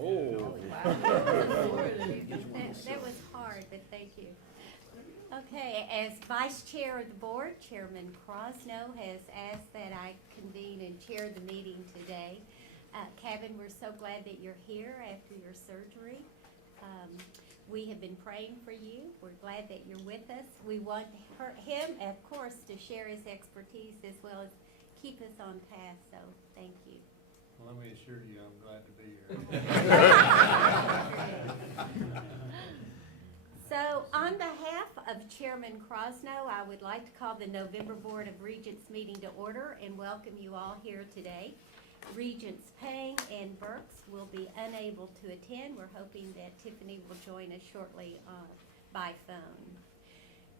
Oh. That was hard, but thank you. Okay, as Vice Chair of the Board, Chairman Crosno has asked that I convene and chair the meeting today. Kevin, we're so glad that you're here after your surgery. We have been praying for you. We're glad that you're with us. We want him, of course, to share his expertise as well as keep us on task, so thank you. Well, let me assure you, I'm glad to be here. So, on behalf of Chairman Crosno, I would like to call the November Board of Regents meeting to order and welcome you all here today. Regents Payne and Burks will be unable to attend. We're hoping that Tiffany will join us shortly by phone.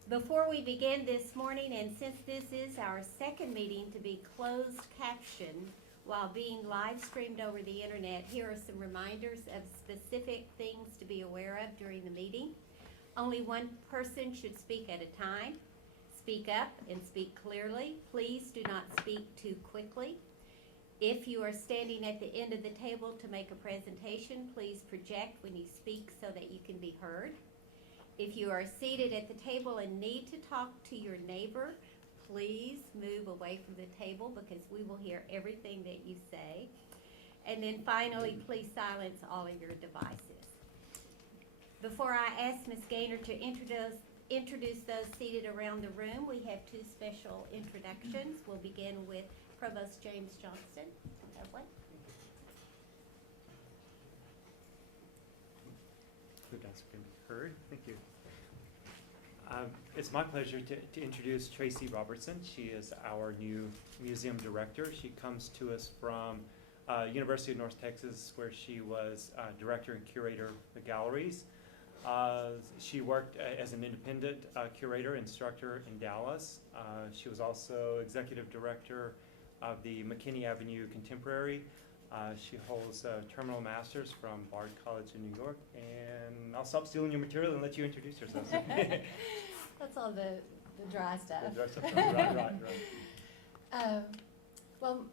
Before we begin this morning, and since this is our second meeting to be closed captioned while being live streamed over the internet, here are some reminders of specific things to be aware of during the meeting. Only one person should speak at a time. Speak up and speak clearly. Please do not speak too quickly. If you are standing at the end of the table to make a presentation, please project when you speak so that you can be heard. If you are seated at the table and need to talk to your neighbor, please move away from the table because we will hear everything that you say. And then finally, please silence all of your devices. Before I ask Ms. Gaynor to introduce those seated around the room, we have two special introductions. We'll begin with Provost James Johnston. Good, that's going to be heard. Thank you. It's my pleasure to introduce Tracy Robertson. She is our new museum director. She comes to us from University of North Texas, where she was director and curator of the galleries. She worked as an independent curator, instructor in Dallas. She was also executive director of the McKinney Avenue Contemporary. She holds a terminal master's from Bard College in New York. And I'll stop stealing your material and let you introduce yourself. That's all the dry stuff. The dry stuff. Right. Well,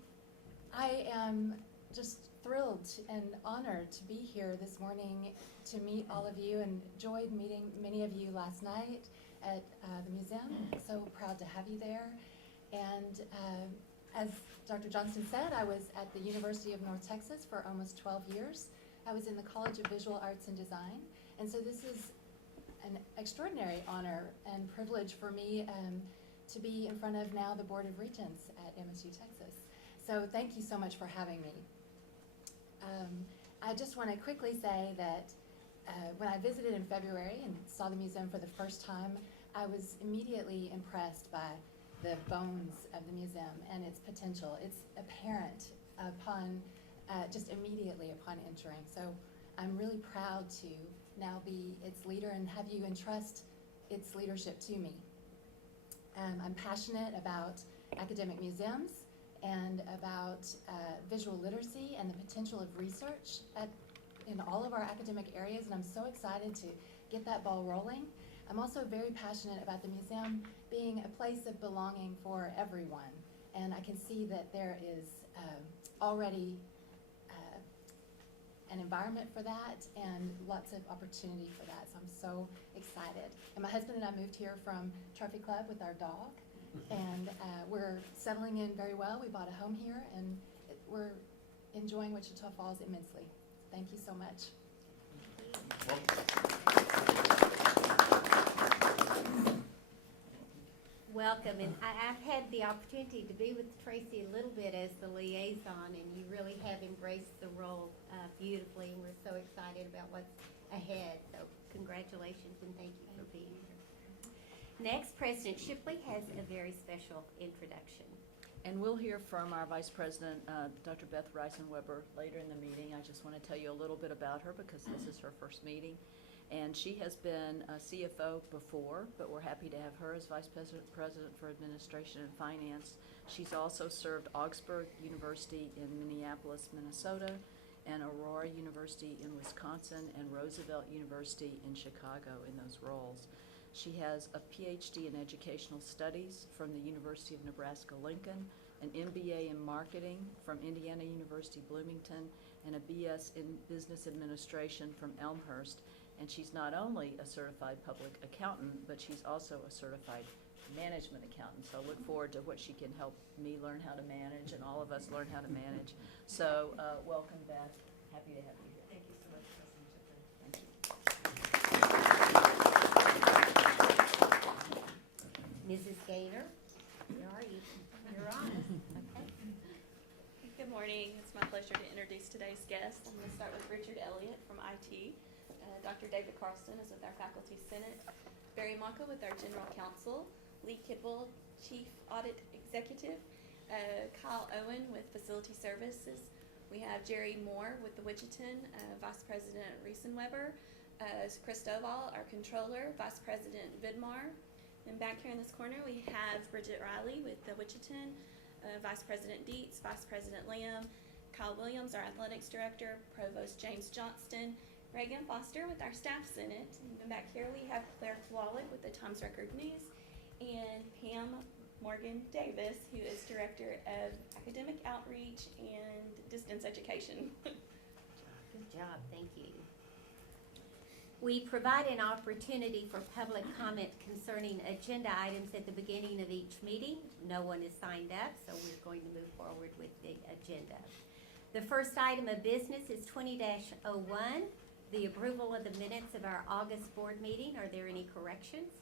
I am just thrilled and honored to be here this morning to meet all of you, and enjoyed meeting many of you last night at the museum. So proud to have you there. And as Dr. Johnston said, I was at the University of North Texas for almost 12 years. I was in the College of Visual Arts and Design. And so this is an extraordinary honor and privilege for me to be in front of now the Board of Regents at MSU Texas. So thank you so much for having me. I just want to quickly say that when I visited in February and saw the museum for the first time, I was immediately impressed by the bones of the museum and its potential. It's apparent upon just immediately upon entering. So I'm really proud to now be its leader and have you entrust its leadership to me. I'm passionate about academic museums and about visual literacy and the potential of research in all of our academic areas, and I'm so excited to get that ball rolling. I'm also very passionate about the museum being a place of belonging for everyone, and I can see that there is already an environment for that and lots of opportunity for that, so I'm so excited. And my husband and I moved here from Trophy Club with our dog, and we're settling in very well. We bought a home here, and we're enjoying Wichita Falls immensely. Thank you so much. Welcome, and I've had the opportunity to be with Tracy a little bit as the liaison, and you really have embraced the role beautifully, and we're so excited about what's ahead. So congratulations, and thank you for being here. Next, President Shipley has a very special introduction. And we'll hear from our Vice President, Dr. Beth Reisenweber, later in the meeting. I just want to tell you a little bit about her because this is her first meeting. And she has been a CFO before, but we're happy to have her as Vice President for Administration and Finance. She's also served Augsburg University in Minneapolis, Minnesota, and Aurora University in Wisconsin, and Roosevelt University in Chicago in those roles. She has a PhD in Educational Studies from the University of Nebraska-Lincoln, an MBA in Marketing from Indiana University Bloomington, and a BS in Business Administration from Elmhurst. And she's not only a certified public accountant, but she's also a certified management accountant. So I look forward to what she can help me learn how to manage and all of us learn how to manage. So welcome, Beth. Happy to have you here. Thank you so much, President Chipper. Thank you. Mrs. Gaynor, where are you? You're on. Okay. Good morning. It's my pleasure to introduce today's guest. I'm going to start with Richard Elliott from IT. Dr. David Carlston is with our Faculty Senate. Barry Maka with our General Counsel. Lee Kidwell, Chief Audit Executive. Kyle Owen with Facility Services. We have Jerry Moore with the Wichita, Vice President Riesenweber. Chris Stovall, our Controller, Vice President Vidmar. And back here in this corner, we have Bridget Riley with the Wichita, Vice President Dietz, Vice President Lamb, Kyle Williams, our Athletics Director, Provost James Johnston, Reagan Foster with our Staff Senate. And then back here we have Claire Wallach with the Times Record News, and Pam Morgan Davis, who is Director of Academic Outreach and Distance Education. Good job, thank you. We provide an opportunity for public comment concerning agenda items at the beginning of each meeting. No one is signed up, so we're going to move forward with the agenda. The first item of business is 20-01, the approval of the minutes of our August board meeting. Are there any corrections?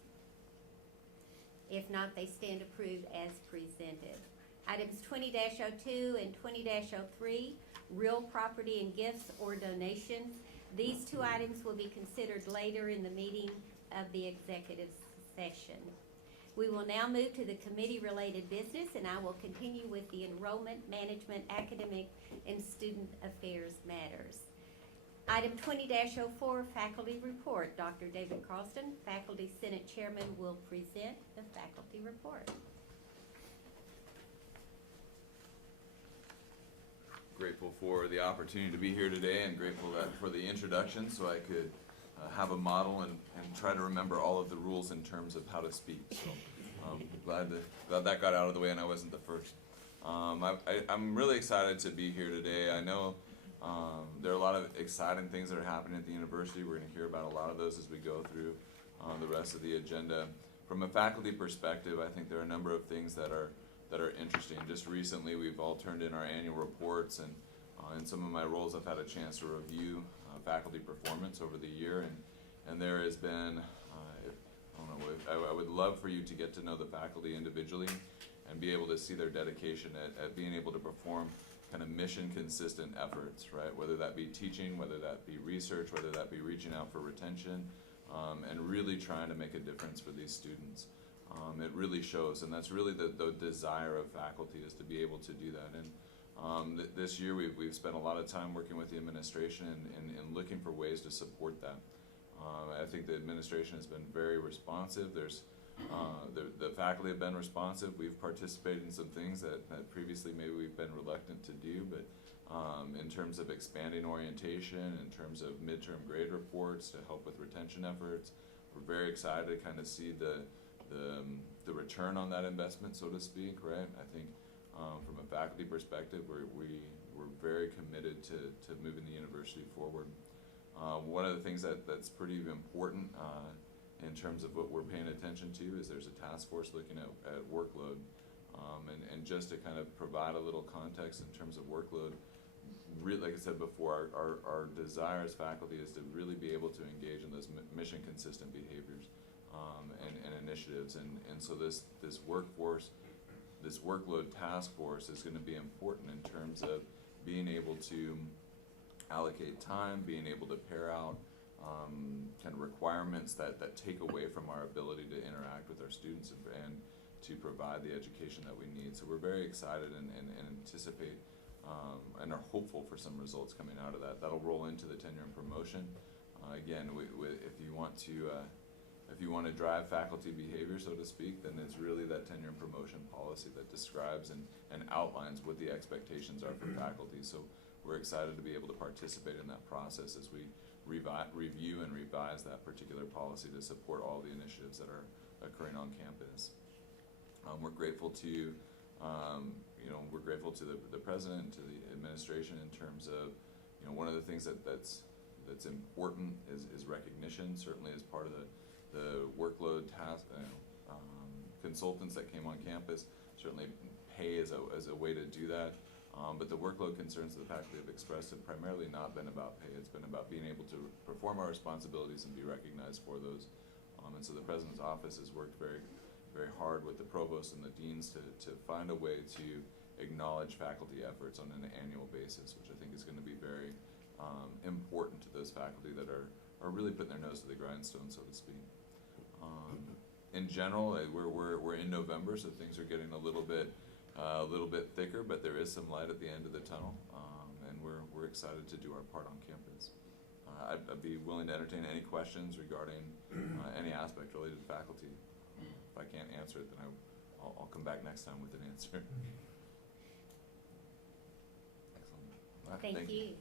If not, they stand approved as presented. Items 20-02 and 20-03, real property and gifts or donations. These two items will be considered later in the meeting of the executive session. We will now move to the committee-related business, and I will continue with the enrollment, management, academic, and student affairs matters. Item 20-04, faculty report. Dr. David Carlston, Faculty Senate Chairman, will present the faculty report. Grateful for the opportunity to be here today, and grateful for the introduction so I could have a model and try to remember all of the rules in terms of how to speak. So glad that got out of the way and I wasn't the first. I'm really excited to be here today. I know there are a lot of exciting things that are happening at the university. We're going to hear about a lot of those as we go through the rest of the agenda. From a faculty perspective, I think there are a number of things that are interesting. Just recently, we've all turned in our annual reports, and in some of my roles, I've had a chance to review faculty performance over the year, and there has been, I would love for you to get to know the faculty individually and be able to see their dedication at being able to perform kind of mission-consistent efforts, right? Whether that be teaching, whether that be research, whether that be reaching out for retention, and really trying to make a difference for these students. It really shows, and that's really the desire of faculty, is to be able to do that. And this year we've spent a lot of time working with the administration and looking for ways to support that. I think the administration has been very responsive. The faculty have been responsive. We've participated in some things that previously maybe we've been reluctant to do, but in terms of expanding orientation, in terms of midterm grade reports to help with retention efforts, we're very excited to kind of see the return on that investment, so to speak, right? I think from a faculty perspective, we're very committed to moving the university forward. One of the things that's pretty important in terms of what we're paying attention to is there's a task force looking at workload. And just to kind of provide a little context in terms of workload, really, like I said before, our desire as faculty is to really be able to engage in those mission-consistent behaviors and initiatives. And so this workload task force is going to be important in terms of being able to allocate time, being able to pair out kind of requirements that take away from our ability to interact with our students and to provide the education that we need. So we're very excited and anticipate and are hopeful for some results coming out of that. That'll roll into the tenure and promotion. Again, if you want to drive faculty behavior, so to speak, then it's really that tenure and promotion policy that describes and outlines what the expectations are for faculty. So we're excited to be able to participate in that process as we review and revise that particular policy to support all the initiatives that are occurring on campus. We're grateful to the president, to the administration in terms of one of the things that's important is recognition, certainly as part of the workload task, consultants that came on campus, certainly pay as a way to do that. But the workload concerns that the faculty have expressed have primarily not been about pay. It's been about being able to perform our responsibilities and be recognized for those. And so the President's office has worked very, very hard with the provost and the deans to find a way to acknowledge faculty efforts on an annual basis, which I think is going to be very important to those faculty that are really putting their nose to the grindstone, so to speak. In general, we're in November, so things are getting a little bit thicker, but there is some light at the end of the tunnel, and we're excited to do our part on campus. I'd be willing to entertain any questions regarding any aspect related to faculty. If I can't answer it, then I'll come back next time with an answer. Excellent. All right, Thank you.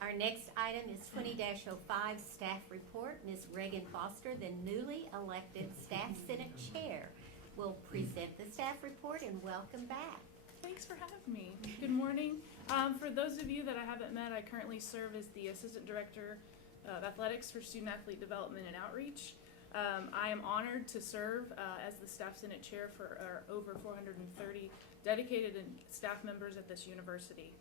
Our next item is 20-05 Staff Report. Ms. Reagan Foster, the newly elected Staff Senate Chair, will present the staff report, and welcome back. Thanks for having me. Good morning. For those of you that I haven't met, I currently serve as the Assistant Director of Athletics for Student Athlete Development and Outreach. I am honored to serve as the Staff Senate Chair for our over 430 dedicated staff members at this university.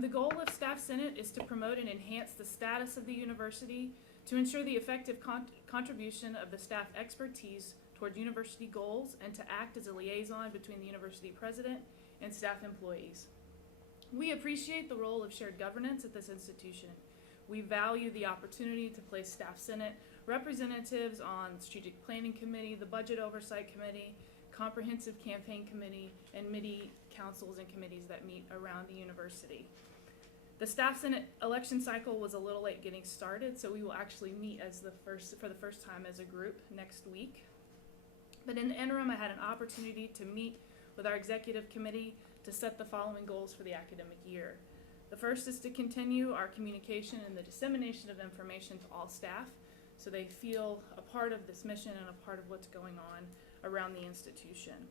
The goal of Staff Senate is to promote and enhance the status of the university, to ensure the effective contribution of the staff expertise toward university goals, and to act as a liaison between the university president and staff employees. We appreciate the role of shared governance at this institution. We value the opportunity to place Staff Senate representatives on Strategic Planning Committee, the Budget Oversight Committee, Comprehensive Campaign Committee, and MIDI councils and committees that meet around the university. The Staff Senate election cycle was a little late getting started, so we will actually meet for the first time as a group next week. But in the interim, I had an opportunity to meet with our executive committee to set the following goals for the academic year. The first is to continue our communication and the dissemination of information to all staff, so they feel a part of this mission and a part of what's going on around the institution.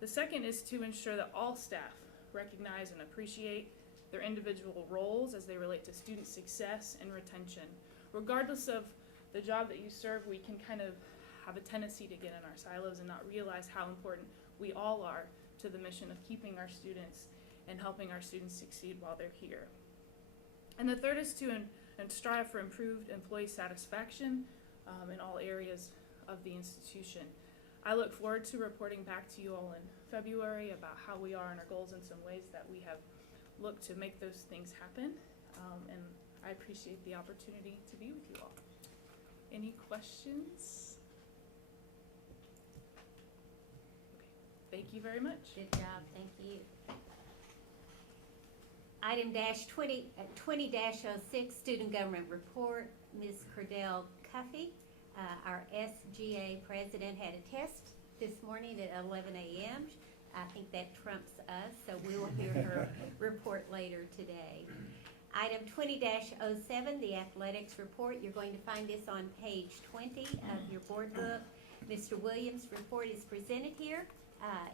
The second is to ensure that all staff recognize and appreciate their individual roles as they relate to student success and retention. Regardless of the job that you serve, we can kind of have a tendency to get in our silos and not realize how important we all are to the mission of keeping our students and helping our students succeed while they're here. And the third is to strive for improved employee satisfaction in all areas of the institution. I look forward to reporting back to you all in February about how we are in our goals and some ways that we have looked to make those things happen. And I appreciate the opportunity to be with you all. Any questions? Okay. Thank you very much. Good job, thank you. Item 20-06 Student Government Report. Ms. Cordell Cuffey, our SGA president, had a test this morning at 11 a.m. I think that trumps us, so we will hear her report later today. Item 20-07, the athletics report. You're going to find this on page 20 of your board book. Mr. Williams' report is presented here.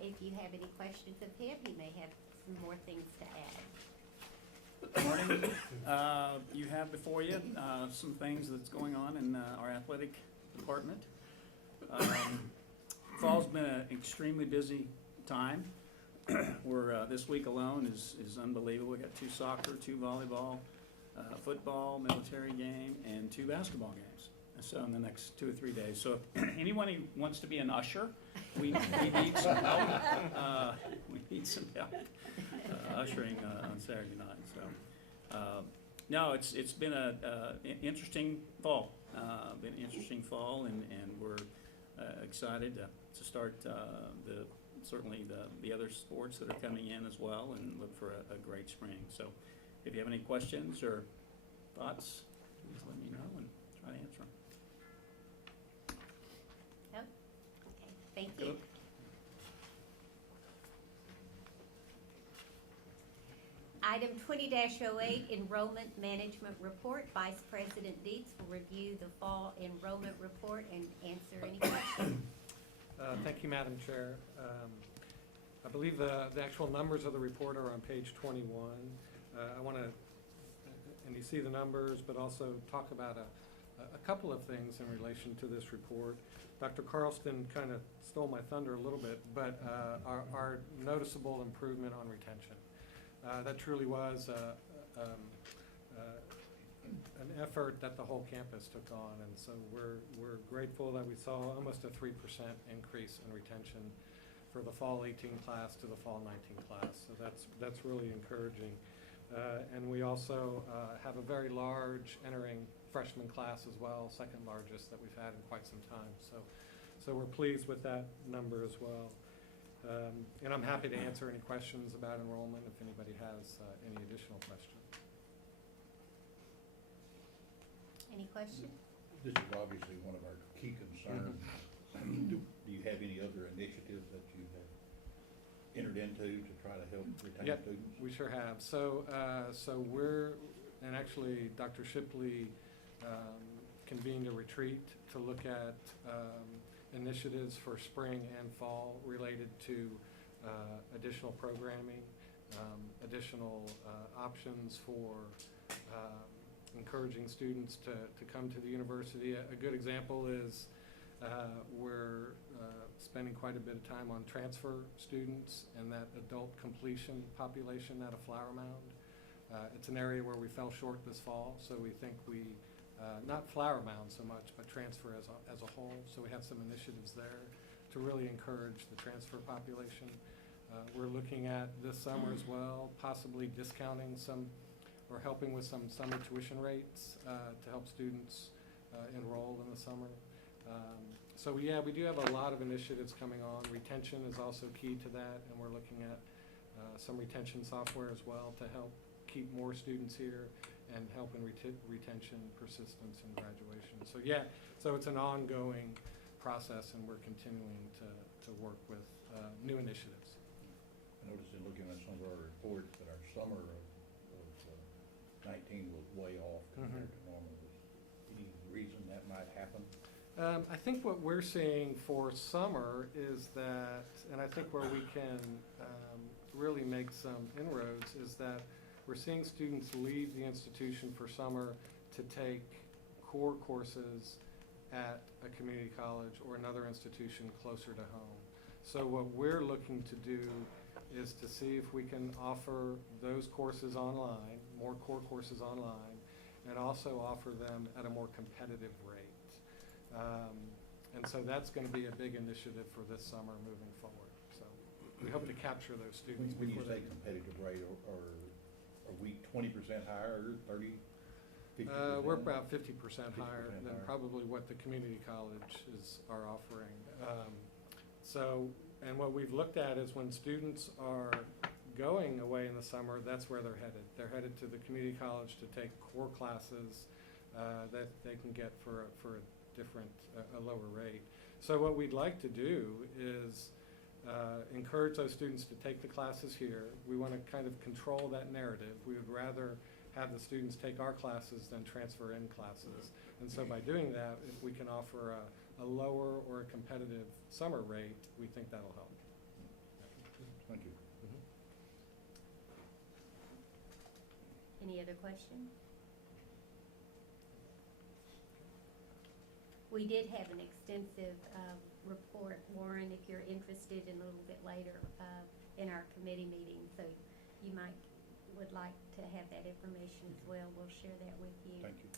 If you have any questions of him, he may have some more things to add. Good morning. You have before you some things that's going on in our athletic department. Fall's been an extremely busy time. This week alone is unbelievable. We got 2 soccer, 2 volleyball, football, military game, and 2 basketball games. So in the next 2 or 3 days. So if anyone who wants to be an usher, we need some help. We need some help ushering on Saturday night. So no, it's been an interesting fall. And we're excited to start certainly the other sports that are coming in as well, and look for a great spring. So if you have any questions or thoughts, please let me know and try to answer them. Oh, okay, thank you. Item 20-08 Enrollment Management Report. Vice President Dietz will review the fall enrollment report and answer any questions. Thank you, Madam Chair. I believe the actual numbers of the report are on page 21. I want to, and you see the numbers, but also talk about a couple of things in relation to this report. Dr. Carlston kind of stole my thunder a little bit, but our noticeable improvement on retention. That truly was an effort that the whole campus took on, and so we're grateful that we saw almost a 3% increase in retention for the fall 18 class to the fall 19 class. So that's really encouraging. And we also have a very large entering freshman class as well, second largest that we've had in quite some time. So we're pleased with that number as well. And I'm happy to answer any questions about enrollment if anybody has any additional questions. Any questions? This is obviously one of our key concerns. Do you have any other initiatives that you have entered into to try to help retain Yep, students? we sure have. So we're, and actually Dr. Shipley convened a retreat to look at initiatives for spring and fall related to additional programming, additional options for encouraging students to come to the university. A good example is we're spending quite a bit of time on transfer students and that adult completion population at a Flower Mound. It's an area where we fell short this fall, so we think not Flower Mound so much, but transfer as a whole. So we have some initiatives there to really encourage the transfer population. We're looking at this summer as well, possibly discounting some or helping with some summer tuition rates to help students enroll in the summer. So yeah, we do have a lot of initiatives coming on. Retention is also key to that, and we're looking at some retention software as well to help keep more students here and help in retention, persistence, and graduation. So yeah, so it's an ongoing process, and we're continuing to work with new initiatives. I noticed in looking at some of our reports that our summer of 19 was way off compared to normal. Any reason that might happen? I think what we're seeing for summer is that, and I think where we can really make some inroads, is that we're seeing students leave the institution for summer to take core courses at a community college or another institution closer to home. So what we're looking to do is to see if we can offer those courses online, more core courses online, and also offer them at a more competitive rate. And so that's going to be a big initiative for this summer moving forward. So we hope to capture those students. When you before say they- competitive rate, are we 20% higher, 30, 50%? We're about 50% higher 50% than higher. probably what the community colleges are offering. And what we've looked at is when students are going away in the summer, that's where they're headed. They're headed to the community college to take core classes that they can get for a lower rate. So what we'd like to do is encourage those students to take the classes here. We want to kind of control that narrative. We would rather have the students take our classes than transfer in classes. And so by doing that, if we can offer a lower or a competitive summer rate, we think that'll help. Thank you. Any other questions? We did have an extensive report, Warren, if you're interested in a little bit later in our committee meeting. So you would like to have that information as well. We'll share that with you. Thank you.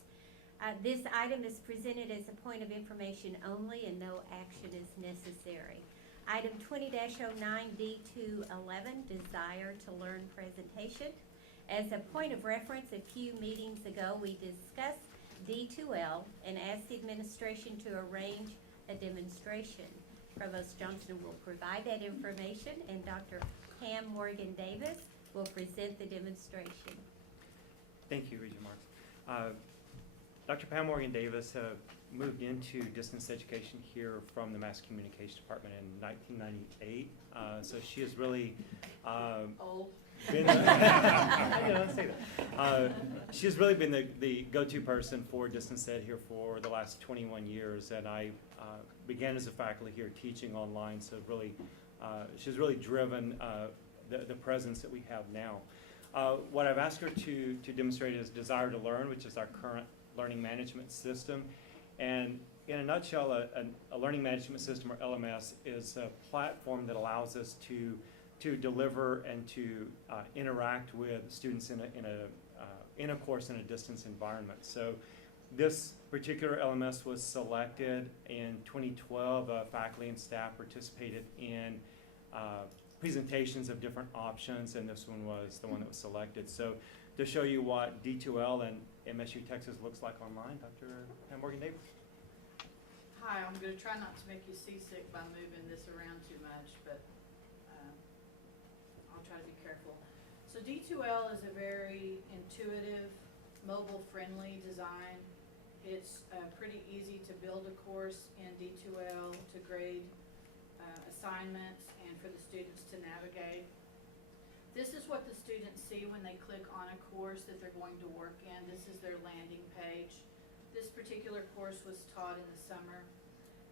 This item is presented as a point of information only and no action is necessary. Item 20-09D211, Desire to Learn presentation. As a point of reference, a few meetings ago, we discussed D2L and asked the administration to arrange a demonstration. Provost Johnson will provide that information, and Dr. Pam Morgan Davis will present the demonstration. Thank you, Regent Marks. Dr. Pam Morgan Davis moved into distance education here from the Mass Communication Department in 1998. So she has really been, she has really been the go-to person for distance ed here for the last 21 years. And I began as a faculty here teaching online. So really, she's really driven the presence that we have now. What I've asked her to demonstrate is Desire to Learn, which is our current learning management system. And in a nutshell, a learning management system, or LMS, is a platform that allows us to deliver and to interact with students in a course in a distance environment. So this particular LMS was selected in 2012. Faculty and staff participated in presentations of different options, and this one was the one that was selected. So to show you what D2L and MSU Texas looks like online, Dr. Morgan Davis. Hi, I'm going to try not to make you seasick by moving this around too much, but I'll try to be careful. So D2L is a very intuitive, mobile-friendly design. It's pretty easy to build a course in D2L, to grade assignments, and for the students to navigate. This is what the students see when they click on a course that they're going to work in. This is their landing page. This particular course was taught in the summer,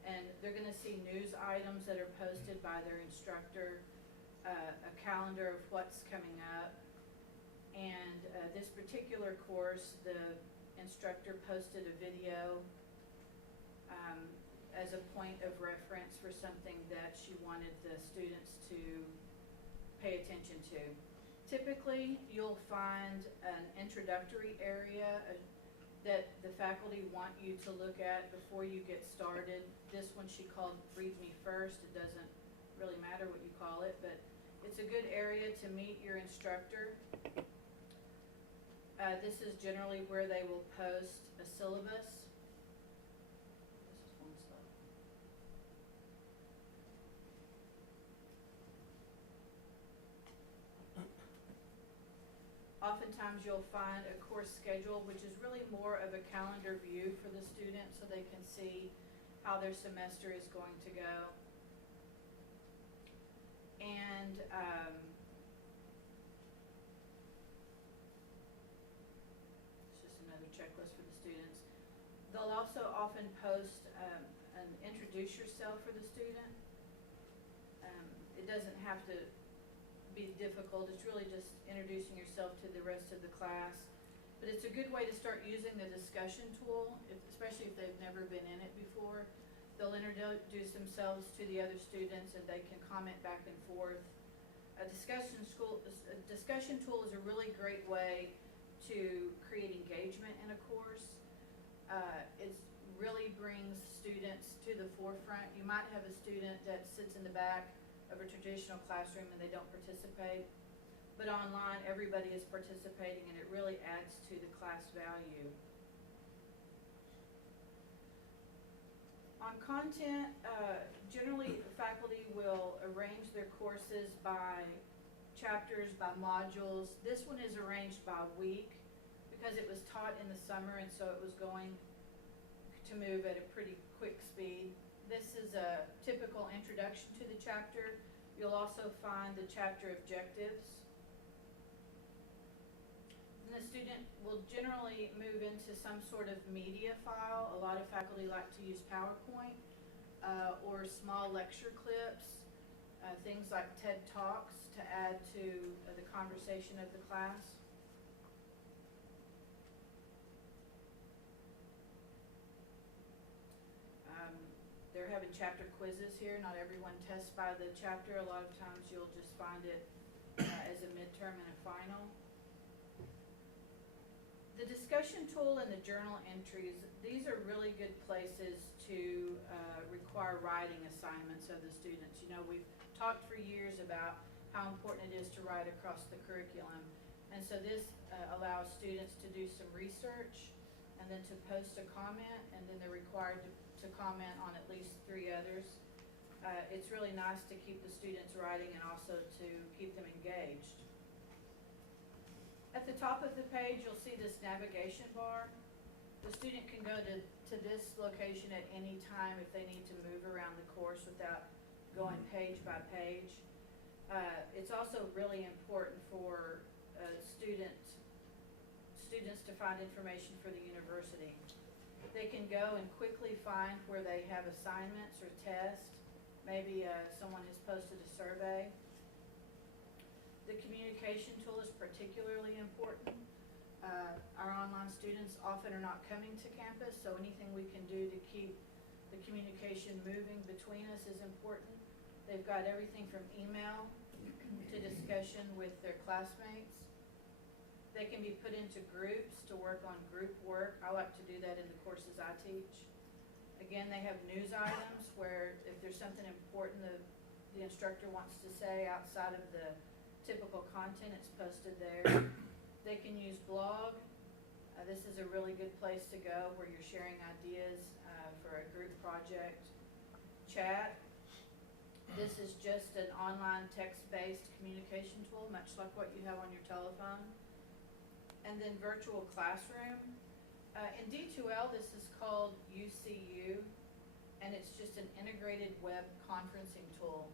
and they're going to see news items that are posted by their instructor, a calendar of what's coming up, and this particular course, the instructor posted a video as a point of reference for something that she wanted the students to pay attention to. Typically, you'll find an introductory area that the faculty want you to look at before you get started. This one she called Read Me First. It doesn't really matter what you call it, but it's a good area to meet your instructor. This is generally where they will post a syllabus. This is one slide. Oftentimes you'll find a course schedule, which is really more of a calendar view for the student so they can see how their semester is going to go. And it's just another checklist for the students. They'll also often post an introduce yourself for the student. It doesn't have to be difficult. It's really just introducing yourself to the rest of the class. But it's a good way to start using the discussion tool, especially if they've never been in it before. They'll introduce themselves to the other students and they can comment back and forth. A discussion tool is a really great way to create engagement in a course. It really brings students to the forefront. You might have a student that sits in the back of a traditional classroom and they don't participate. But online, everybody is participating and it really adds to the class value. On content, generally faculty will arrange their courses by chapters, by modules. This one is arranged by week because it was taught in the summer and so it was going to move at a pretty quick speed. This is a typical introduction to the chapter. You'll also find the chapter objectives. And the student will generally move into some sort of media file. A lot of faculty like to use PowerPoint or small lecture clips, things like TED Talks to add to the conversation of the class. They're having chapter quizzes here. Not everyone tests by the chapter. A lot of times you'll just find it as a midterm and a final. The discussion tool and the journal entries, these are really good places to require writing assignments of the students. You know, we've talked for years about how important it is to write across the curriculum. And so this allows students to do some research and then to post a comment, and then they're required to comment on at least 3 others. It's really nice to keep the students writing and also to keep them engaged. At the top of the page, you'll see this navigation bar. The student can go to this location at any time if they need to move around the course without going page by page. It's also really important for students to find information for the university. They can go and quickly find where they have assignments or tests. Maybe someone has posted a survey. The communication tool is particularly important. Our online students often are not coming to campus, so anything we can do to keep the communication moving between us is important. They've got everything from email to discussion with their classmates. They can be put into groups to work on group work. I like to do that in the courses I teach. Again, they have news items where if there's something important the instructor wants to say outside of the typical content, it's posted there. They can use blog. This is a really good place to go where you're sharing ideas for a group project. Chat. This is just an online text-based communication tool, much like what you have on your telephone. And then virtual classroom. In D2L, this is called UCU, and it's just an integrated web conferencing tool.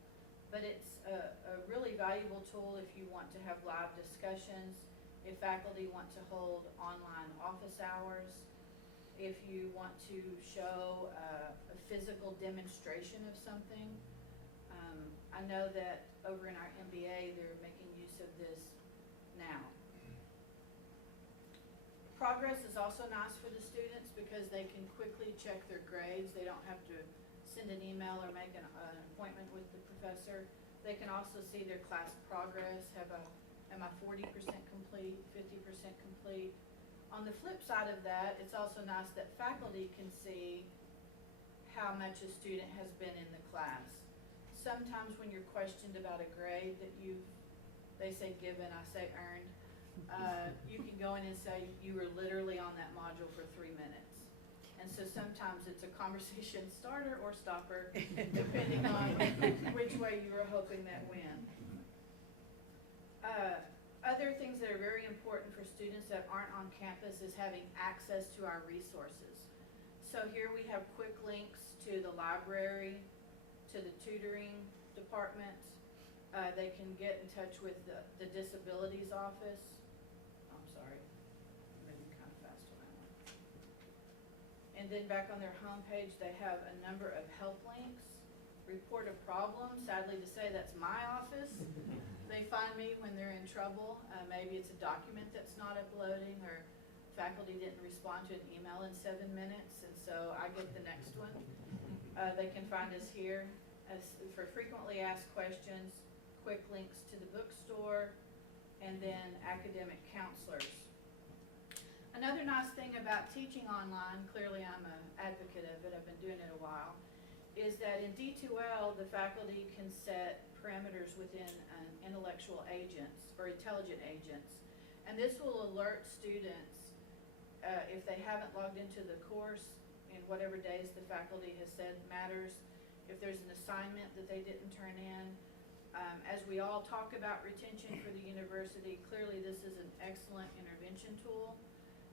But it's a really valuable tool if you want to have live discussions, if faculty want to hold online office hours, if you want to show a physical demonstration of something. I know that over in our MBA, they're making use of this now. Progress is also nice for the students because they can quickly check their grades. They don't have to send an email or make an appointment with the professor. They can also see their class progress, am I 40% complete, 50% complete? On the flip side of that, it's also nice that faculty can see how much a student has been in the class. Sometimes when you're questioned about a grade that they say given, I say earned, you can go in and say you were literally on that module for 3 minutes. And so sometimes it's a conversation starter or stopper, depending on which way you were hoping that went. Other things that are very important for students that aren't on campus is having access to our resources. So here we have quick links to the library, to the tutoring department. They can get in touch with the disabilities office. I'm sorry, maybe kind of fast on that one. And then back on their homepage, they have a number of help links. Report a problem, sadly to say that's my office. They find me when they're in trouble. Maybe it's a document that's not uploading or faculty didn't respond to an email in 7 minutes, and so I get the next one. They can find us here for frequently asked questions, quick links to the bookstore, and then academic counselors. Another nice thing about teaching online, clearly I'm an advocate of it, I've been doing it a while, is that in D2L, the faculty can set parameters within intellectual agents or intelligent agents. And this will alert students if they haven't logged into the course in whatever days the faculty has said matters, if there's an assignment that they didn't turn in. As we all talk about retention for the university, clearly this is an excellent intervention tool.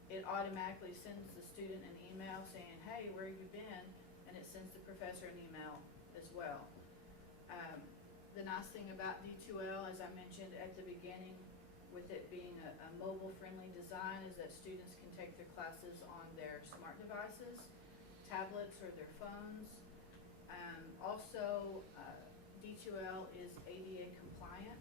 It automatically sends the student an email saying, hey, where have you been? And it sends the professor an email as well. The nice thing about D2L, as I mentioned at the beginning, with it being a mobile-friendly design, is that students can take their classes on their smart devices, tablets, or their phones. Also, D2L is ADA compliant.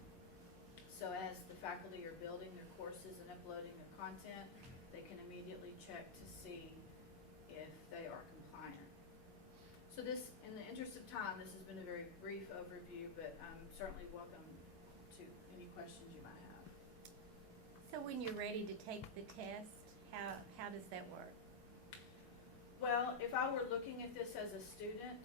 So as the faculty are building their courses and uploading their content, they can immediately check to see if they are compliant. So this, in the interest of time, this has been a very brief overview, but I'm certainly welcome to any questions you might have. So when you're ready to take the test, how does that work? Well, if I were looking at this as a student,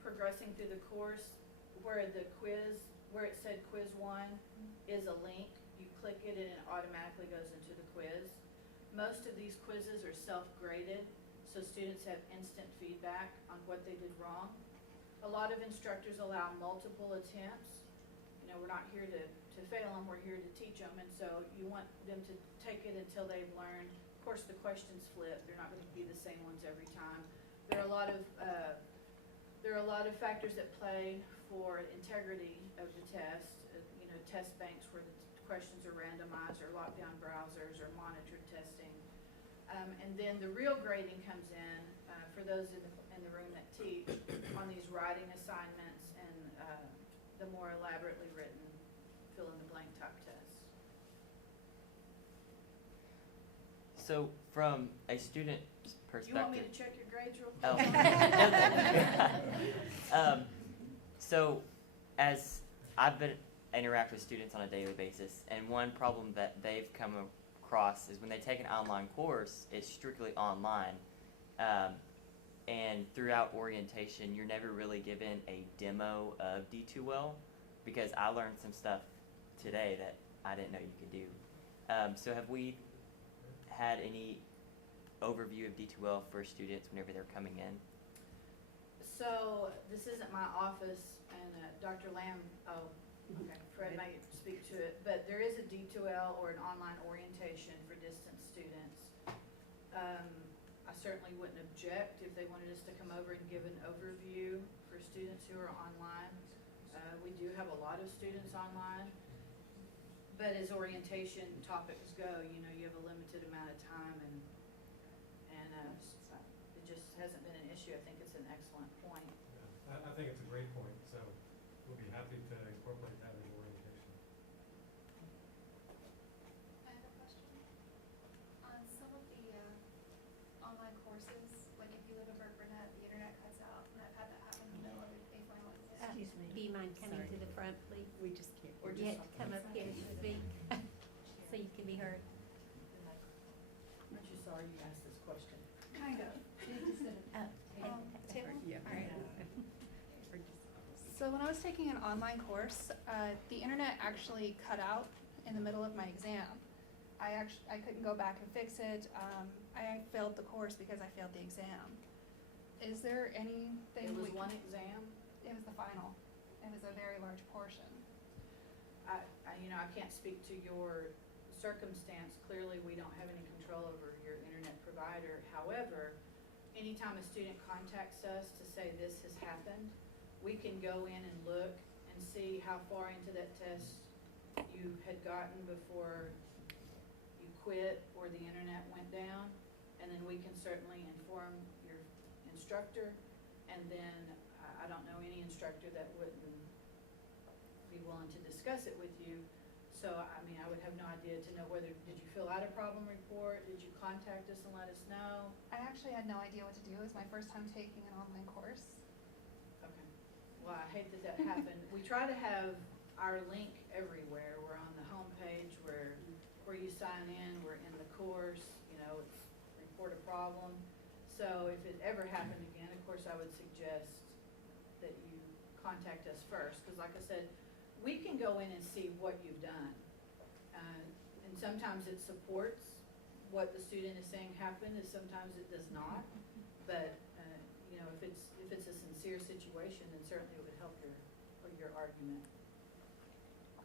progressing through the course, where it said quiz 1 is a link, you click it and it automatically goes into the quiz. Most of these quizzes are self-graded, so students have instant feedback on what they did wrong. A lot of instructors allow multiple attempts. You know, we're not here to fail them, we're here to teach them, and so you want them to take it until they've learned. Of course, the questions flip, they're not going to be the same ones every time. There are a lot of factors that play for integrity of the test. You know, test banks where the questions are randomized, or lockdown browsers, or monitored testing. And then the real grading comes in for those in the room that teach on these writing assignments and the more elaborately written fill-in-the-blank type tests. So from a student perspective. You want me to check your grades real Oh. quick? So, as I've been interact with students on a daily basis, and one problem that they've come across is when they take an online course, it's strictly online, and throughout orientation, you're never really given a demo of D2L, because I learned some stuff today that I didn't know you could do. So have we had any overview of D2L for students whenever they're coming in? So, this isn't my office, and Dr. Lamb, okay, Fred may speak to it, but there is a D2L or an online orientation for distance students. I certainly wouldn't object if they wanted us to come over and give an overview for students who are online. We do have a lot of students online, but as orientation topics go, you know, you have a limited amount of time, and it just hasn't been an issue. I think it's an excellent point. Yeah, I think it's a great point, so we'll be happy to incorporate that in orientation. I have a question. On some of the online courses, like if you live in Burke Burnett, the internet cuts out, and I've had that happen in the middle of a final exam. Do you mind coming to the front, please? We just can't. Or You just have to come up here to speak, so you can be heard. Aren't you sorry you asked this question? Kind of. Tip? So when I was taking an online course, the internet actually cut out in the middle of my exam. I couldn't go back and fix it. I failed the course because I failed the exam. Is there anything It was we one can- exam. It was the final. It was a very large portion. I can't speak to your circumstance. Clearly, we don't have any control over your internet provider. However, anytime a student contacts us to say this has happened, we can go in and look and see how far into that test you had gotten before you quit or the internet went down. And then we can certainly inform your instructor. And then I don't know any instructor that wouldn't be willing to discuss it with you. So, I mean, I would have no idea to know whether, did you fill out a problem report? Did you contact us and let us know? I actually had no idea what to do. It was my first time taking an online course. Okay. Well, I hate that happened. We try to have our link everywhere. We're on the homepage where you sign in, we're in the course, you know, it's report a problem. So if it ever happened again, of course, I would suggest that you contact us first. Because like I said, we can go in and see what you've done. And sometimes it supports what the student is saying happened, and sometimes it does not. But, you know, if it's a sincere situation, then certainly it would help your argument.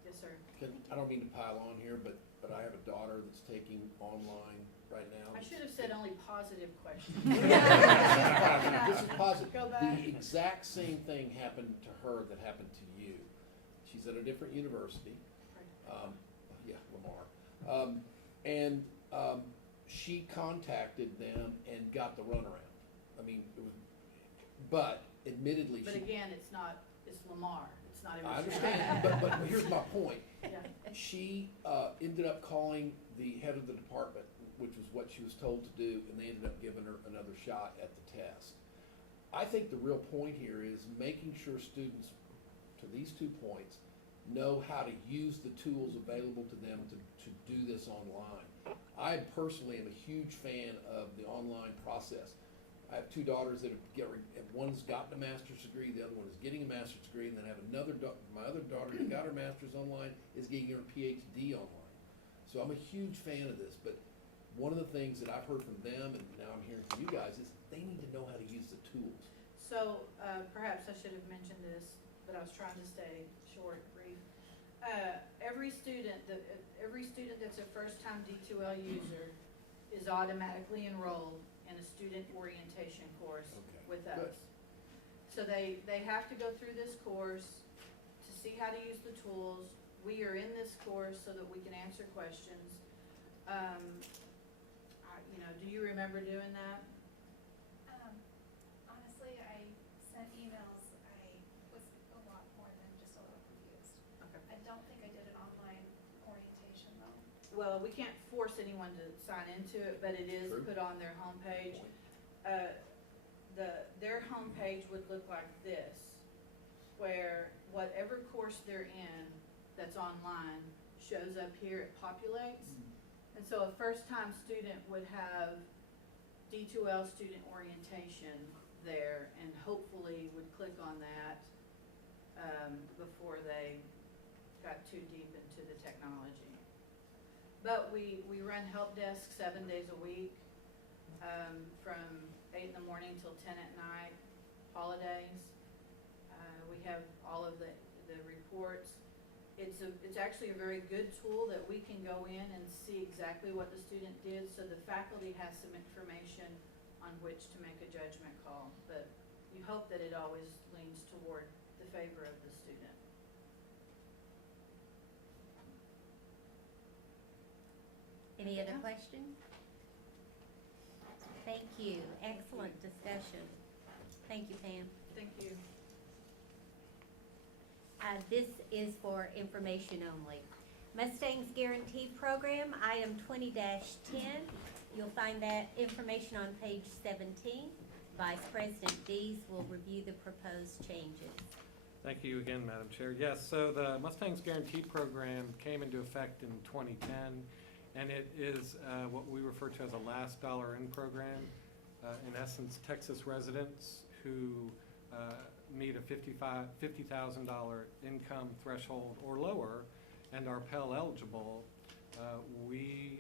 Yes, sir. I don't mean to pile on here, but I have a daughter that's taking online right now. I should have said only positive questions. This is positive. Go back. The exact same thing happened to her that happened to you. She's at a different university. Yeah, Lamar. She contacted them and got the runaround. I mean, it was, but admittedly, But she. again, it's Lamar, it's not every. I understand, but here's my point. Yeah. She ended up calling the head of the department, which was what she was told to do, and they ended up giving her another shot at the test. I think the real point here is making sure students, to these 2 points, know how to use the tools available to them to do this online. I personally am a huge fan of the online process. I have 2 daughters that one's gotten a master's degree, the other one is getting a master's degree, and then I have my other daughter that got her master's online is getting her PhD online. So I'm a huge fan of this, but one of the things that I've heard from them, and now I'm hearing from you guys, is they need to know how to use the tools. So, perhaps I should have mentioned this, but I was trying to stay short, brief. Every student that's a first-time D2L user is automatically enrolled in a student orientation course Okay, with good. us. So they have to go through this course to see how to use the tools. We are in this course so that we can answer questions. Do you remember doing that? Honestly, I sent emails. I was a lot more than just a little well, we can't force anyone to sign into it, but it is True. put on their homepage. Their homepage would look like this, where whatever course they're in that's online shows up here, it populates. And so a first-time student would have D2L student orientation there, and hopefully would click on that before they got too deep into the technology. But we run help desk 7 days a week, from 8 in the morning till 10 at night, holidays. We have all of the reports. It's actually a very good tool that we can go in and see exactly what the student did, so the faculty has some information on which to make a judgment call. But you hope that it always leans toward the favor of the student. Any other questions? Thank you. Excellent discussion. Thank you, Pam. Thank you. This is for information only. Mustangs Guarantee Program, item 20-10. You'll find that information on page 17. Vice President Dees will review the proposed changes. Thank you again, Madam Chair. Yes, so the Mustangs Guarantee Program came into effect in 2010, and it is what we refer to as a last dollar in program. In essence, Texas residents who meet a $50,000 income threshold or lower and are Pell eligible, we,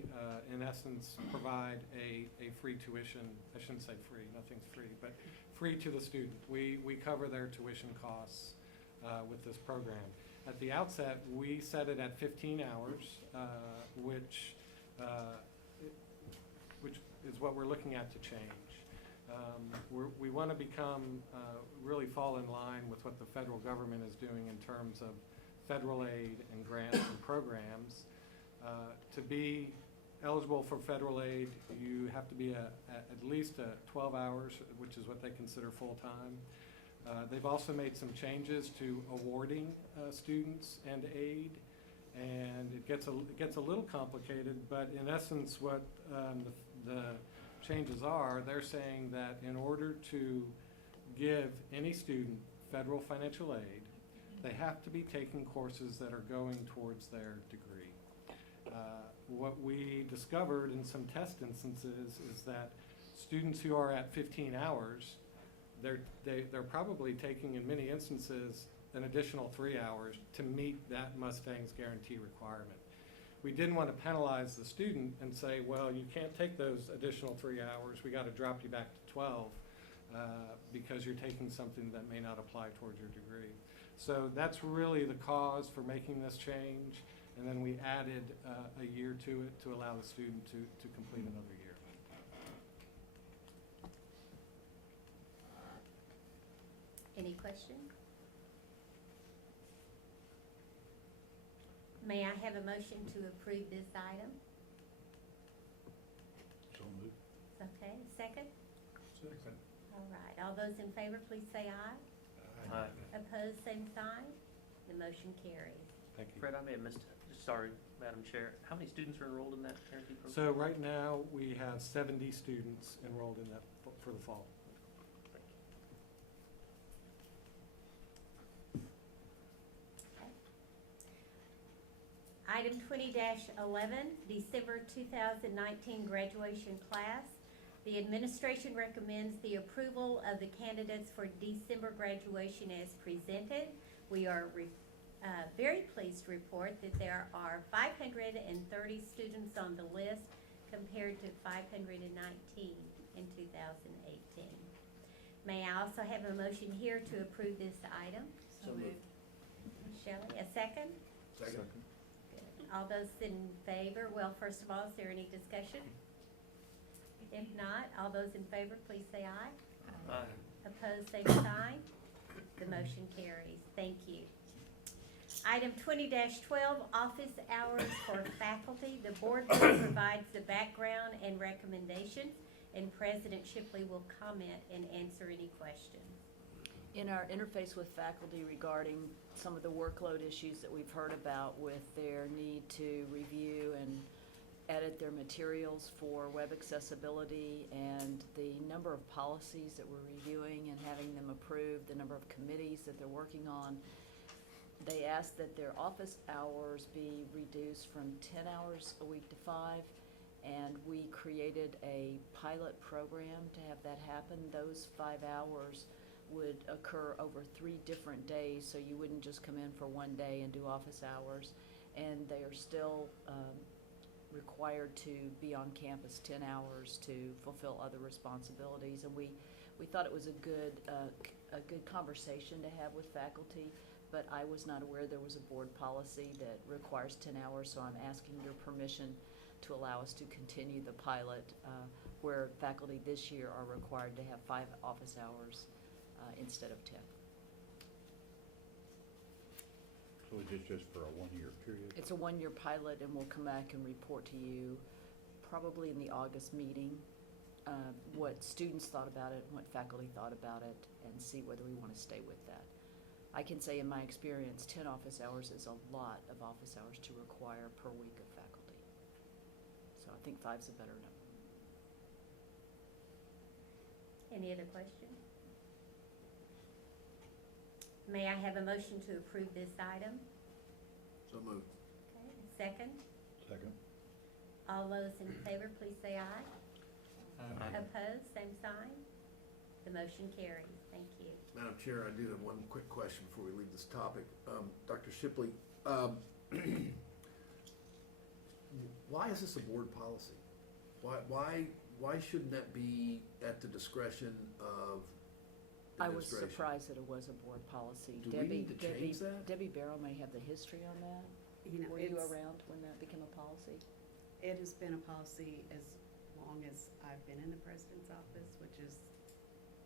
in essence, provide a free tuition. I shouldn't say free, nothing's free, but free to the student. We cover their tuition costs with this program. At the outset, we set it at 15 hours, which is what we're looking at to change. We want to become, really fall in line with what the federal government is doing in terms of federal aid and grants and programs. To be eligible for federal aid, you have to be at least 12 hours, which is what they consider full-time. They've also made some changes to awarding students and aid, and it gets a little complicated, but in essence what the changes are, they're saying that in order to give any student federal financial aid, they have to be taking courses that are going towards their degree. What we discovered in some test instances is that students who are at 15 hours, they're probably taking, in many instances, an additional 3 hours to meet that Mustangs Guarantee requirement. We didn't want to penalize the student and say, well, you can't take those additional 3 hours, we got to drop you back to 12 because you're taking something that may not apply towards your degree. So that's really the cause for making this change, and then we added a year to it to allow the student to complete another year. Any questions? May I have a motion to approve this item? So moved. Okay, second? Second. All right, all those in favor, please say aye. Aye. Opposed, same sign. The motion carries. Thank you. Fred, I may have missed, sorry, Madam Chair. How many students are enrolled in that guarantee program? So right now, we have 70 students enrolled in that for the fall. Item 20-11, December 2019 graduation class. The administration recommends the approval of the candidates for December graduation as presented. We are very pleased to report that there are 530 students on the list compared to 519 in 2018. May I also have a motion here to approve this item? So moved. Shelley, a second? Second. All those in favor, well, first of all, is there any discussion? If not, all those in favor, please say aye. Aye. Opposed, same sign. The motion carries. Thank you. Item 20-12, office hours for faculty. The board provides the background and recommendations, and President Shipley will comment and answer any questions. In our interface with faculty regarding some of the workload issues that we've heard about with their need to review and added their materials for web accessibility, and the number of policies that we're reviewing and having them approved, the number of committees that they're working on. They asked that their office hours be reduced from 10 hours a week to 5, and we created a pilot program to have that happen. Those 5 hours would occur over 3 different days, so you wouldn't just come in for one day and do office hours. And they are still required to be on campus 10 hours to fulfill other responsibilities. And we thought it was a good conversation to have with faculty, but I was not aware there was a board policy that requires 10 hours, so I'm asking your permission to allow us to continue the pilot where faculty this year are required to have 5 office hours instead of 10. So is this just for a one-year period? It's a 1-year pilot, and we'll come back and report to you probably in the August meeting what students thought about it, what faculty thought about it, and see whether we want to stay with that. I can say in my experience, 10 office hours is a lot of office hours to require per week of faculty. So I think 5's a better number. Any other questions? May I have a motion to approve this item? So moved. Okay, second? Second. All those in favor, please say aye. Aye. Opposed, same sign. The motion carries. Thank you. Madam Chair, I do have one quick question before we leave this topic. Dr. Shipley, why is this a board policy? Why shouldn't that be at the discretion of I was administration? surprised that it was a board policy. Do we need to change that? Debbie Barrow may have the history on that. Were you around when that became a policy? It has been a policy as long as I've been in the president's office, which is.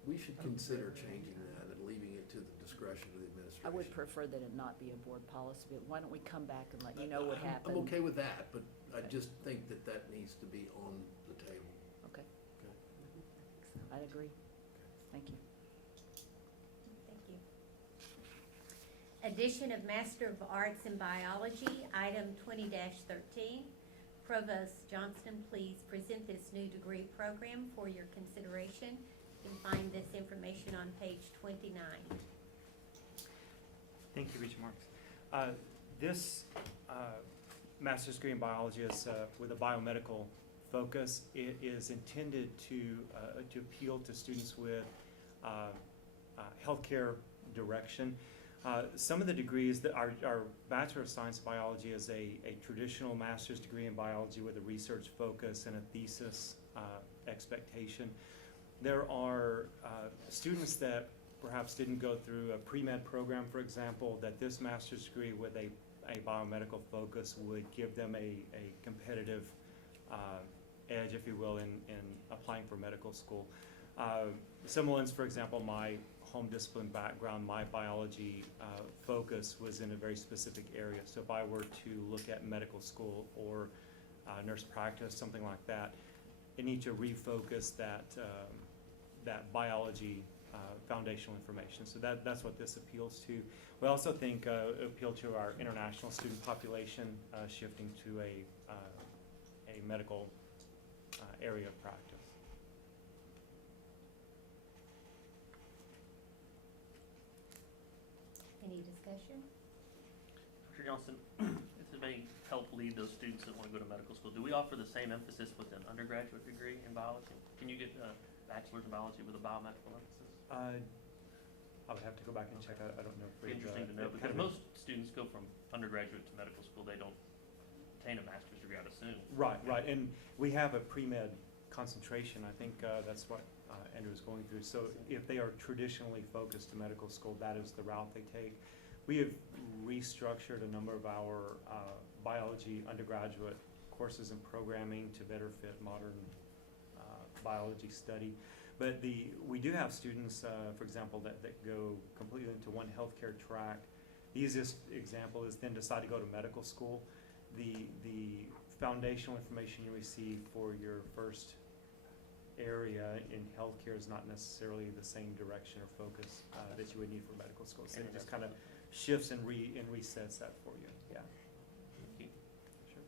We should consider changing that and leaving it to the discretion of the administration. I would prefer that it not be a board policy, but why don't we come back and let you know what happened? I'm okay with that, but I just think that that needs to be on the table. Okay, Okay. I'd agree. Thank you. Thank you. Addition of Master of Arts in Biology, item 20-13. Provost Johnston, please present this new degree program for your consideration. You can find this information on page 29. Thank you, Regent Marks. This master's degree in biology is with a biomedical focus. It is intended to appeal to students with healthcare direction. Some of the degrees that our Bachelor of Science Biology is a traditional master's degree in biology with a research focus and a thesis expectation. There are students that perhaps didn't go through a pre-med program, for example, that this master's degree with a biomedical focus would give them a competitive edge, if you will, in applying for medical school. Semblance, for example, my home discipline background, my biology focus was in a very specific area. So if I were to look at medical school or nurse practice, something like that, I need to refocus that biology foundational information. So that's what this appeals to. We also think appeal to our international student population, shifting to a medical area of practice. Any discussion? Dr. Johnson, this may help lead those students that want to go to medical school. Do we offer the same emphasis with an undergraduate degree in biology? Can you get a bachelor's in biology with a biomedical emphasis? I would have to go back and check. I don't know. It'd be interesting to know, because most students go from undergraduate to medical school. They don't obtain a master's degree, I'd assume. Right. And we have a pre-med concentration. I think that's what Andrew was going through. So if they are traditionally focused to medical school, that is the route they take. We have restructured a number of our biology undergraduate courses and programming to better fit modern biology study. But we do have students, for example, that go completely into one healthcare track. The easiest example is then decide to go to medical school. The foundational information you receive for your first area in healthcare is not necessarily the same direction or focus that you would need for medical school. So it just kind of shifts and resets that for you. Yeah. Thank you. Sure.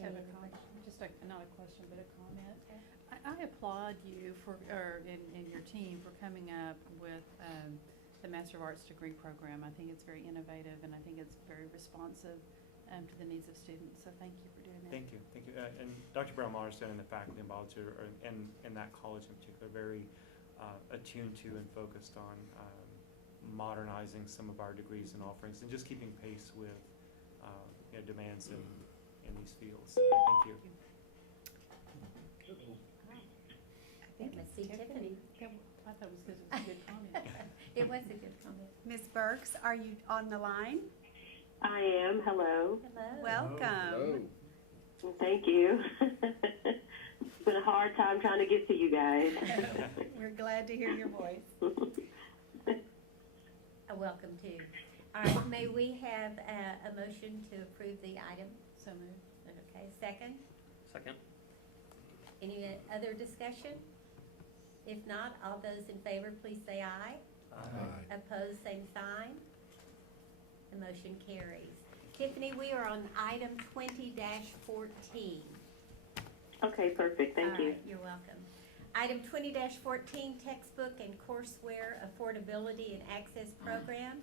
have Any a other comment, just not a question, but a comment. Okay. I applaud you and your team for coming up with the Master of Arts degree program. I think it's very innovative, and I think it's very responsive to the needs of students, so thank you for doing that. Thank you, thank you. And Dr. Brown Marston and the faculty in biology and that college in particular, very attuned to and focused on modernizing some of our degrees and offerings and just keeping pace with demands in these fields. Thank you. I think I see Tiffany. I thought it was because it was a good comment. It was a good comment. Ms. Burks, are you on the line? I am. Hello. Hello. Welcome. Thank you. It's been a hard time trying to get to you guys. We're glad to hear your voice. Welcome too. All right, may we have a motion to approve the item? So moved. Okay, second? Second. Any other discussion? If not, all those in favor, please say aye. Aye. Opposed, same sign. The motion carries. Tiffany, we are on item 20-14. Okay, perfect. Thank you. All right, you're welcome. Item 20-14, textbook and courseware affordability and access program.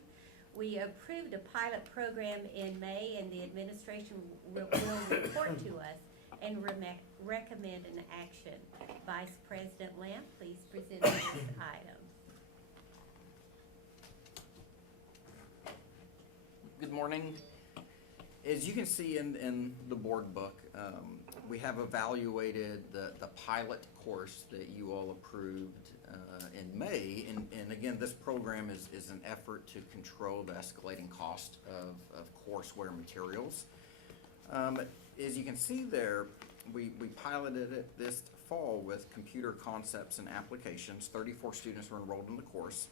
We approved a pilot program in May, and the administration will report to us and recommend an action. Vice President Lamp, please present this item. Good morning. As you can see in the board book, we have evaluated the pilot course that you all approved in May. And again, this program is an effort to control the escalating cost of courseware materials. As you can see there, we piloted it this fall with computer concepts and applications. 34 students were enrolled in the course.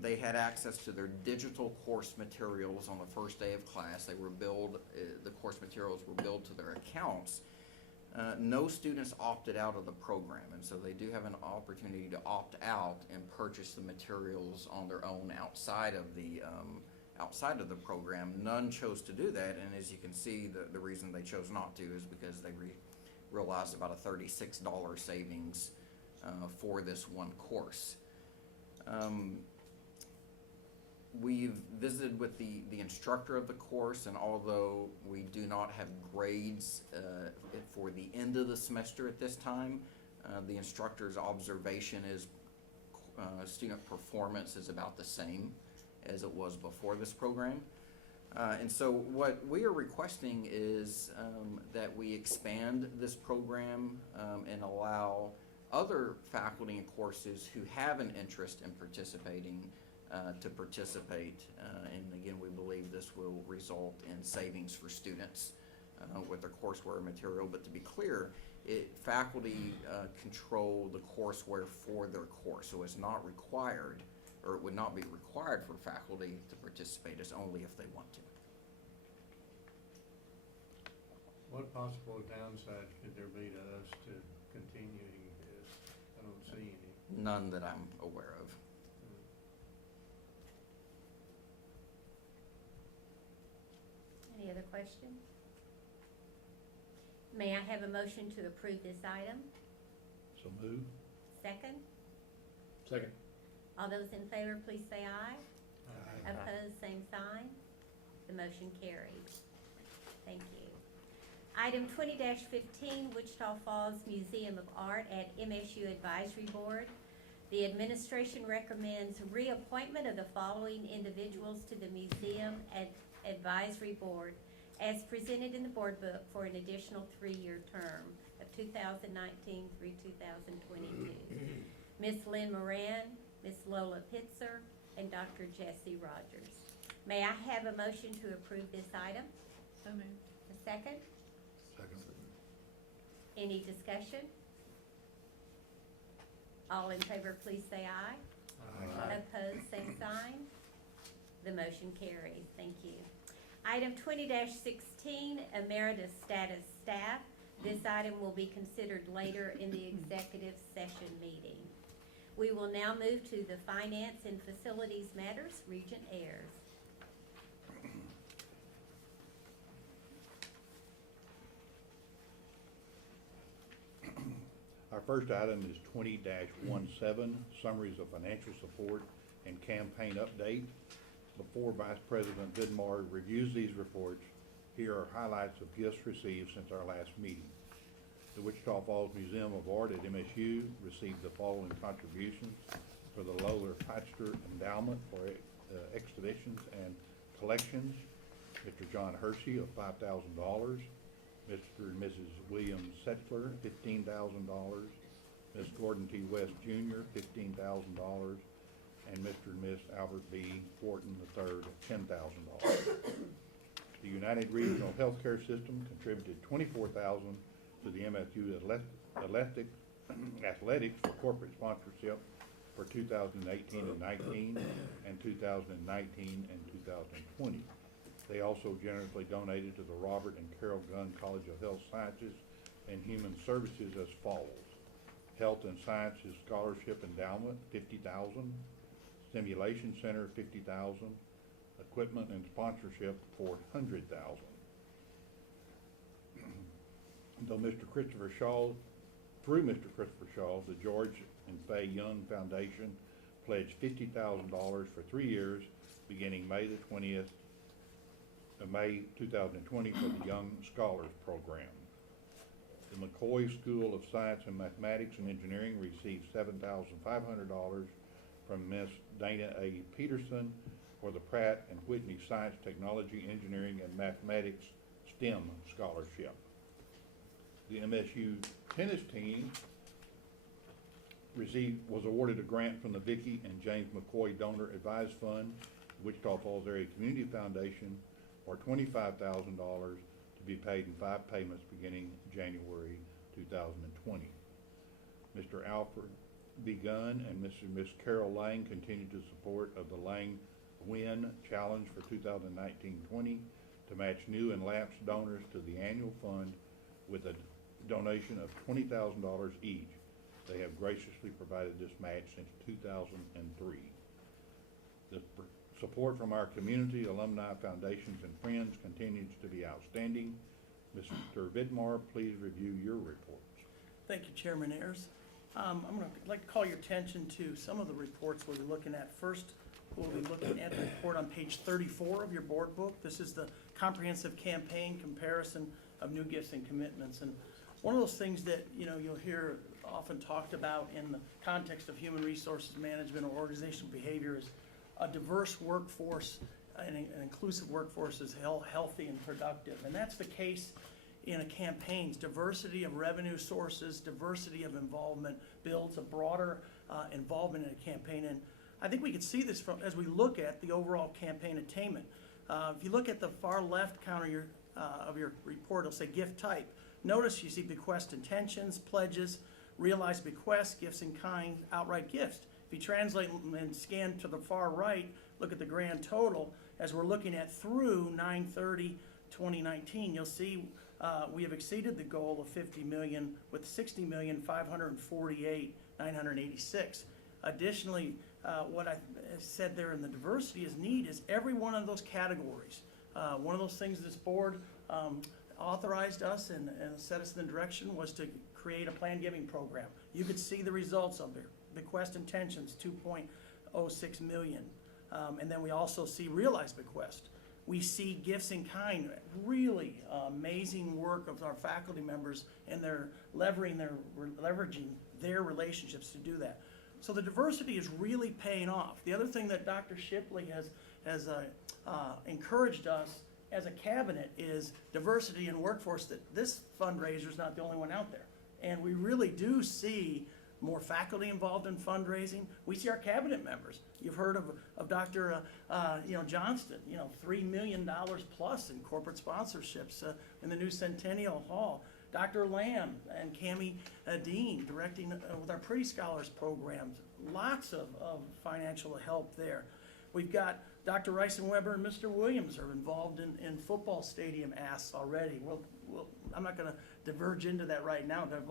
They had access to their digital course materials on the first day of class. They were billed, the course materials were billed to their accounts. No students opted out of the program, and so they do have an opportunity to opt out and purchase the materials on their own outside of the program. None chose to do that, and as you can see, the reason they chose not to is because they realized about a $36 savings for this one course. We've visited with the instructor of the course, and although we do not have grades for the end of the semester at this time, the instructor's observation is student performance is about the same as it was before this program. And so what we are requesting is that we expand this program and allow other faculty and courses who have an interest in participating to participate. And again, we believe this will result in savings for students with their courseware material. But to be clear, faculty control the courseware for their course, so it's not required, or it would not be required for faculty to participate. It's only if they want to. What possible downside could there be to us to continuing this? I don't see any. None that I'm aware of. Any other questions? May I have a motion to approve this item? So move. Second? Second. All those in favor, please say aye. Aye. Opposed, same sign. The motion carries. Thank you. Item 20-15, Wichita Falls Museum of Art at MSU Advisory Board. The administration recommends reappointment of the following individuals to the Museum Advisory Board as presented in the board book for an additional 3-year term of 2019 through 2022. Ms. Lynn Moran, Ms. Lola Pitzer, and Dr. Jesse Rogers. May I have a motion to approve this item? So moved. A second? Second. Any discussion? All in favor, please say aye. Aye. Opposed, same sign. The motion carries. Thank you. Item 20-16, emeritus status staff. This item will be considered later in the executive session meeting. We will now move to the finance and facilities matters. Regent Ayers. Our first item is 20-17, summaries of financial support and campaign update. Before Vice President Vidmar reviews these reports, here are highlights of gifts received since our last meeting. The Wichita Falls Museum of Art at MSU received the following contributions for the Lola Feitzer Endowment for exhibitions and collections. Mr. John Hersey of $5,000. Mr. and Mrs. William Settler, $15,000. Ms. Gordon T. West Jr., $15,000. And Mr. and Miss Albert B. Wharton III, $10,000. The United Regional Healthcare System contributed $24,000 to the MSU athletics for corporate sponsorship for 2018 and 19, and 2019 and 2020. They also generously donated to the Robert and Carol Gunn College of Health Sciences and Human Services as follows: Health and Sciences Scholarship Endowment, $50,000; Simulation Center, $50,000; Equipment and Sponsorship, $400,000. Though Mr. Christopher Shaw, through Mr. Christopher Shaw, the George and Faye Young Foundation pledged $50,000 for 3 years, beginning May 2020 for the Young Scholars Program. The McCoy School of Science and Mathematics and Engineering received $7,500 from Miss Dana A. Peterson for the Pratt and Whitney Science, Technology, Engineering, and Mathematics STEM Scholarship. The MSU tennis team was awarded a grant from the Vicki and James McCoy Donor Advised Fund, Wichita Falls Area Community Foundation, for $25,000 to be paid in 5 payments beginning January 2020. Mr. Alfred B. Gunn and Mr. and Miss Carol Lang continue to support of the Lang Win Challenge for 2019-20 to match new and lapsed donors to the annual fund with a donation of $20,000 each. They have graciously provided this match since 2003. The support from our community, alumni, foundations, and friends continues to be outstanding. Mr. Vidmar, please review your reports. Thank you, Chairman Ayers. I'd like to call your attention to some of the reports we'll be looking at. First, we'll be looking at the report on page 34 of your board book. This is the comprehensive campaign comparison of new gifts and commitments. And one of those things that you'll hear often talked about in the context of human resources management or organizational behavior is a diverse workforce and an inclusive workforce is healthy and productive. And that's the case in a campaigns. Diversity of revenue sources, diversity of involvement builds a broader involvement in a campaign. And I think we can see this as we look at the overall campaign attainment. If you look at the far left counter of your report, it'll say gift type. Notice you see bequest intentions, pledges, realized bequests, gifts in kind, outright gifts. If you translate and scan to the far right, look at the grand total. As we're looking at through 9/30/2019, you'll see we have exceeded the goal of $50 million with $60,548,986. Additionally, what I said there in the diversity is need is every one of those categories. One of those things this board authorized us and set us in the direction was to create a plan giving program. You could see the results of it. Bequest intentions, 2.06 million. And then we also see realized bequest. We see gifts in kind, really amazing work of our faculty members and they're leveraging their relationships to do that. So the diversity is really paying off. The other thing that Dr. Shipley has encouraged us as a cabinet is diversity in workforce, that this fundraiser is not the only one out there. And we really do see more faculty involved in fundraising. We see our cabinet members. You've heard of Dr. Johnston, $3 million plus in corporate sponsorships in the new Centennial Hall. Dr. Lamb and Cammie Dean directing with our Pretty Scholars programs. Lots of financial help there. We've got Dr. Rice and Weber and Mr. Williams are involved in football stadium asks already. I'm not going to divulge into that right now, but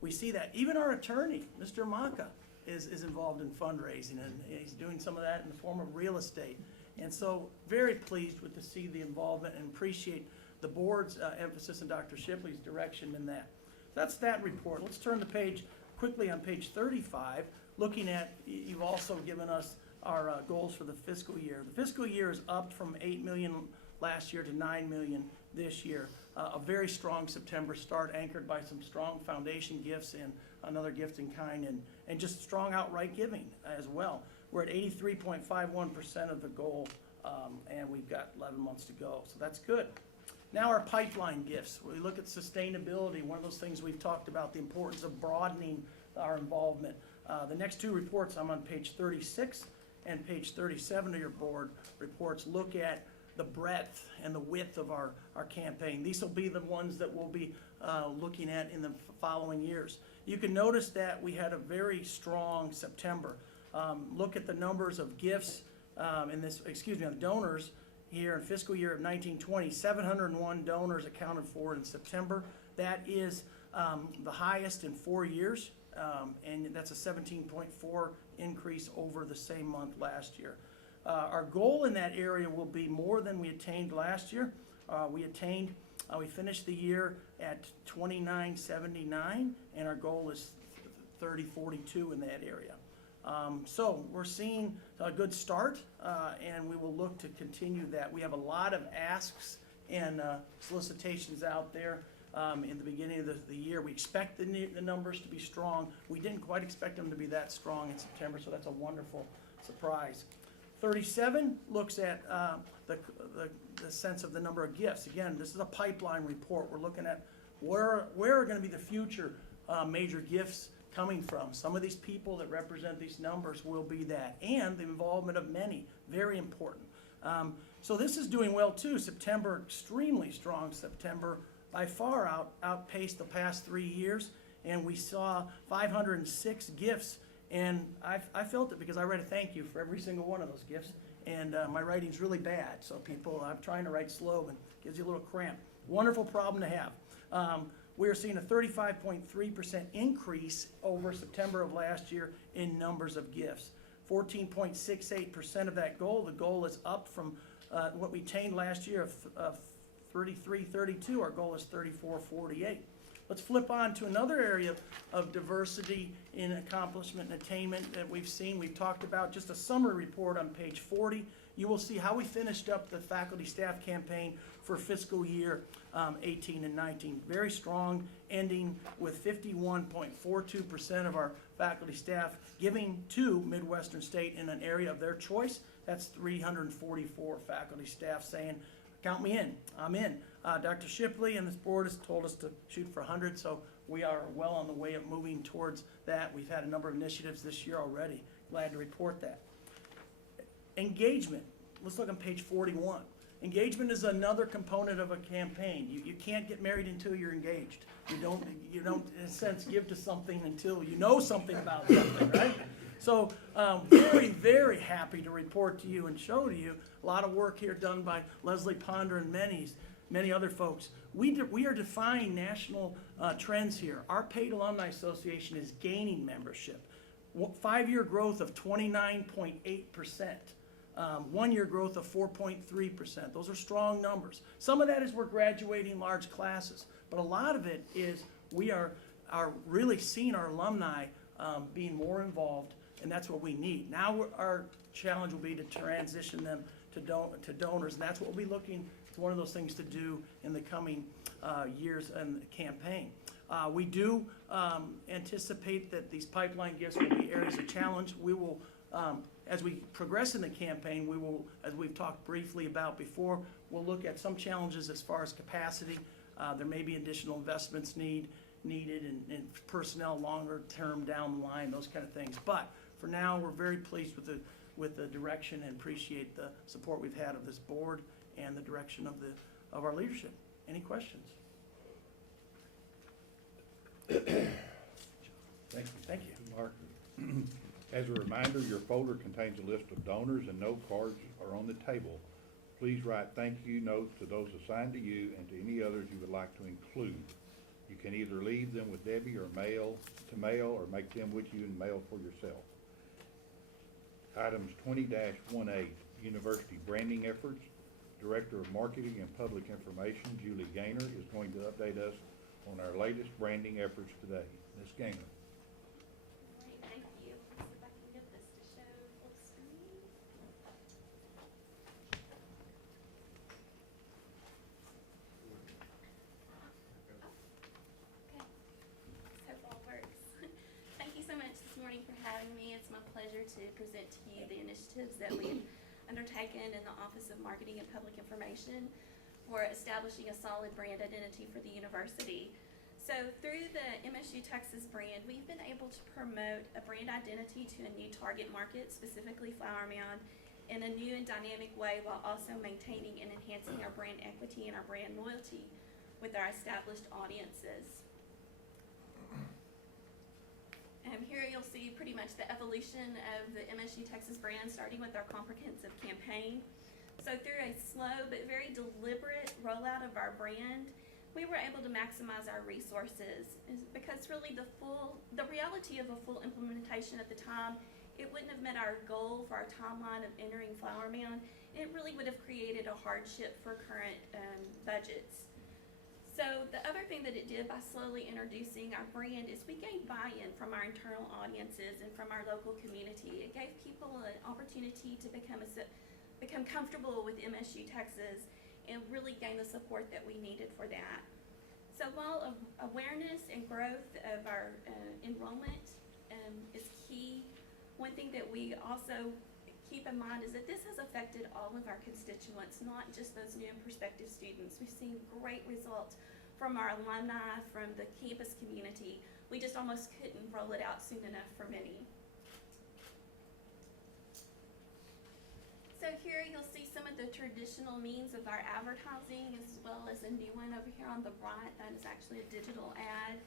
we see that. Even our attorney, Mr. Maka, is involved in fundraising, and he's doing some of that in the form of real estate. And so very pleased to see the involvement and appreciate the board's emphasis and Dr. Shipley's direction in that. That's that report. Let's turn the page quickly on page 35, looking at, you've also given us our goals for the fiscal year. The fiscal year is up from 8 million last year to 9 million this year. A very strong September start, anchored by some strong foundation gifts and another gift in kind, and just strong outright giving as well. We're at 83.51% of the goal, and we've got 11 months to go, so that's good. Now our pipeline gifts. We look at sustainability, one of those things we've talked about, the importance of broadening our involvement. The next two reports, I'm on page 36 and page 37 of your board reports, look at the breadth and the width of our campaign. These will be the ones that we'll be looking at in the following years. You can notice that we had a very strong September. Look at the numbers of gifts of donors here in fiscal year of 1920. 701 donors accounted for in September. That is the highest in 4 years, and that's a 17.4 increase over the same month last year. Our goal in that area will be more than we attained last year. We finished the year at 2979, and our goal is 3042 in that area. So we're seeing a good start, and we will look to continue that. We have a lot of asks and solicitations out there in the beginning of the year. We expect the numbers to be strong. We didn't quite expect them to be that strong in September, so that's a wonderful surprise. 37 looks at the sense of the number of gifts. Again, this is a pipeline report. We're looking at where are going to be the future major gifts coming from. Some of these people that represent these numbers will be that, and the involvement of many, very important. So this is doing well too. September, extremely strong September, by far outpaced the past 3 years, and we saw 506 gifts. And I felt it because I write a thank you for every single one of those gifts. And my writing's really bad, so I'm trying to write slow and gives you a little cramp. Wonderful problem to have. We are seeing a 35.3% increase over September of last year in numbers of gifts. 14.68% of that goal. The goal is up from what we attained last year of 33.32. Our goal is 34.48. Let's flip on to another area of diversity in accomplishment and attainment that we've seen. We've talked about just a summary report on page 40. You will see how we finished up the faculty staff campaign for fiscal year 18 and 19. Very strong, ending with 51.42% of our faculty staff giving to Midwestern State in an area of their choice. That's 344 faculty staff saying, count me in, I'm in. Dr. Shipley and this board has told us to shoot for 100, so we are well on the way of moving towards that. We've had a number of initiatives this year already. Glad to report that. Engagement. Let's look on page 41. Engagement is another component of a campaign. You can't get married until you're engaged. You don't, in a sense, give to something until you know something about something, right? So very, very happy to report to you and show to you a lot of work here done by Leslie Ponder and many other folks. We are defying national trends here. Our Paid Alumni Association is gaining membership. 5-year growth of 29.8%. 1-year growth of 4.3%. Those are strong numbers. Some of that is we're graduating large classes, but a lot of it is we are really seeing our alumni being more involved, and that's what we need. Now our challenge will be to transition them to donors, and that's what we'll be looking. It's one of those things to do in the coming years in the campaign. We do anticipate that these pipeline gifts will be areas of challenge. We will, as we progress in the campaign, we will, as we've talked briefly about before, we'll look at some challenges as far as capacity. There may be additional investments needed and personnel longer term down the line, those kind of things. But for now, we're very pleased with the direction and appreciate the support we've had of this board and the direction of our leadership. Any questions? Thank you. Thank you. Mark. As a reminder, your folder contains a list of donors and note cards are on the table. Please write thank you notes to those assigned to you and to any others you would like to include. You can either leave them with Debbie or mail or make them with you and mail for yourself. Items 20-18, University Branding Efforts. Director of Marketing and Public Information, Julie Gaynor, is going to update us on our latest branding efforts today. Ms. Gainer. Great, thank you. Let's see if I can get this to show full screen. Okay, hope all works. Thank you so much this morning for having me. It's my pleasure to present to you the initiatives that we've undertaken in the Office of Marketing and Public Information for establishing a solid brand identity for the university. So through the MSU Texas brand, we've been able to promote a brand identity to a new target market, specifically Flower Mound, in a new and dynamic way while also maintaining and enhancing our brand equity and our brand loyalty with our established audiences. Here you'll see pretty much the evolution of the MSU Texas brand, starting with our comprehensive campaign. So through a slow but very deliberate rollout of our brand, we were able to maximize our resources, because really the reality of a full implementation at the time, it wouldn't have met our goal for our timeline of entering Flower Mound. It really would have created a hardship for current budgets. So the other thing that it did by slowly introducing our brand is we gained buy-in from our internal audiences and from our local community. It gave people an opportunity to become comfortable with MSU Texas and really gain the support that we needed for that. So while awareness and growth of our enrollment is key, one thing that we also keep in mind is that this has affected all of our constituents, not just those new and prospective students. We've seen great results from our alumni, from the campus community. We just almost couldn't roll it out soon enough for many. So here you'll see some of the traditional means of our advertising, as well as a new one over here on the right that is actually a digital ad.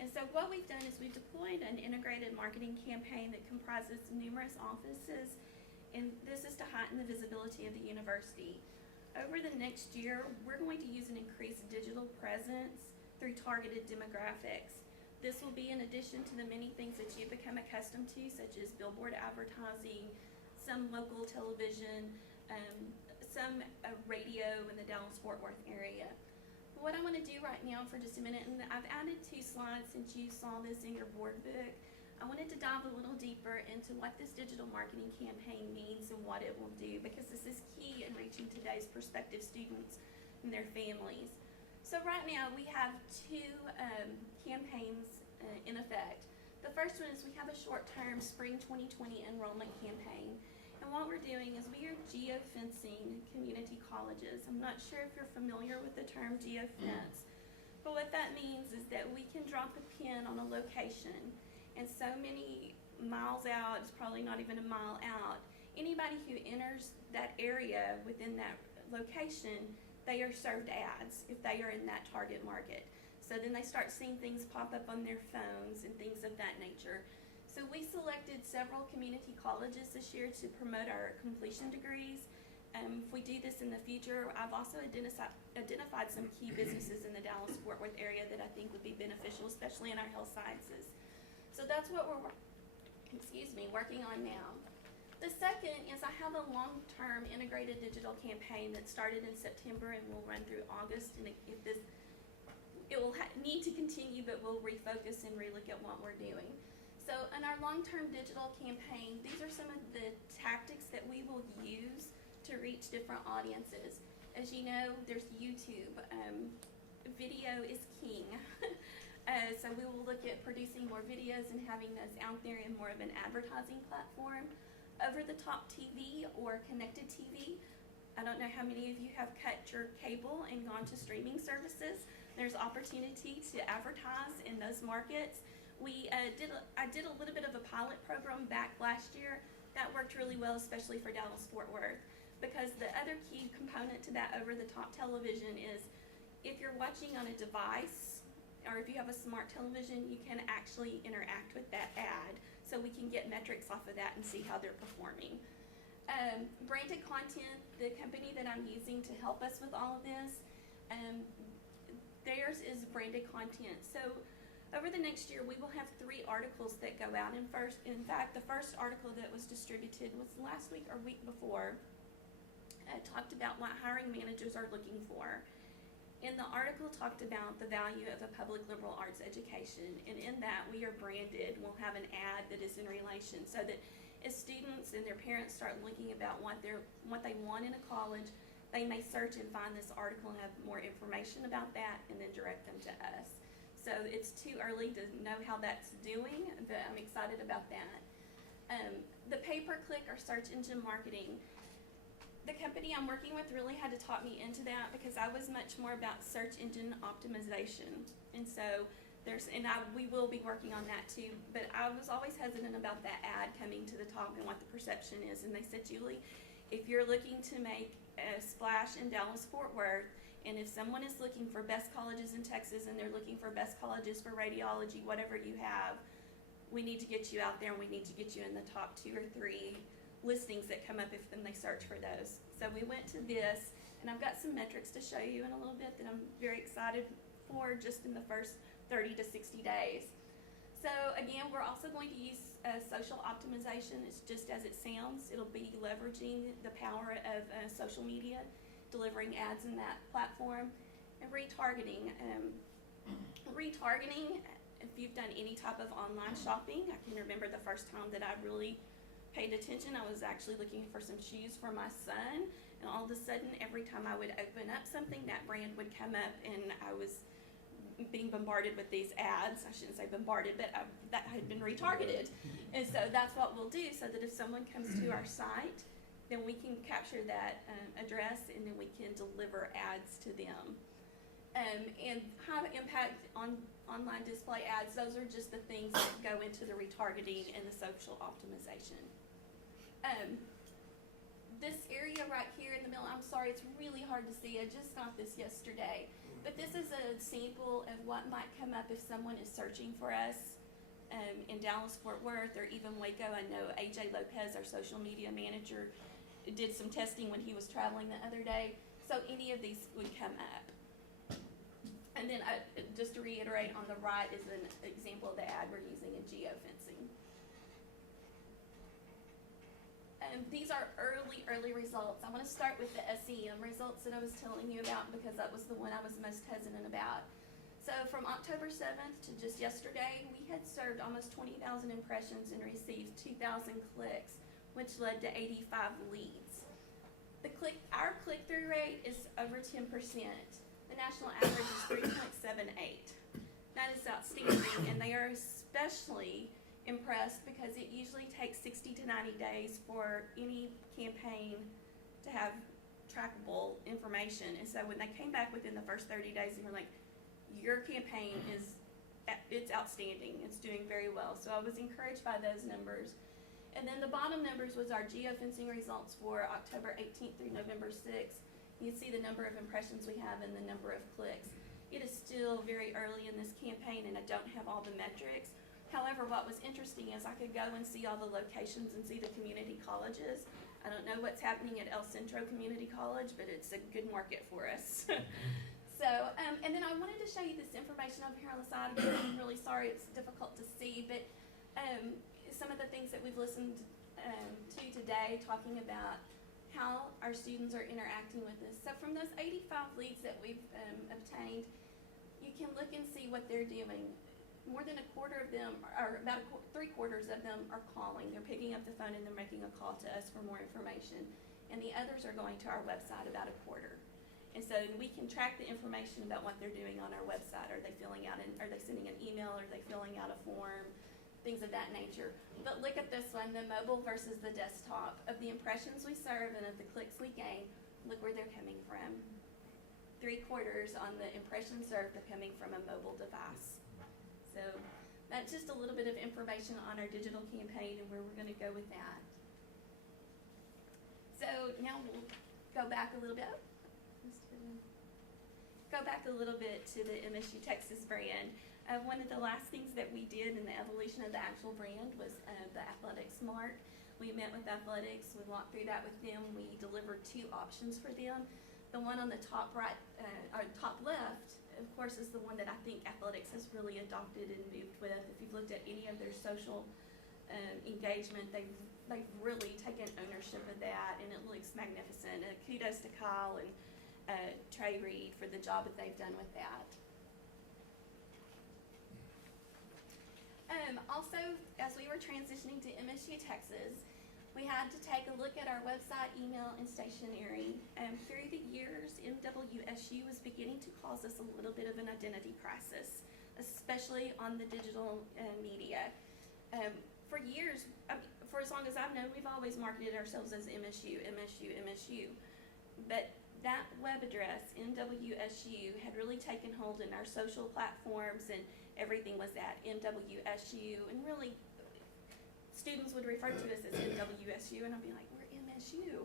And so what we've done is we've deployed an integrated marketing campaign that comprises numerous offices, and this is to heighten the visibility of the university. Over the next year, we're going to use an increased digital presence through targeted demographics. This will be in addition to the many things that you've become accustomed to, such as billboard advertising, some local television, some radio in the Dallas-Fort Worth area. What I want to do right now for just a minute, and I've added 2 slides since you saw this in your board book. I wanted to dive a little deeper into what this digital marketing campaign means and what it will do, because this is key in reaching today's prospective students and their families. So right now we have 2 campaigns in effect. The first one is we have a short-term spring 2020 enrollment campaign. And what we're doing is we are geofencing community colleges. I'm not sure if you're familiar with the term geofence, but what that means is that we can drop a pin on a location, and so many miles out, it's probably not even a mile out, anybody who enters that area within that location, they are served ads if they are in that target market. So then they start seeing things pop up on their phones and things of that nature. So we selected several community colleges this year to promote our completion degrees. If we do this in the future, I've also identified some key businesses in the Dallas-Fort Worth area that I think would be beneficial, especially in our health sciences. So that's what we're, working on now. The second is I have a long-term integrated digital campaign that started in September and will run through August. And it will need to continue, but we'll refocus and relook at what we're doing. So in our long-term digital campaign, these are some of the tactics that we will use to reach different audiences. As you know, there's YouTube. Video is king. So we will look at producing more videos and having those out there in more of an advertising platform. Over-the-top TV or connected TV. I don't know how many of you have cut your cable and gone to streaming services. There's opportunity to advertise in those markets. I did a little bit of a pilot program back last year. That worked really well, especially for Dallas-Fort Worth, because the other key component to that over-the-top television is if you're watching on a device or if you have a smart television, you can actually interact with that ad, so we can get metrics off of that and see how they're performing. Branded content, the company that I'm using to help us with all of this, theirs is branded content. So over the next year, we will have 3 articles that go out. In fact, the first article that was distributed was last week or week before. Talked about what hiring managers are looking for. And the article talked about the value of a public liberal arts education, and in that we are branded. We'll have an ad that is in relation, so that as students and their parents start looking about what they want in a college, they may search and find this article and have more information about that, and then direct them to us. So it's too early to know how that's doing, but I'm excited about that. The pay-per-click or search engine marketing. The company I'm working with really had to talk me into that because I was much more about search engine optimization. And so we will be working on that too, but I was always hesitant about that ad coming to the top and what the perception is. And they said, Julie, if you're looking to make a splash in Dallas-Fort Worth, and if someone is looking for best colleges in Texas and they're looking for best colleges for radiology, whatever you have, we need to get you out there and we need to get you in the top 2 or 3 listings that come up if then they search for those. So we went to this, and I've got some metrics to show you in a little bit that I'm very excited for just in the first 30 to 60 days. So again, we're also going to use social optimization. It's just as it sounds. It'll be leveraging the power of social media, delivering ads in that platform, and retargeting. Retargeting, if you've done any type of online shopping, I can remember the first time that I really paid attention. I was actually looking for some shoes for my son, and all of a sudden, every time I would open up something, that brand would come up, and I was being bombarded with these ads. I shouldn't say bombarded, but that had been retargeted. And so that's what we'll do, so that if someone comes to our site, then we can capture that address, and then we can deliver ads to them. And how to impact on online display ads, those are just the things that go into the retargeting and the social optimization. This area right here in the middle, I'm sorry, it's really hard to see. I just got this yesterday. But this is a sample of what might come up if someone is searching for us in Dallas-Fort Worth or even Waco. I know AJ Lopez, our social media manager, did some testing when he was traveling the other day. So any of these would come up. And then just to reiterate, on the right is an example of the ad we're using in geofencing. These are early results. I want to start with the SEM results that I was telling you about because that was the one I was most hesitant about. So from October 7th to just yesterday, we had served almost 20,000 impressions and received 2,000 clicks, which led to 85 leads. Our click-through rate is over 10%. The national average is 3.78. That is outstanding, and they are especially impressed because it usually takes 60 to 90 days for any campaign to have trackable information. And so when they came back within the first 30 days and were like, your campaign it's outstanding, it's doing very well. So I was encouraged by those numbers. And then the bottom numbers was our geofencing results for October 18th through November 6th. You can see the number of impressions we have and the number of clicks. It is still very early in this campaign and I don't have all the metrics. However, what was interesting is I could go and see all the locations and see the community colleges. I don't know what's happening at El Centro Community College, but it's a good market for us. So, and then I wanted to show you this information over here on the side. Again, I'm really sorry it's difficult to see, but some of the things that we've listened to today talking about how our students are interacting with us. So from those 85 leads that we've obtained, you can look and see what they're doing. More than a quarter of them, or about 3/4 of them are calling. They're picking up the phone and they're making a call to us for more information. And the others are going to our website, about 1/4. And so we can track the information about what they're doing on our website. Are they are they sending an email? Are they filling out a form? Things of that nature. But look at this one, the mobile versus the desktop. Of the impressions we serve and of the clicks we gain, look where they're coming from. 3/4 on the impressions served are coming from a mobile device. So that's just a little bit of information on our digital campaign and where we're going to go with that. So now we'll go back a little bit. To the MSU Texas brand. One of the last things that we did in the evolution of the actual brand was the Athletics Mark. We met with athletics, we walked through that with them, we delivered 2 options for them. The one on the top right, or top left, of course, is the one that I think athletics has really adopted and moved with. If you've looked at any of their social engagement, they've really taken ownership of that, and it looks magnificent. Kudos to Kyle and Trey Reed for the job that they've done with that. Also, as we were transitioning to MSU Texas, we had to take a look at our website, email, and stationery. Through the years, MWSU was beginning to cause us a little bit of an identity crisis, especially on the digital media. For years, for as long as I've known, we've always marketed ourselves as MSU, MSU, MSU. But that web address, MWSU, had really taken hold in our social platforms, and everything was at MWSU, and really students would refer to us as MWSU, and I'd be like, we're MSU.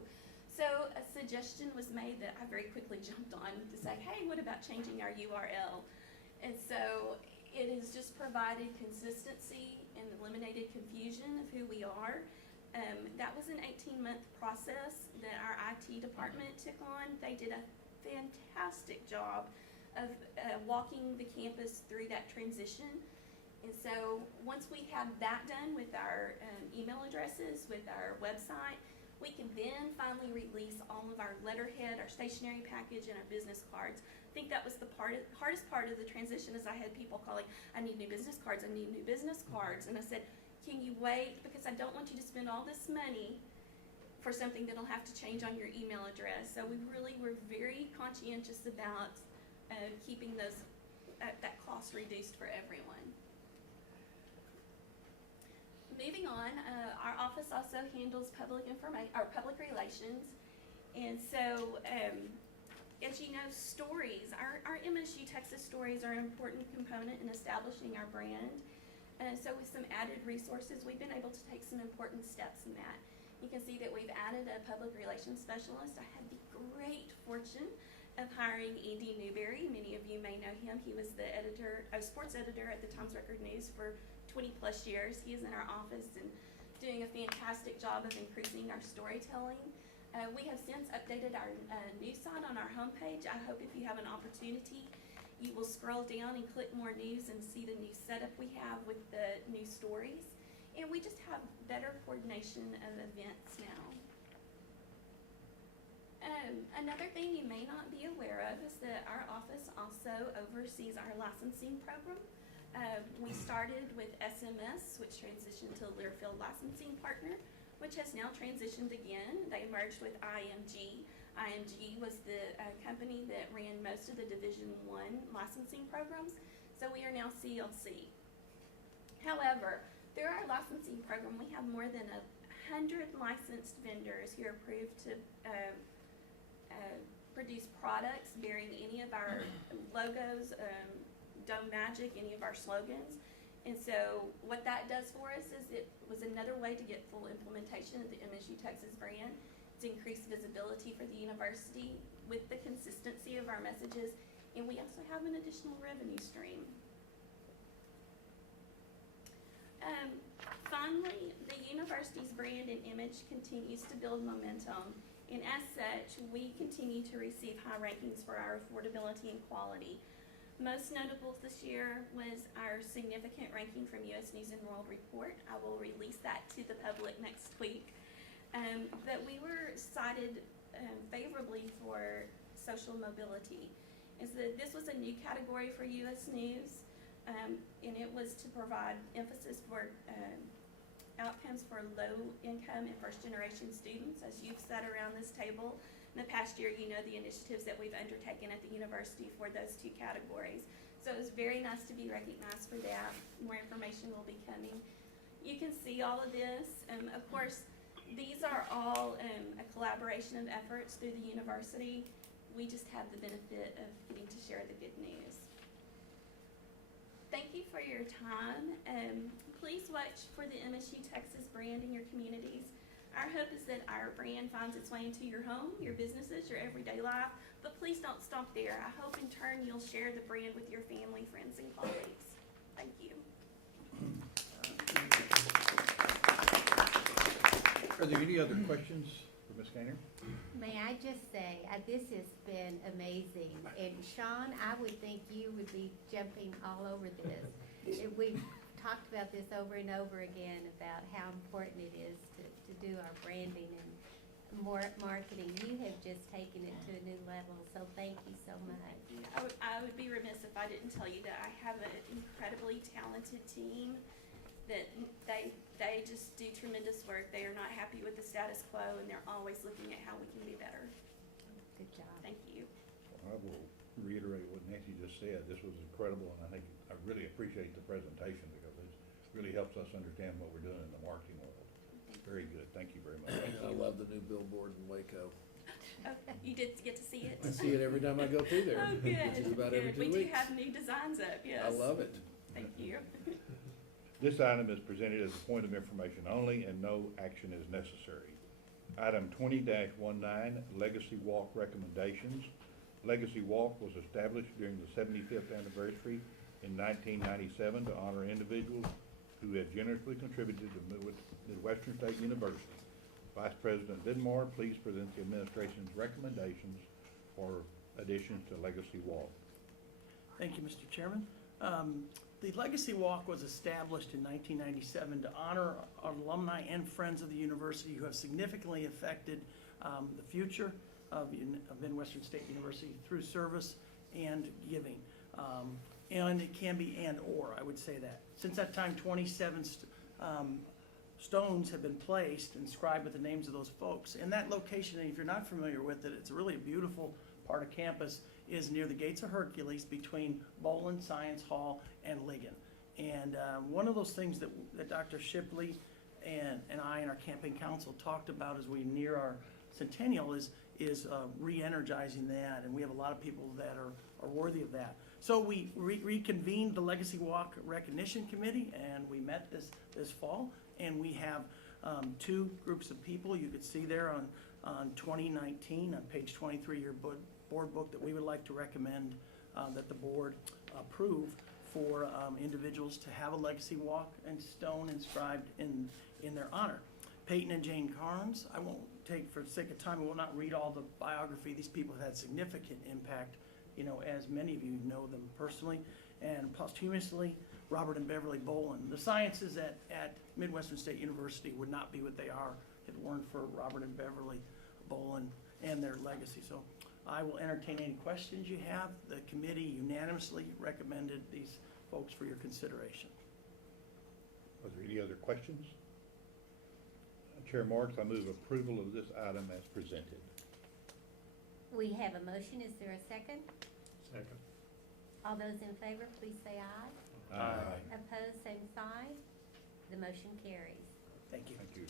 So a suggestion was made that I very quickly jumped on to say, hey, what about changing our URL? And so it has just provided consistency and eliminated confusion of who we are. That was an 18-month process that our IT department took on. They did a fantastic job of walking the campus through that transition. And so once we have that done with our email addresses, with our website, we can then finally release all of our letterhead, our stationery package, and our business cards. I think that was the hardest part of the transition, is I had people calling, I need new business cards, I need new business cards. And I said, can you wait? Because I don't want you to spend all this money for something that'll have to change on your email address. So we really were very conscientious about keeping those that cost reduced for everyone. Moving on, our office also handles public relations, and so as you know, stories. Our MSU Texas stories are an important component in establishing our brand. So with some added resources, we've been able to take some important steps in that. You can see that we've added a public relations specialist. I had the great fortune of hiring Andy Newberry. Many of you may know him. He was the sports editor at the Times Record News for 20 plus years. He is in our office and doing a fantastic job of increasing our storytelling. We have since updated our news site on our homepage. I hope if you have an opportunity, you will scroll down and click more news and see the new setup we have with the new stories. And we just have better coordination of events now. Another thing you may not be aware of is that our office also oversees our licensing program. We started with SMS, which transitioned to Learfield Licensing Partner, which has now transitioned again. They merged with IMG. IMG was the company that ran most of the Division I licensing programs, so we are now CLC. However, through our licensing program, we have more than 100 licensed vendors who are approved to produce products bearing any of our logos, Dome Magic, any of our slogans. And so what that does for us is it was another way to get full implementation of the MSU Texas brand. It's increased visibility for the university with the consistency of our messages, and we also have an additional revenue stream. Finally, the university's brand and image continues to build momentum, and as such, we continue to receive high rankings for our affordability and quality. Most notable this year was our significant ranking from U.S. News and World Report. I will release that to the public next week. But we were cited favorably for social mobility. Is that this was a new category for U.S. News, and it was to provide emphasis for outcomes for low-income and first-generation students. As you've sat around this table in the past year, you know the initiatives that we've undertaken at the university for those two categories. So it was very nice to be recognized for that. More information will be coming. You can see all of this. Of course, these are all a collaboration of efforts through the university. We just have the benefit of getting to share the good news. Thank you for your time. Please watch for the MSU Texas brand in your communities. Our hope is that our brand finds its way into your home, your businesses, your everyday life, but please don't stop there. I hope in turn you'll share the brand with your family, friends, and colleagues. Thank you. Are there any other questions for Ms. Gaynor? May I just say, this has been amazing. And Sean, I would think you would be jumping all over this. We've talked about this over and over again about how important it is to do our branding. And marketing. You have just taken it to a new level, so thank you so much. I would be remiss if I didn't tell you that I have an incredibly talented team that they just do tremendous work. They are not happy with the status quo, and they're always looking at how we can be better. Good job. Thank you. I will reiterate what Nancy just said. This was incredible, and I think I really appreciate the presentation because it really helps us understand what we're doing in the marketing world. Very good. Thank you very much. And I love the new billboard in Waco. Oh, you did get to see it? I see it every time I go through there. Oh, good. Which is about every Good. 2 We weeks. do have new designs up, yes. I love it. Thank you. This item is presented as a point of information only, and no action is necessary. Item 20-19, Legacy Walk recommendations. Legacy Walk was established during the 75th anniversary in 1997 to honor individuals who had generously contributed to Midwestern State University. Vice President Vidmar, please present the administration's recommendations for additions to Legacy Walk. Thank you, Mr. Chairman. The Legacy Walk was established in 1997 to honor our alumni and friends of the university who have significantly affected the future of Midwestern State University through service and giving. And it can be and/or, I would say that. Since that time, 27 stones have been placed inscribed with the names of those folks. And that location, if you're not familiar with it, it's a really beautiful part of campus, is near the Gates of Hercules between Bolin, Science Hall, and Ligon. And one of those things that Dr. Shipley and I and our campaign council talked about as we near our centennial is re-energizing that, and we have a lot of people that are worthy of that. So we reconvened the Legacy Walk Recognition Committee, and we met this fall, and we have two groups of people you could see there on 2019, on page 23, your board book, that we would like to recommend that the board approve for individuals to have a legacy walk and stone inscribed in their honor. Peyton and Jane Carnes, I won't take, for the sake of time, I will not read all the biography. These people have had significant impact, as many of you know them personally. And posthumously, Robert and Beverly Bolin. The sciences at Midwestern State University would not be what they are if it weren't for Robert and Beverly Bolin and their legacy. So I will entertain any questions you have. The committee unanimously recommended these folks for your consideration. Are there any other questions? Chair Marks, I move approval of this item as presented. We have a motion. Is there a second? Second. All those in favor, please say aye. Aye. Opposed, same sign. The motion carries. Thank you. Thank you.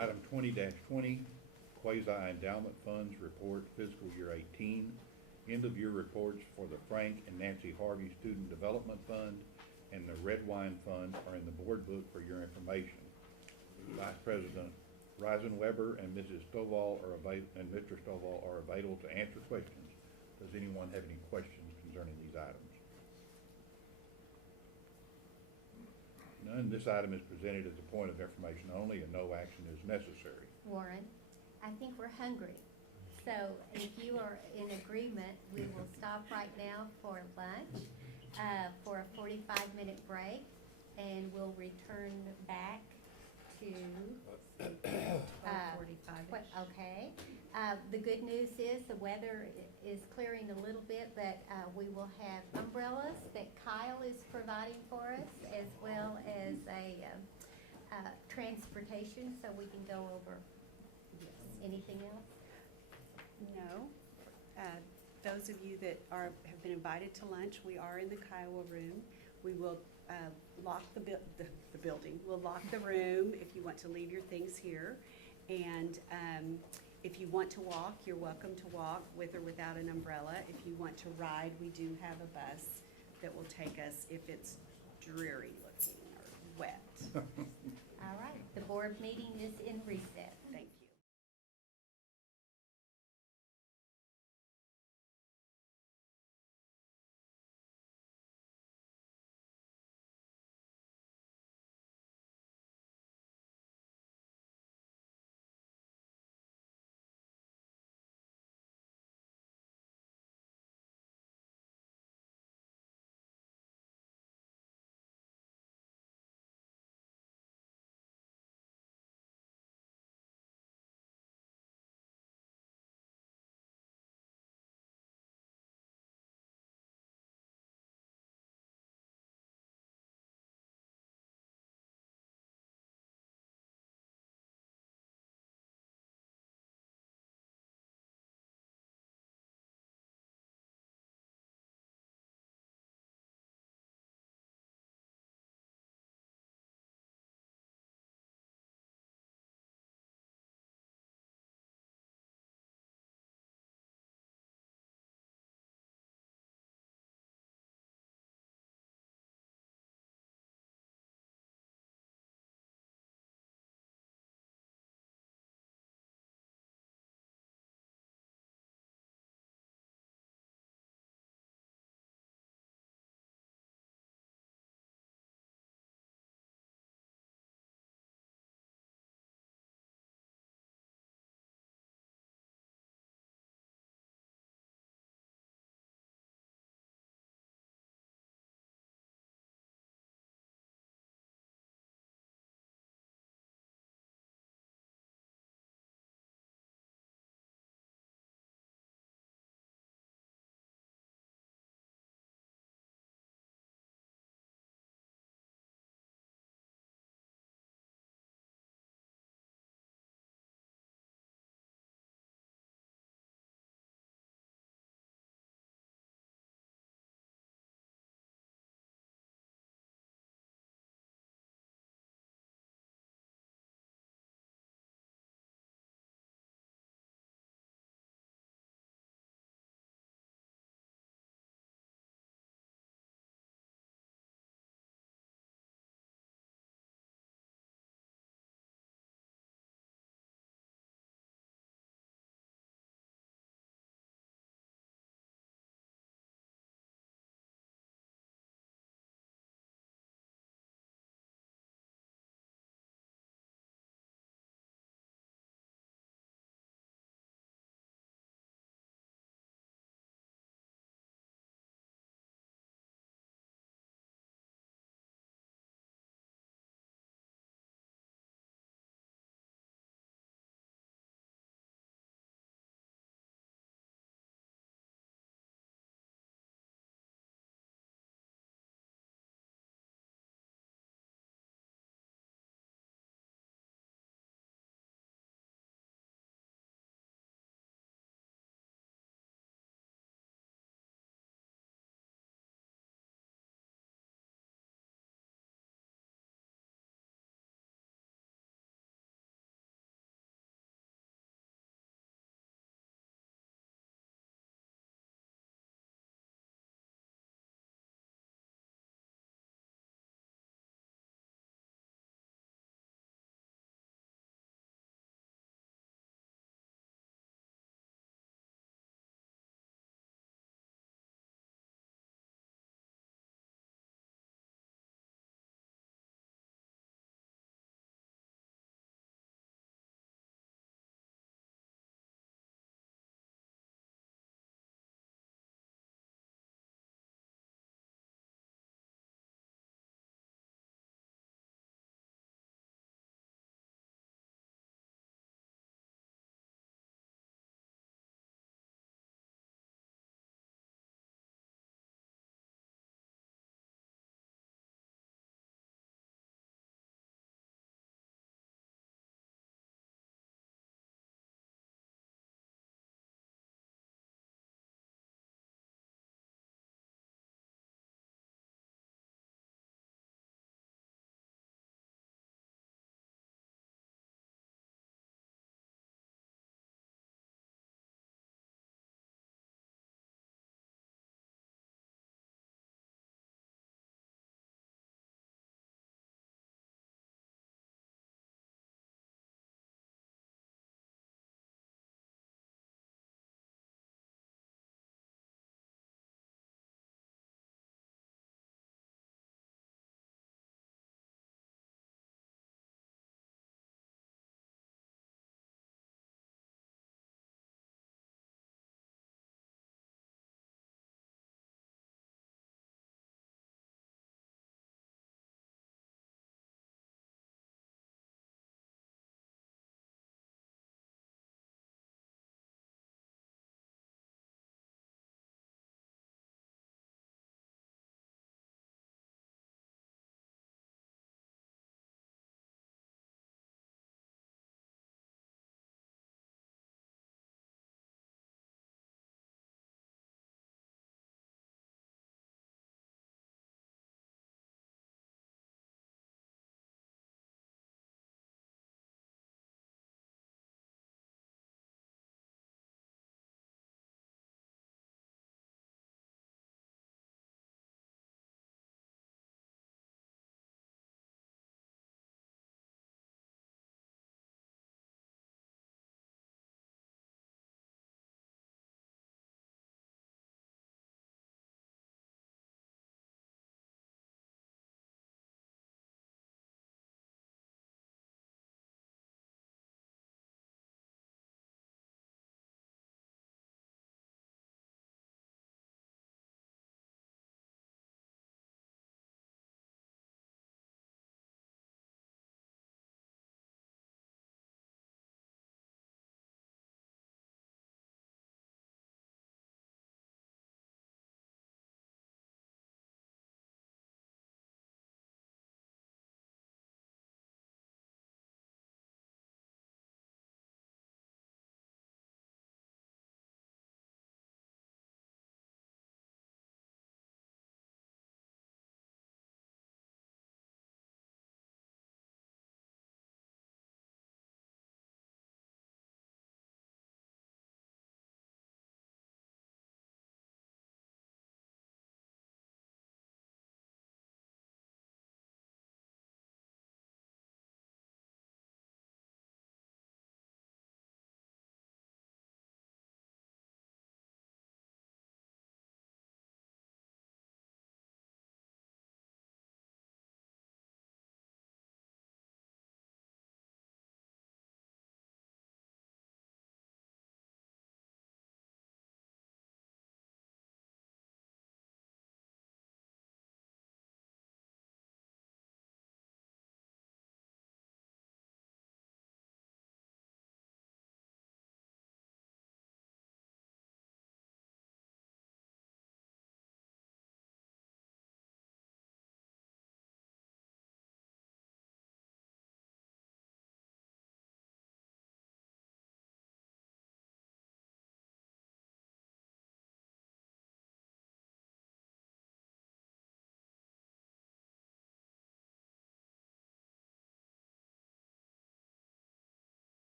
Item 20-20, Quasi-Endowment Funds Report Fiscal Year 18. End of year reports for the Frank and Nancy Harvey Student Development Fund and the Red Wine Fund are in the board book for your information. Vice President Reisenweber and Mrs. Stovall and Mr. Stovall are available to answer questions. Does anyone have any questions concerning these items? None. This item is presented as a point of information only and no action is necessary. Warren, I think we're hungry. So if you are in agreement, we will stop right now for lunch, for a 45-minute break, and we'll return back to 12:45-ish. Okay. The good news is the weather is clearing a little bit, but we will have umbrellas that Kyle is providing for us, as well as a transportation, so we can go over. Anything else? No. Those of you that have been invited to lunch, we are in the Kiowa room. We will lock the building. We'll lock the room if you want to leave your things here. And if you want to walk, you're welcome to walk with or without an umbrella. If you want to ride, we do have a bus that will take us if it's dreary looking or wet. All right. The board meeting is in recess. Thank you.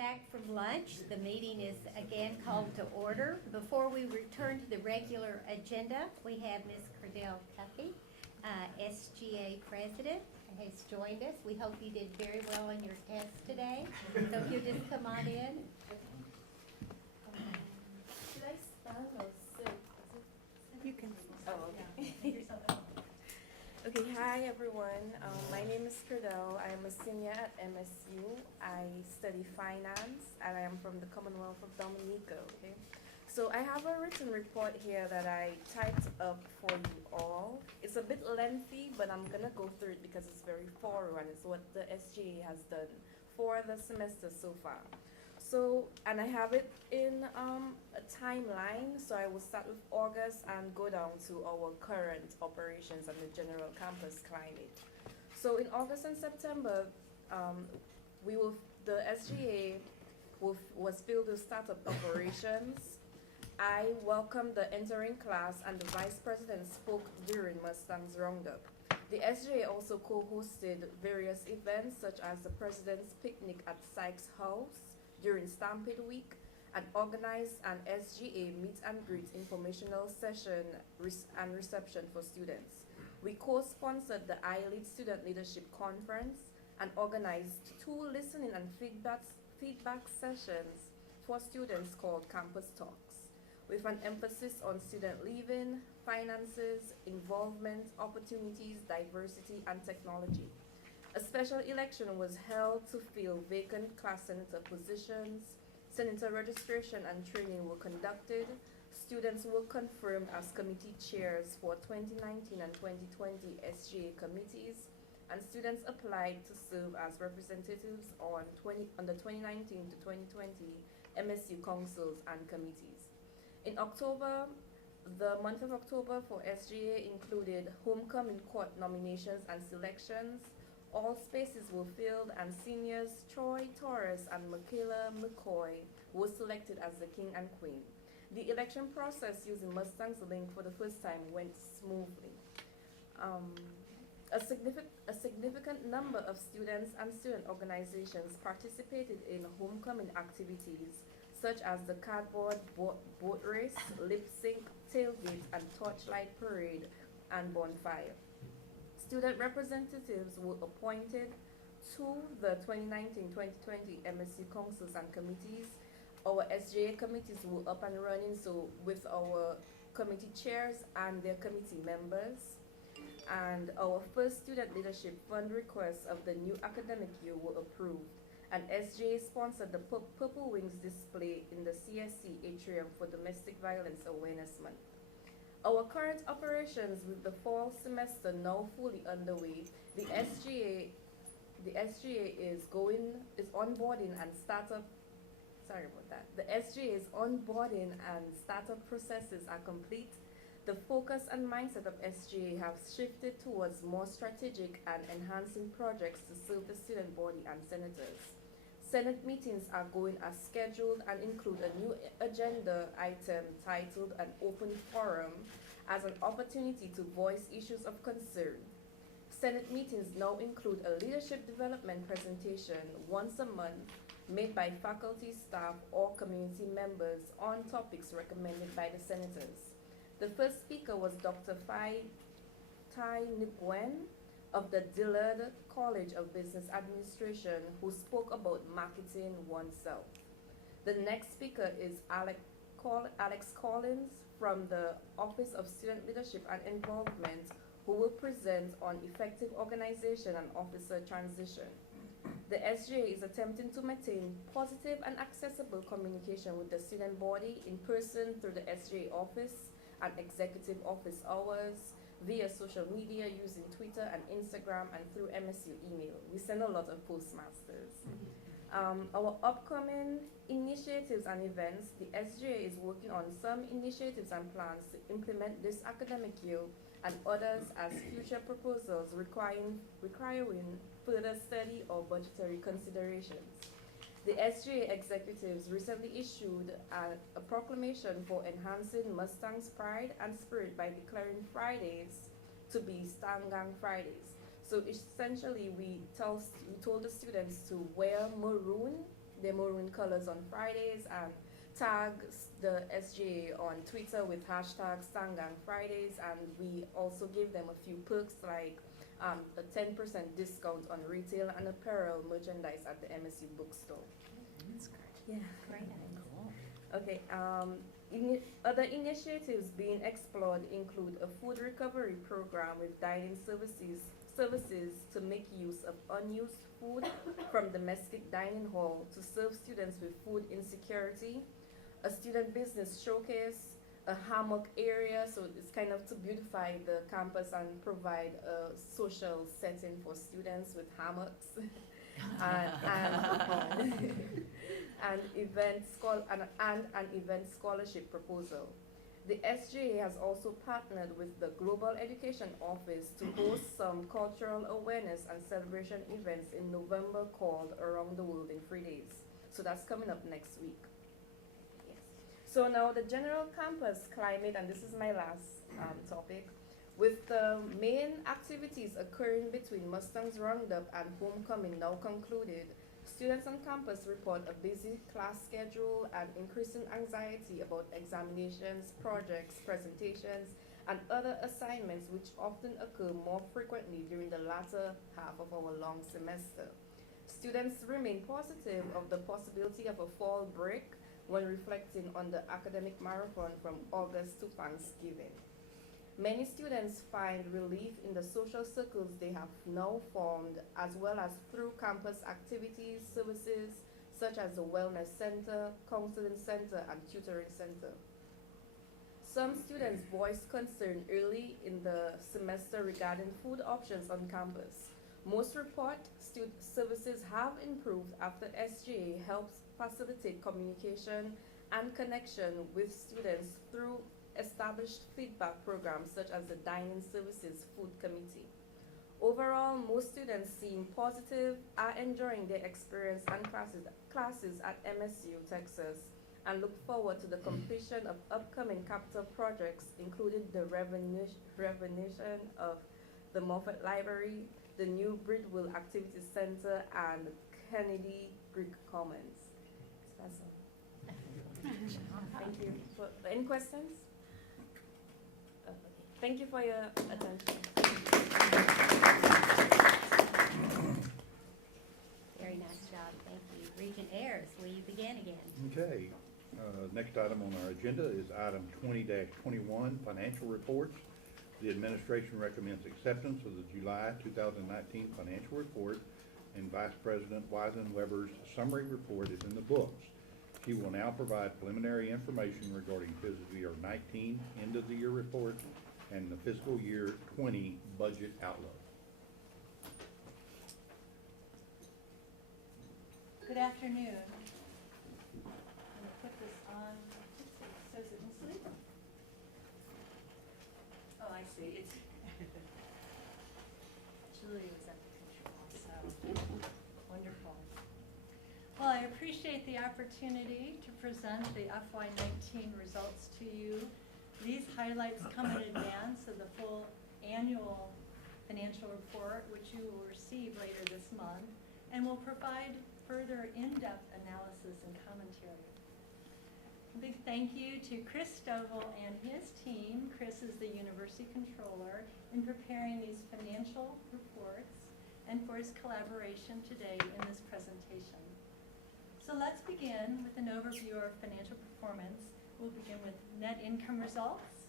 back from lunch. The meeting is again called to order. Before we return to the regular agenda, we have Ms. Cordell Cuffey, SGA President, has joined us. We hope you did very well on your test today. So if you'll just come on in. Should I stand or sit? You can. Oh, okay. Okay, hi everyone. My name is Cordell. I am a senior at MSU. I study finance and I am from the Commonwealth of Dominica, okay? So I have a written report here that I typed up for you all. It's a bit lengthy, but I'm gonna go through it because it's very thorough and it's what the SGA has done for the semester so far. So, and I have it in a timeline, so I will start with August and go down to our current operations and the general campus climate. So in August and September, the SGA was filled with startup operations. I welcomed the entering class and the vice president spoke during Mustang's roundup. The SGA also co-hosted various events such as the president's picnic at Sykes House during Stampede Week and organized an SGA meet and greet informational session and reception for students. We co-sponsored the iLead Student Leadership Conference and organized 2 listening and feedback sessions for students called Campus Talks, with an emphasis on student living, finances, involvement, opportunities, diversity, and technology. A special election was held to fill vacant class senator positions. Senator registration and training were conducted. Students were confirmed as committee chairs for 2019 and 2020 SGA committees, and students applied to serve as representatives on the 2019 to 2020 MSU councils and committees. In October, the month of October for SGA included homecoming court nominations and selections. All spaces were filled and seniors Troy Torres and Michaela McCoy were selected as the king and queen. The election process using Mustang's link for the first time went smoothly. A significant number of students and student organizations participated in homecoming activities such as the cardboard boat race, lip sync, tailgate, and torchlight parade and bonfire. Student representatives were appointed to the 2019-2020 MSU councils and committees. Our SGA committees were up and running, so with our committee chairs and their committee members. And our first student leadership fund requests of the new academic year were approved. And SGA sponsored the Purple Wings display in the CSC atrium for Domestic Violence Awareness Month. Our current operations with the fall semester now fully underway, the SGA is onboarding and startup. Sorry about that. The SGA's onboarding and startup processes are complete. The focus and mindset of SGA have shifted towards more strategic and enhancing projects to serve the student body and senators. Senate meetings are going as scheduled and include a new agenda item titled an open forum as an opportunity to voice issues of concern. Senate meetings now include a leadership development presentation once a month made by faculty, staff, or community members on topics recommended by the senators. The first speaker was Dr. Phai Tai Nguyen of the Dillard College of Business Administration, who spoke about marketing oneself. The next speaker is Alex Collins from the Office of Student Leadership and Involvement, who will present on effective organization and officer transition. The SGA is attempting to maintain positive and accessible communication with the student body in person through the SGA office and executive office hours, via social media using Twitter and Instagram, and through MSU email. We send a lot of postmasters. Our upcoming initiatives and events, the SGA is working on some initiatives and plans to implement this academic year and others as future proposals requiring further study or budgetary considerations. The SGA executives recently issued a proclamation for enhancing Mustang's pride and spirit by declaring Fridays to be Stangang Fridays. So essentially, we told the students to wear maroon, their maroon colors on Fridays and tag the SGA on Twitter with hashtag Stangang Fridays, and we also give them a few perks like a 10% discount on retail and apparel merchandise at the MSU bookstore. That's great. Yeah. Great. Okay. Other initiatives being explored include a food recovery program with dining services to make use of unused food from domestic dining hall to serve students with food insecurity, a student business showcase, a hammock area, so it's kind of to beautify the campus and provide a social setting for students with hammocks. and an event scholarship proposal. The SGA has also partnered with the Global Education Office to host some cultural awareness and celebration events in November called Around the World in 3 days. So that's coming up next week. Yes. So now the general campus climate, and this is my last topic, with the main activities occurring between Mustang's Roundup and Homecoming now concluded, students on campus report a busy class schedule and increasing anxiety about examinations, projects, presentations, and other assignments which often occur more frequently during the latter half of our long semester. Students remain positive of the possibility of a fall break when reflecting on the academic marathon from August to Thanksgiving. Many students find relief in the social circles they have now formed, as well as through campus activities, services, such as the Wellness Center, Counseling Center, and Tutoring Center. Some students voiced concern early in the semester regarding food options on campus. Most report services have improved after SGA helps facilitate communication and connection with students through established feedback programs such as the Dining Services Food Committee. Overall, most students seem positive, are enjoying their experience and classes at MSU, Texas, and look forward to the completion of upcoming capital projects, including the renovation of the Moffett Library, the new Bridwell Activity Center, and Kennedy Greek Commons. That's all. Thank you. Any questions? Thank you for your attention. Very nice job, thank you. Regent Ayers, will you begin again? Okay, next item on our agenda is item 20-21, financial reports. The administration recommends acceptance of the July 2019 financial report, and Vice President Weisenweber's summary report is in the books. She will now provide preliminary information regarding fiscal year 19 end of the year report and the fiscal year 20 budget outlook. Good afternoon. I'm going to put this on. It says it in sleep. Oh, I see. It's Julie was at the control, so wonderful. Well, I appreciate the opportunity to present the FY19 results to you. These highlights come in advance of the full annual financial report, which you will receive later this month, and will provide further in-depth analysis and commentary. A big thank you to Chris Stovall and his team. Chris is the University Controller in preparing these financial reports and for his collaboration today in this presentation. So let's begin with an overview of financial performance. We'll begin with net income results,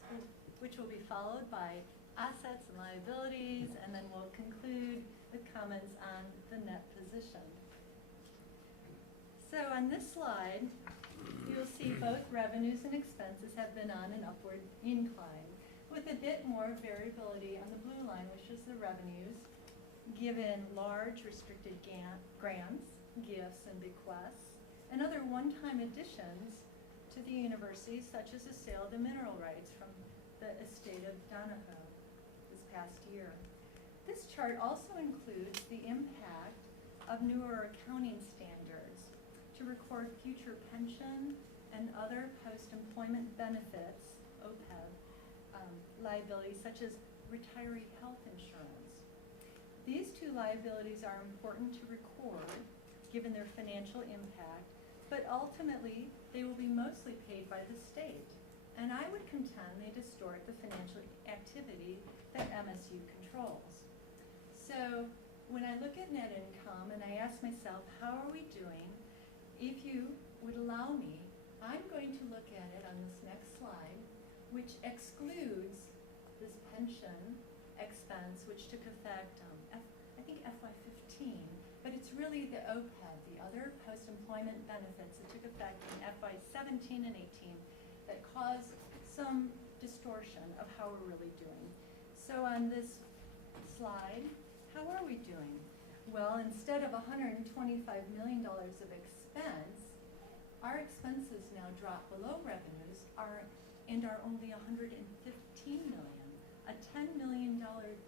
which will be followed by assets and liabilities, and then we'll conclude with comments on the net position. So on this slide, you'll see both revenues and expenses have been on an upward incline, with a bit more variability on the blue line, which is the revenues, given large restricted grants, gifts, and bequests, and other one-time additions to the university, such as the sale of the mineral rights from the estate of Donahoe this past year. This chart also includes the impact of newer accounting standards to record future pension and other post-employment benefits, OPEB, liabilities such as retiree health insurance. These two liabilities are important to record given their financial impact, but ultimately, they will be mostly paid by the state. And I would contend they distort the financial activity that MSU controls. So when I look at net income and I ask myself, how are we doing? If you would allow me, I'm going to look at it on this next slide, which excludes this pension expense, which took effect, I think FY15, but it's really the OPEB, the other post-employment benefits that took effect in FY17 and 18 that caused some distortion of how we're really doing. So on this slide, how are we doing? Well, instead of $125 million of expense, our expenses now drop below revenues and are only $115 million, a $10 million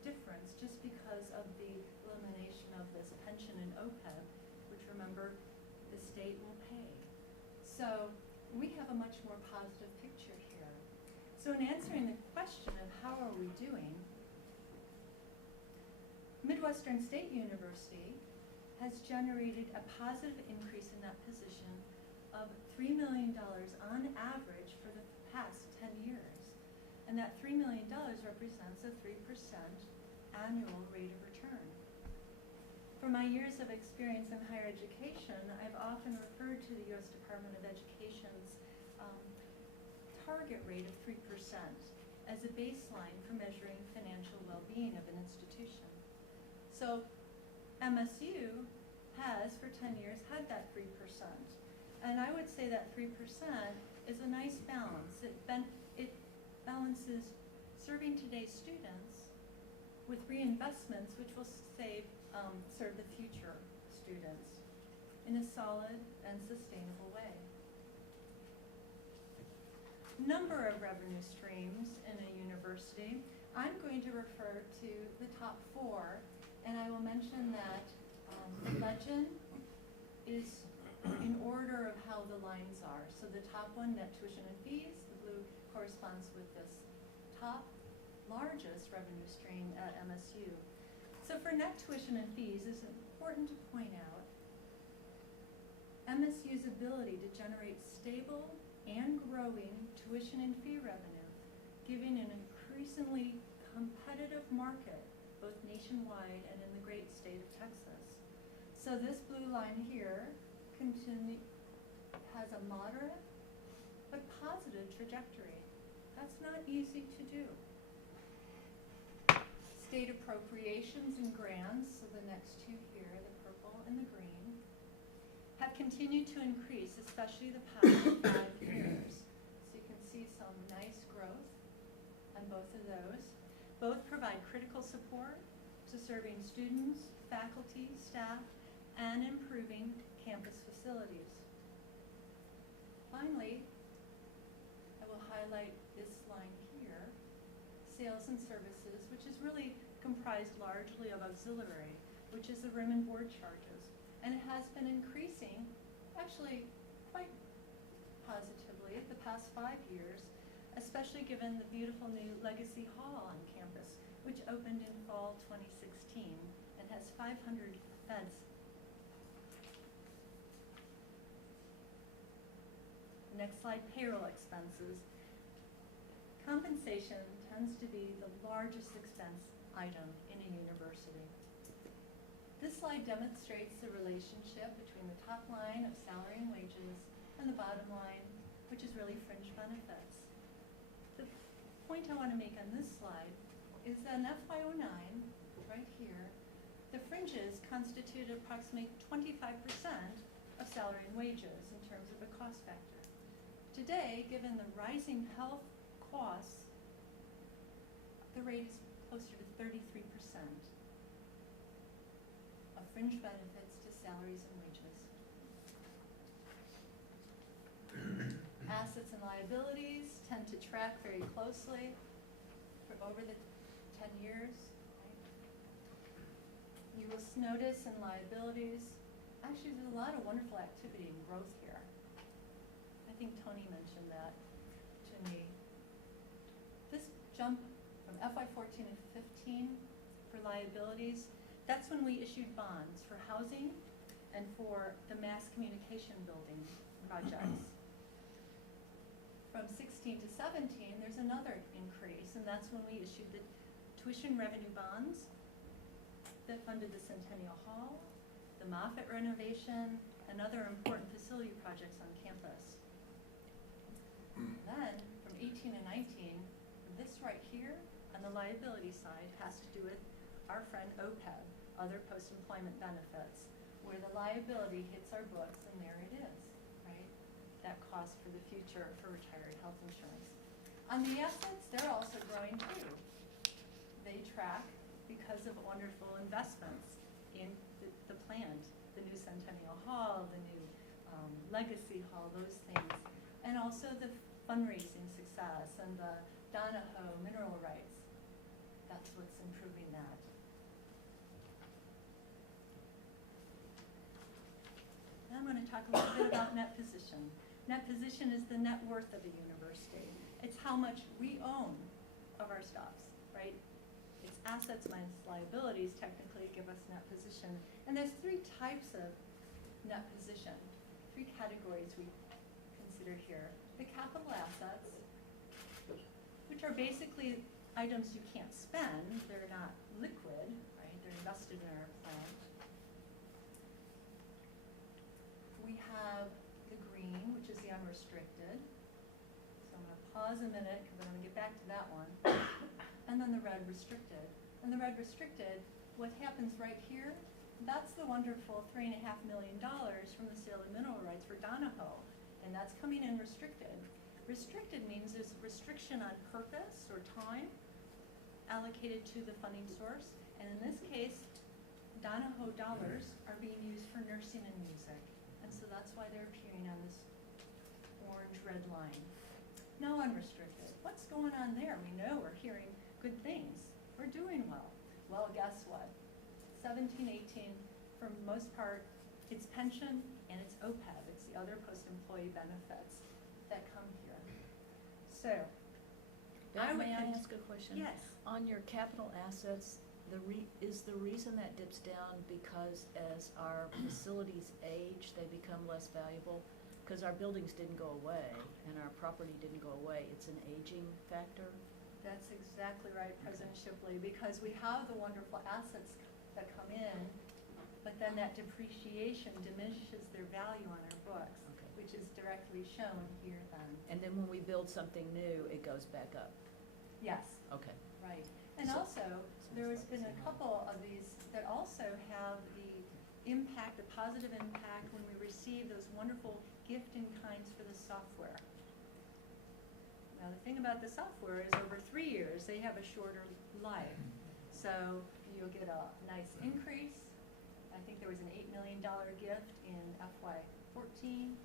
difference just because of the elimination of this pension and OPEB, which remember, the state will pay. So we have a much more positive picture here. So in answering the question of how are we doing, Midwestern State University has generated a positive increase in that position of $3 million on average for the past 10 years. And that $3 million represents a 3% annual rate of return. From my years of experience in higher education, I've often referred to the U.S. Department of Education's target rate of 3% as a baseline for measuring financial well-being of an institution. So MSU has, for 10 years, had that 3%. And I would say that 3% is a nice balance. It balances serving today's students with reinvestments which will serve the future students in a solid and sustainable way. Number of revenue streams in a university. I'm going to refer to the top 4, and I will mention that the legend is in order of how the lines are. So the top one, net tuition and fees, the blue corresponds with this top largest revenue stream at MSU. So for net tuition and fees, it's important to point out MSU's ability to generate stable and growing tuition and fee revenue, giving an increasingly competitive market, both nationwide and in the great state of Texas. So this blue line here has a moderate but positive trajectory. That's not easy to do. State appropriations and grants, so the next two here, the purple and the green, have continued to increase, especially the past 5 years. So you can see some nice growth on both of those. Both provide critical support to serving students, faculty, staff, and improving campus facilities. Finally, I will highlight this line here, sales and services, which is really comprised largely of auxiliary, which is the room and board charges. And it has been increasing, actually quite positively the past 5 years, especially given the beautiful new Legacy Hall on campus, which opened in fall 2016 and has 500 beds. Next slide, payroll expenses. Compensation tends to be the largest expense item in a university. This slide demonstrates the relationship between the top line of salary and wages and the bottom line, which is really fringe benefits. The point I want to make on this slide is that in FY09, right here, the fringes constitute approximately 25% of salary and wages in terms of a cost factor. Today, given the rising health costs, the rate is closer to 33% of fringe benefits to salaries and wages. Assets and liabilities tend to track very closely for over the 10 years. Right? You will notice in liabilities, actually there's a lot of wonderful activity and growth here. I think Tony mentioned that to me. This jump from FY14 and 15 for liabilities, that's when we issued bonds for housing and for the mass communication building projects. From 16 to 17, there's another increase, and that's when we issued the tuition revenue bonds that funded the Centennial Hall, the Moffett renovation, and other important facility projects on campus. Then, from 18 and 19, this right here on the liability side has to do with our friend OPEB, other post-employment benefits, where the liability hits our books, and there it is, right? That cost for the future for retiree health insurance. On the assets, they're also growing too. They track because of wonderful investments in the plant, the new Centennial Hall, the new Legacy Hall, those things, and also the fundraising success and the Donahoe mineral rights. That's what's improving that. And I'm going to talk a little bit about net position. Net position is the net worth of a university. It's how much we own of our stuffs, right? It's assets minus liabilities technically give us net position. And there's three types of net position, three categories we consider here. The capital assets, which are basically items you can't spend. They're not liquid, right? They're invested in our plant. We have the green, which is the unrestricted. So I'm going to pause a minute because I'm going to get back to that one. And then the red restricted. And the red restricted, what happens right here, that's the wonderful $3.5 million from the sale of mineral rights for Donahoe. And that's coming in restricted. Restricted means there's restriction on purpose or time allocated to the funding source. And in this case, Donahoe dollars are being used for nursing and music. And so that's why they're appearing on this orange-red line. Now unrestricted. What's going on there? We know we're hearing good things. We're doing well. Well, guess what? 17, 18, for the most part, it's pension and it's OPEB. It's the other post-employee benefits that come here. So, May I ask a question? Yes. On your capital assets, is the reason that dips down because as our facilities age, they become less valuable? Because our buildings didn't go away and our property didn't go away. It's an aging factor? That's exactly right, President Shipley, because we have the wonderful assets that come in, but then that depreciation diminishes their value on our books, Okay. which is directly shown here then. And then when we build something new, it goes back up? Yes, Okay. right. And So- also, there has been a couple of these that also have the impact, the positive impact when we receive those wonderful gift in kinds for the software. Now, the thing about the software is over 3 years, they have a shorter life. So you'll get a nice increase. I think there was an $8 million gift in FY14,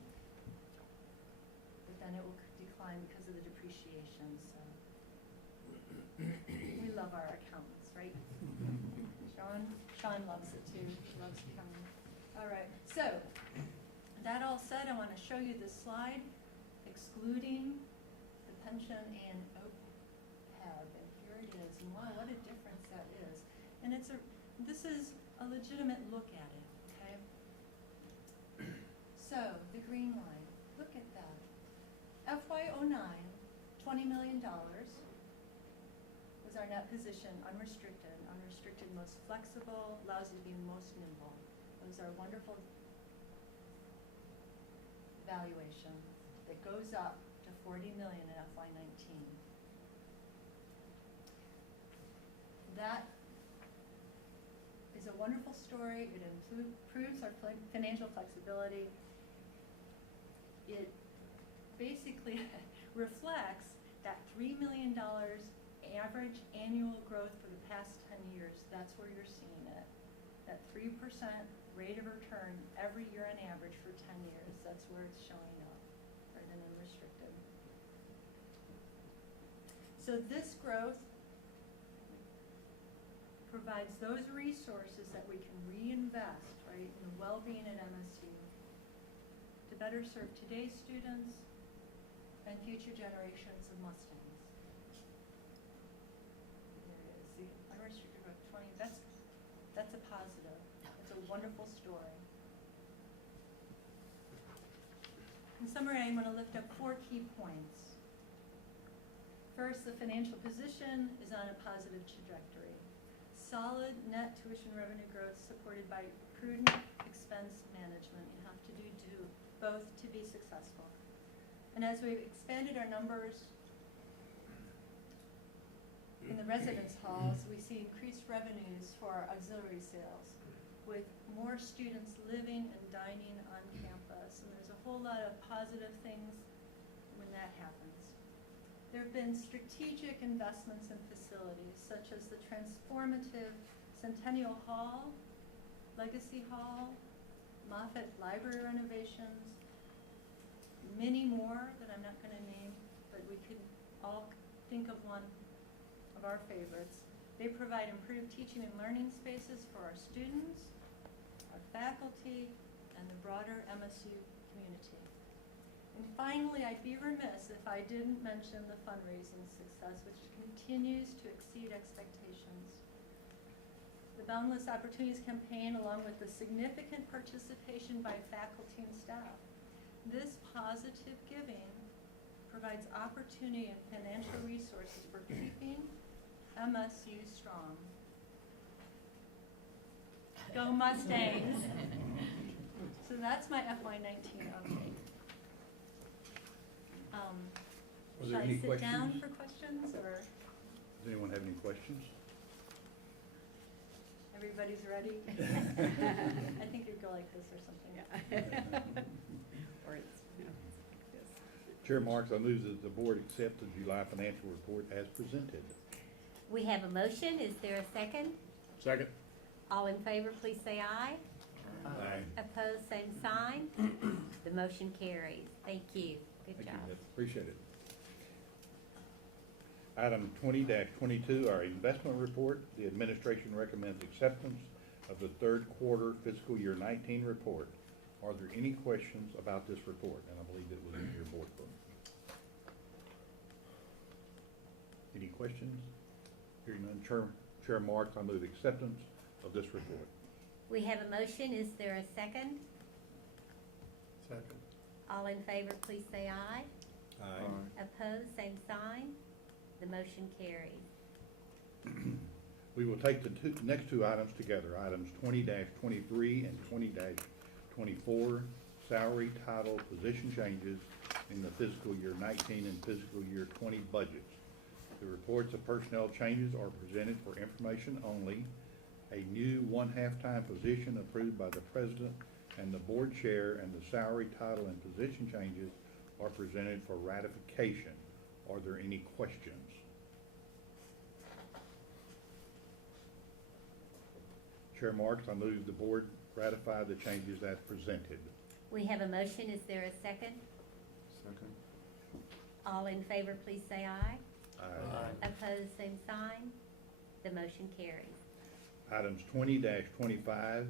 but then it will decline because of the depreciation, so. We love our accountants, right? Sean loves it too, he loves accounting. All right, so, that all said, I want to show you this slide excluding the pension and OPEB, and here it is, and wow, what a difference that is. And this is a legitimate look at it, okay? So, the green line, look at that. FY09, $20 million was our net position, unrestricted. Unrestricted, most flexible, allows you to be most nimble. Those are wonderful valuation that goes up to $40 million in FY19. That is a wonderful story. It improves our financial flexibility. It basically reflects that $3 million average annual growth for the past 10 years. That's where you're seeing it. That 3% rate of return every year on average for 10 years. That's where it's showing up, right, in unrestricted. So this growth provides those resources that we can reinvest, right, in the well-being at MSU to better serve today's students and future generations of Mustangs. There it is. See, unrestricted growth 20. That's a positive. It's a wonderful story. summary, I'm going to lift up 4 key points. First, the financial position is on a positive trajectory. Solid net tuition revenue growth supported by prudent expense management. You have to do both to be successful. And as we've expanded our numbers in the residence halls, we see increased revenues for our auxiliary sales, with more students living and dining on campus. And there's a whole lot of positive things when that happens. There have been strategic investments in facilities, such as the transformative Centennial Hall, Legacy Hall, Moffett Library renovations, many more that I'm not going to name, but we could all think of one of our favorites. They provide improved teaching and learning spaces for our students, our faculty, and the broader MSU community. And finally, I'd be remiss if I didn't mention the fundraising success, which continues to exceed expectations. The Boundless Opportunities campaign, along with the significant participation by faculty and staff. This positive giving provides opportunity and financial resources for keeping MSU strong. Go Mustangs! So that's my FY19 update. Was Should there I any sit down questions? for questions, or Does anyone have any questions? everybody's ready? I think you'd go like this or something. Or it's, you know, it's like this. Chair Marks, I move that the board accept the July financial report as presented. We have a motion. Is there a second? Second. All in favor, please say aye. Aye. Opposed, same sign. The motion carries. Thank you. Good Thank job. you, appreciate it. Item 20-22, our investment report. The administration recommends acceptance of the third quarter fiscal year 19 report. Are there any questions about this report? And I believe it was in your board book. Any questions? Hearing none, Chair Marks, I move acceptance of this report. We have a motion. Is there a second? Second. All in favor, please say aye. Aye. Opposed, same sign. The motion carries. We will take the next two items together, items 20-23 and 20-24, salary, title, position changes in the fiscal year 19 and fiscal year 20 budgets. The reports of personnel changes are presented for information only. A new 1/2-time position approved by the president and the board chair, and the salary, title, and position changes are presented for ratification. Are there any questions? Chair Marks, I move the board ratify the changes as presented. We have a motion. Is there a second? Second. All in favor, please say aye. Aye. Opposed, same sign. The motion carries. Items 20-25,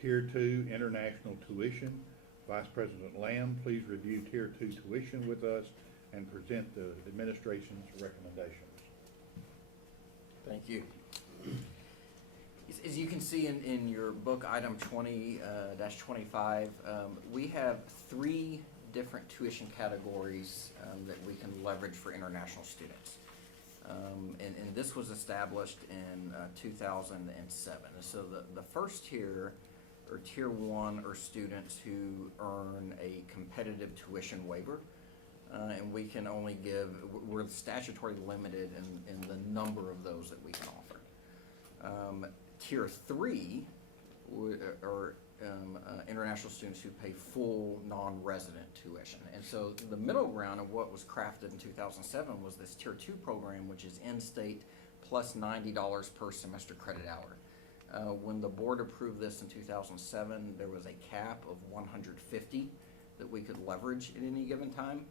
Tier 2 International Tuition. Vice President Lamb, please review Tier 2 tuition with us and present the administration's recommendations. Thank you. As you can see in your book, item 20-25, we have 3 different tuition categories that we can leverage for international students. And this was established in 2007. So the first tier, or Tier 1, are students who earn a competitive tuition waiver. And we can only give, we're statutory limited in the number of those that we can offer. Tier 3 are international students who pay full non-resident tuition. And so the middle ground of what was crafted in 2007 was this Tier 2 program, which is in-state plus $90 per semester credit hour. When the board approved this in 2007, there was a cap of 150 that we could leverage at any given time.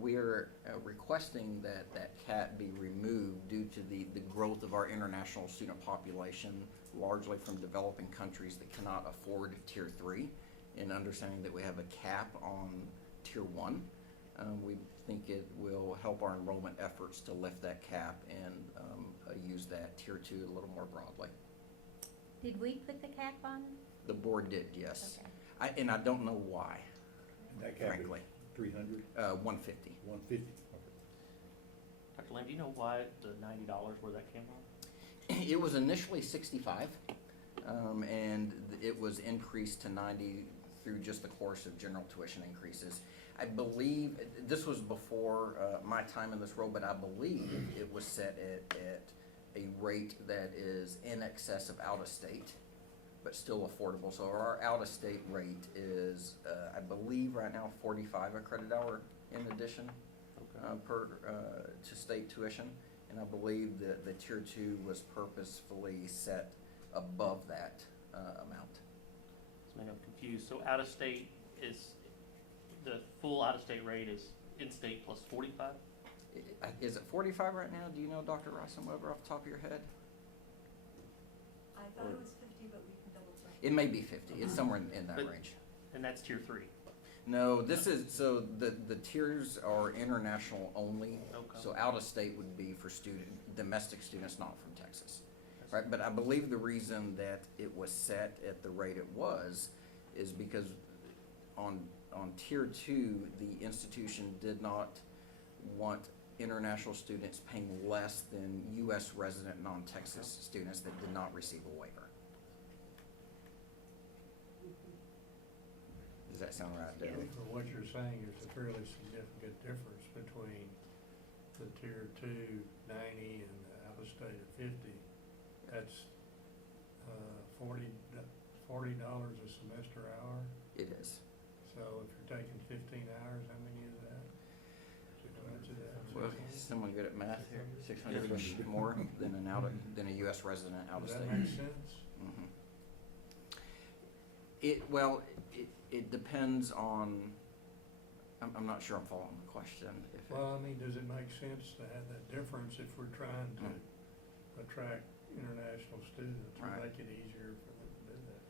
We are requesting that that cap be removed due to the growth of our international student population, largely from developing countries that cannot afford Tier 3, and understanding that we have a cap on Tier 1. We think it will help our enrollment efforts to lift that cap and use that Tier 2 a little more broadly. Did we put the cap on? The board did, yes. Okay. And I don't know why. That cabin, frankly. 300, 150. 150, okay. Dr. Lamb, do you know why the $90, where that came from? It was initially 65, and it was increased to 90 through just the course of general tuition increases. I believe, this was before my time in this role, but I believe it was set at a rate that is in excess of out-of-state, but still affordable. So our out-of-state rate is, I believe right now, 45 a credit hour in addition to state tuition. And I believe that the tier 2 was purposefully set above that amount. So maybe I'm confused. So out-of-state is, the full out-of-state rate is in-state plus 45? Is it 45 right now? Do you know, Dr. Weber, off the top of your head? I thought it was 50, but we can double check. It may be 50. It's somewhere in that But- range. And that's tier 3? No, this is, so the tiers are international only. Okay. So out of state would be for domestic students not from Texas. Right, but I believe the reason that it was set at the rate it was is because on tier 2, the institution did not want international students paying less than U.S. resident non-Texas students that did not receive a waiver. Does that sound right, David? For what you're saying, there's a fairly significant difference between the tier 2 90 and the out-of-state of 50. That's $40 a semester hour. It is. So if you're taking 15 hours, how many is that? Well, is someone good at math here? 600 more than than a U.S. resident out of Does state. that make sense? Mhm. It depends on. I'm not sure I'm following the question. Well, I mean, does it make sense to have that difference if we're trying to attract international students or Right. make it easier for them to do that?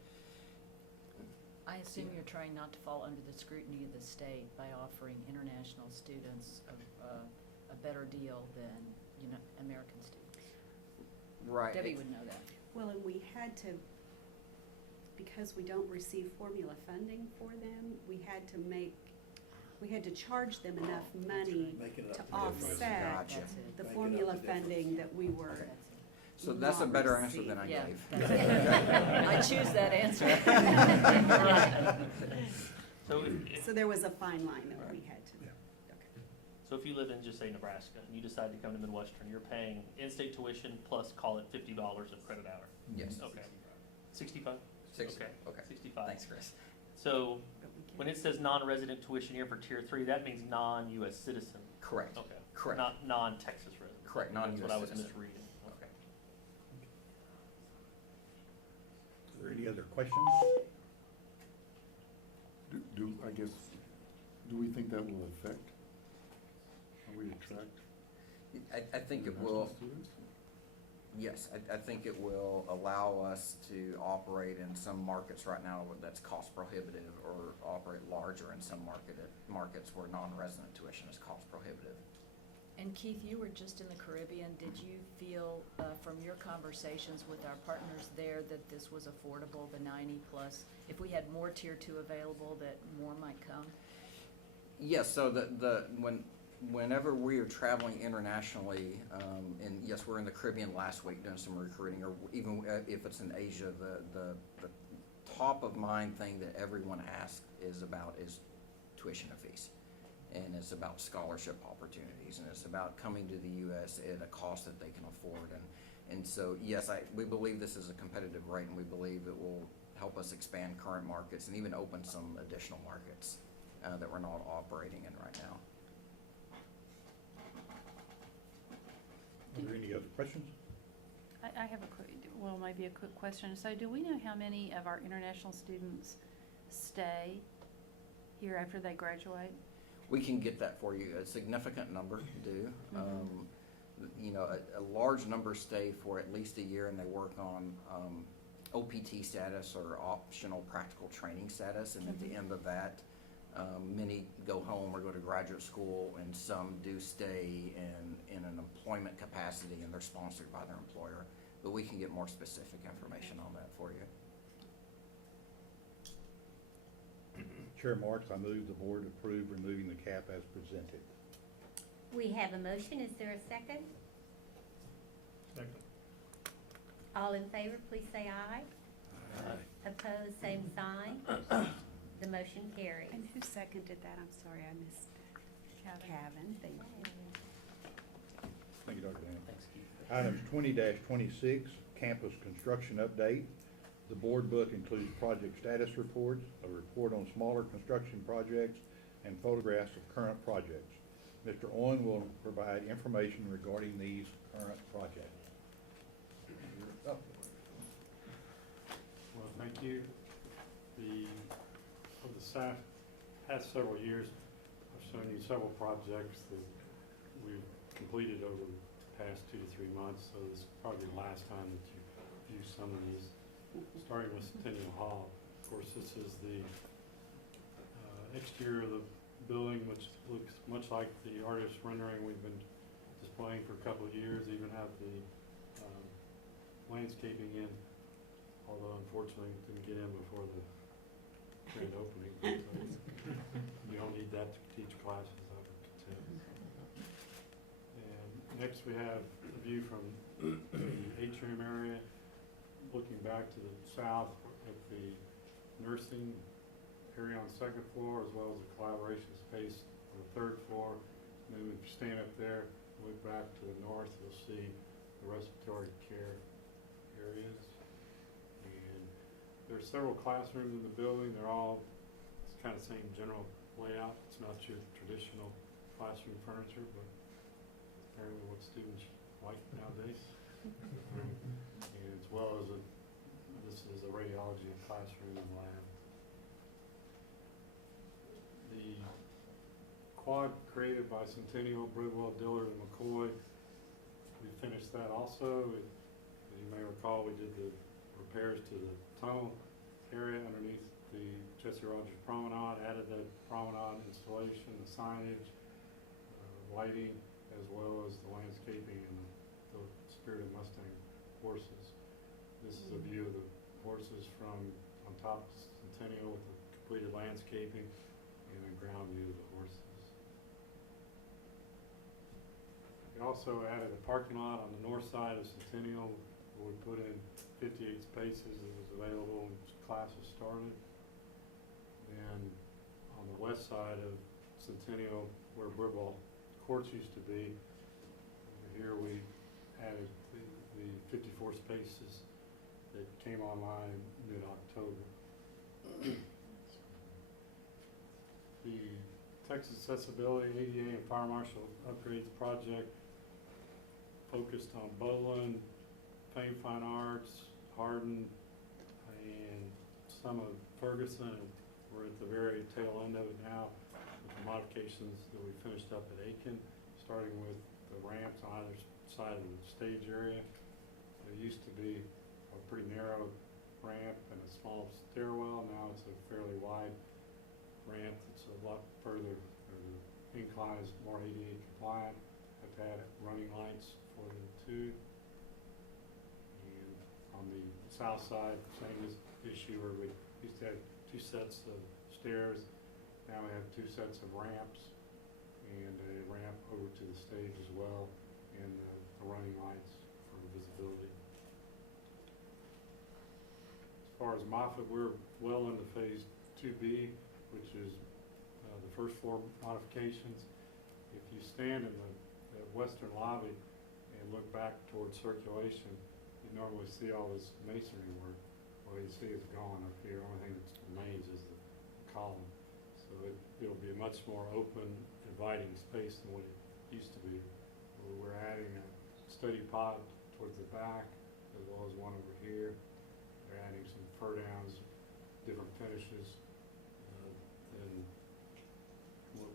I assume you're trying not to fall under the scrutiny of the state by offering international students a better deal than, American students. Right. Debbie would know that. Well, and we had to, because we don't receive formula funding for them, we had to charge them enough money Make it up to to the offset Gotcha. the Make it up formula the difference. funding that we were. So that's a not better answer than I receiving. Yeah, gave. that's it. I choose that answer. Right. So So there was a fine line that we had to. So if you live in, just say, Nebraska, and you decide to come to Midwestern, you're paying in-state tuition plus, call it $50 a credit hour? Yes. Okay. 65? Okay. 65. Thanks, Chris. So when it says non-resident tuition here for tier 3, that means non-US citizen? Correct. Okay. Correct. Not non-Texas resident? Correct, That's non-US what I was citizen. misreading. Okay. Are there any other questions? Do we think that will affect how we attract I think it international will. students? Yes, I think it will allow us to operate in some markets right now that's cost prohibitive, or operate larger in some markets where non-resident tuition is cost prohibitive. And Keith, you were just in the Caribbean. Did you feel, from your conversations with our partners there, that this was affordable, the 90 plus? If we had more tier 2 available, that more might come? Yes, so whenever we are traveling internationally, and yes, we're in the Caribbean last week doing some recruiting, or even if it's in Asia, the top of mind thing that everyone asks is tuition and fees. And it's about scholarship opportunities, and it's about coming to the U.S. at a cost that they can afford. And so, yes, we believe this is a competitive rate, and we believe it will help us expand current markets and even open some additional markets that we're not operating in right now. Are there any other questions? I have maybe a quick question. So do we know how many of our international students stay here after they graduate? We can get that for you. A significant number do. Mm-hmm. A large number stay for at least a year, and they work on OPT status, or optional practical training status. And at the end of that, many go home or go to graduate school, and some do stay in an employment capacity, and they're sponsored by their employer. But we can get more specific information on that for you. Chair Marks, I move the board approve removing the cap as presented. We have a motion. Is there a second? Second. All in favor, please say aye. Opposed, same sign. The motion carries. And who seconded that? I'm sorry, I missed. Kevin, thank you. Thank you, Dr. Daniel. Thanks, Keith. Items 20-26, campus construction update. The board book includes project status reports, a report on smaller construction projects, and photographs of current projects. Mr. Owen will provide information regarding these current projects. You're up. Well, thank you. For the past several years, I've shown you several projects that we've completed over the past 2 to 3 months, so this is probably the last time that you view some of these. Starting with Centennial Hall. Of course, this is the exterior of the building, which looks much like the artist rendering we've been displaying for a couple of years, even have the landscaping in, although unfortunately it didn't get in before the grand opening. You don't need that to teach classes, I would contend. And next we have a view from the atrium area, looking back to the south at the nursing area on the second floor, as well as the collaboration space on the third floor. And then if you stand up there, look back to the north, you'll see the respiratory care areas. And there are several classrooms in the building. They're all, it's kind of the same general layout. It's not your traditional classroom furniture, but apparently what students like nowadays. And as well as this is a radiology classroom and lab. The quad created by Centennial, Bridwell, Dillard, and McCoy, we finished that also. As you may recall, we did the repairs to the tunnel area underneath the Jesse Rogers Promenade, added the promenade installation, the signage, lighting, as well as the landscaping and the Spirited Mustang horses. This is a view of the horses from on top of Centennial with the completed landscaping and a ground view of the horses. We also added a parking lot on the north side of Centennial where we put in 58 spaces that was available when classes started. And on the west side of Centennial, where Bridwell Courts used to be, here we added the 54 spaces that came online mid-October. The Texas Accessibility, ADA, and Fire Marshal Upgrades Project focused on Bowland, Fame Fine Arts, Hardin, and some of Ferguson. We're at the very tail end of it now with the modifications that we finished up at Aiken, starting with the ramps on either side of the stage area. There used to be a pretty narrow ramp and a small stairwell. Now it's a fairly wide ramp that's a lot further, or the incline is more ADA compliant. Have to add running lights for them too. And on the south side, same issue where we used to have 2 sets of stairs. Now we have 2 sets of ramps and a ramp over to the stage as well, and the running lights for visibility. As far as Moffett, we're well into phase 2B, which is the first floor modifications. If you stand in the western lobby and look back towards circulation, you normally see all this masonry work. Well, you see it's gone up here. The only thing that remains is the column. So it'll be a much more open, inviting space than what it used to be. We're adding a study pod towards the back, as well as one over here. They're adding some fur downs, different finishes than what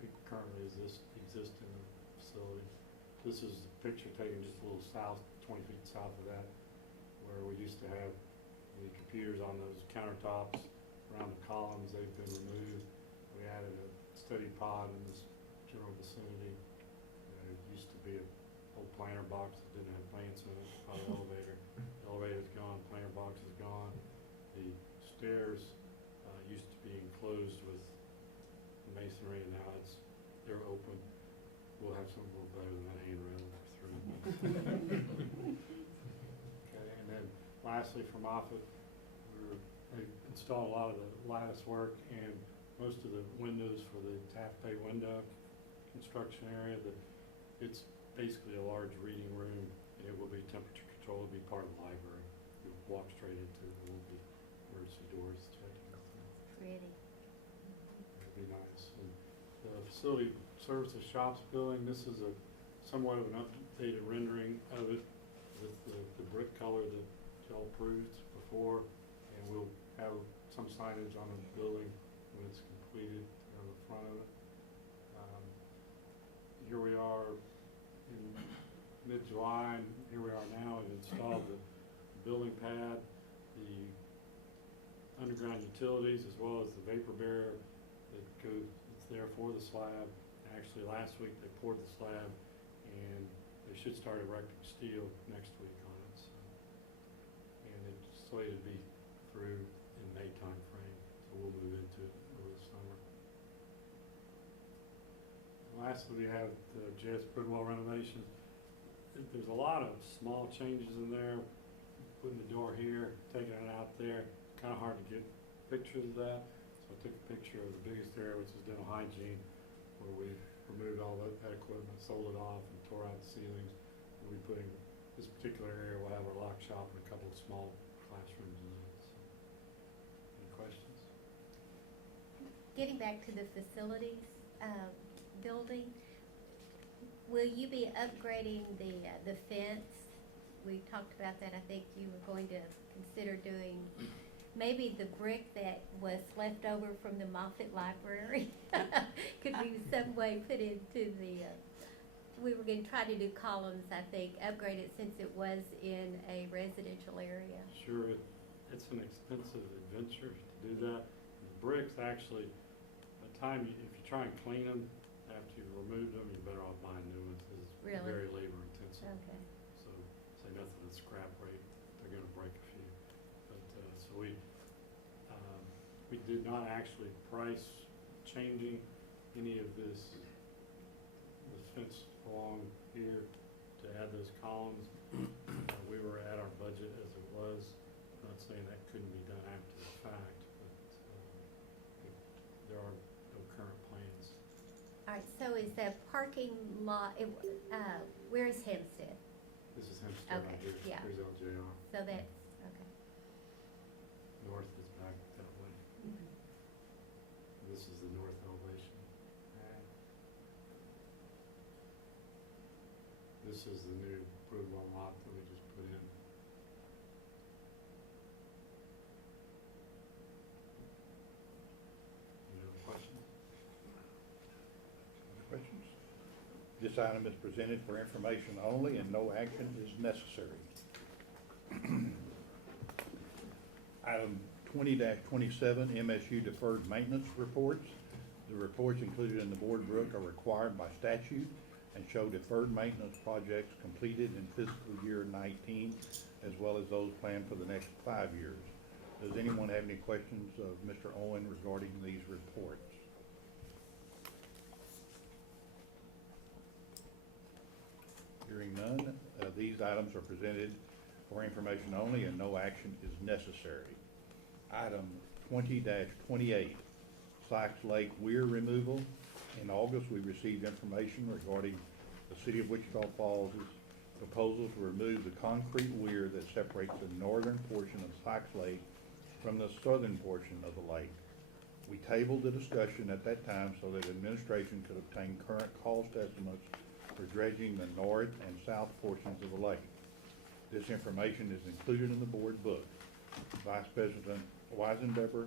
it currently exist in the facility. This is a picture taken just a little south, 20 feet south of that, where we used to have the computers on those countertops around the columns. They've been removed. We added a study pod in this general vicinity. It used to be a old planter box that didn't have plants in it, by the elevator. The elevator's gone, planter box is gone. The stairs used to be in closed with masonry, and now they're open. We'll have something a little better than that handrail through. Okay, and then lastly, from Moffett, they installed a lot of the lattice work and most of the windows for the half-bay window construction area. It's basically a large reading room, and it will be temperature controlled. It'll be part of the library. You'll walk straight into it. There won't be emergency doors checking. Pretty. It'll be nice. And the facility services shops building, this is somewhat of an updated rendering of it with the brick color that y'all approved before, and we'll have some signage on the building when it's completed on the front of it. Here we are in mid-July, and here we are now, and installed the building pad, the underground utilities, as well as the vapor barrier it's there for the slab. Actually, last week they poured the slab, and they should start erecting steel next week on it. So. And it's slated to be through in May time frame, so we'll move into it over the summer. Lastly, we have the JS Bridwell renovation. There's a lot of small changes in there, putting the door here, taking it out there. Kind of hard to get pictures of that. So I took a picture of the biggest area, which is dental hygiene, where we removed all that equipment, sold it off, and tore out the ceilings. And we put in this particular area, we'll have our lock shop and a couple of small classrooms in it. So, any questions? Getting back to the facilities building, will you be upgrading the fence? We talked about that. I think you were going to consider doing maybe the brick that was left over from the Moffett Library could be some way put into the, we were going to try to do columns, I think, upgrade it since it was in a residential area. Sure, it's an expensive adventure to do that. The bricks actually, by the time if you try and clean them after you've removed them, you're better off buying new ones because it's Really? very labor intensive. Okay. So say nothing of scrap rate, they're going to break a few. But so we did not actually price changing any of this fence along here to add those columns. We were at our budget as it was. I'm not saying that couldn't be done after the fact, but there are no current plans. All right, so is the parking lot, where's Hempstead? This is Hempstead Okay, right here. yeah. Here's LJR. So that's, okay. North is back that way. This is the north elevation. This is the new Broadwell lot that we just put in. Any other questions? Questions? This item is presented for information only and no action is necessary. Item 20-27, MSU deferred maintenance reports. The reports included in the board book are required by statute and show deferred maintenance projects completed in fiscal year 19, as well as those planned for the next 5 years. Does anyone have any questions of Mr. Owen regarding these reports? Hearing none, these items are presented for information only and no action is necessary. Item 20-28, Sykes Lake weir removal. In August, we received information regarding the City of Wichita Falls' proposal to remove the concrete weir that separates the northern portion of Sykes Lake from the southern portion of the lake. We tabled the discussion at that time so that administration could obtain current cost estimates for dredging the north and south portions of the lake. This information is included in the board book. Vice President Weisenweber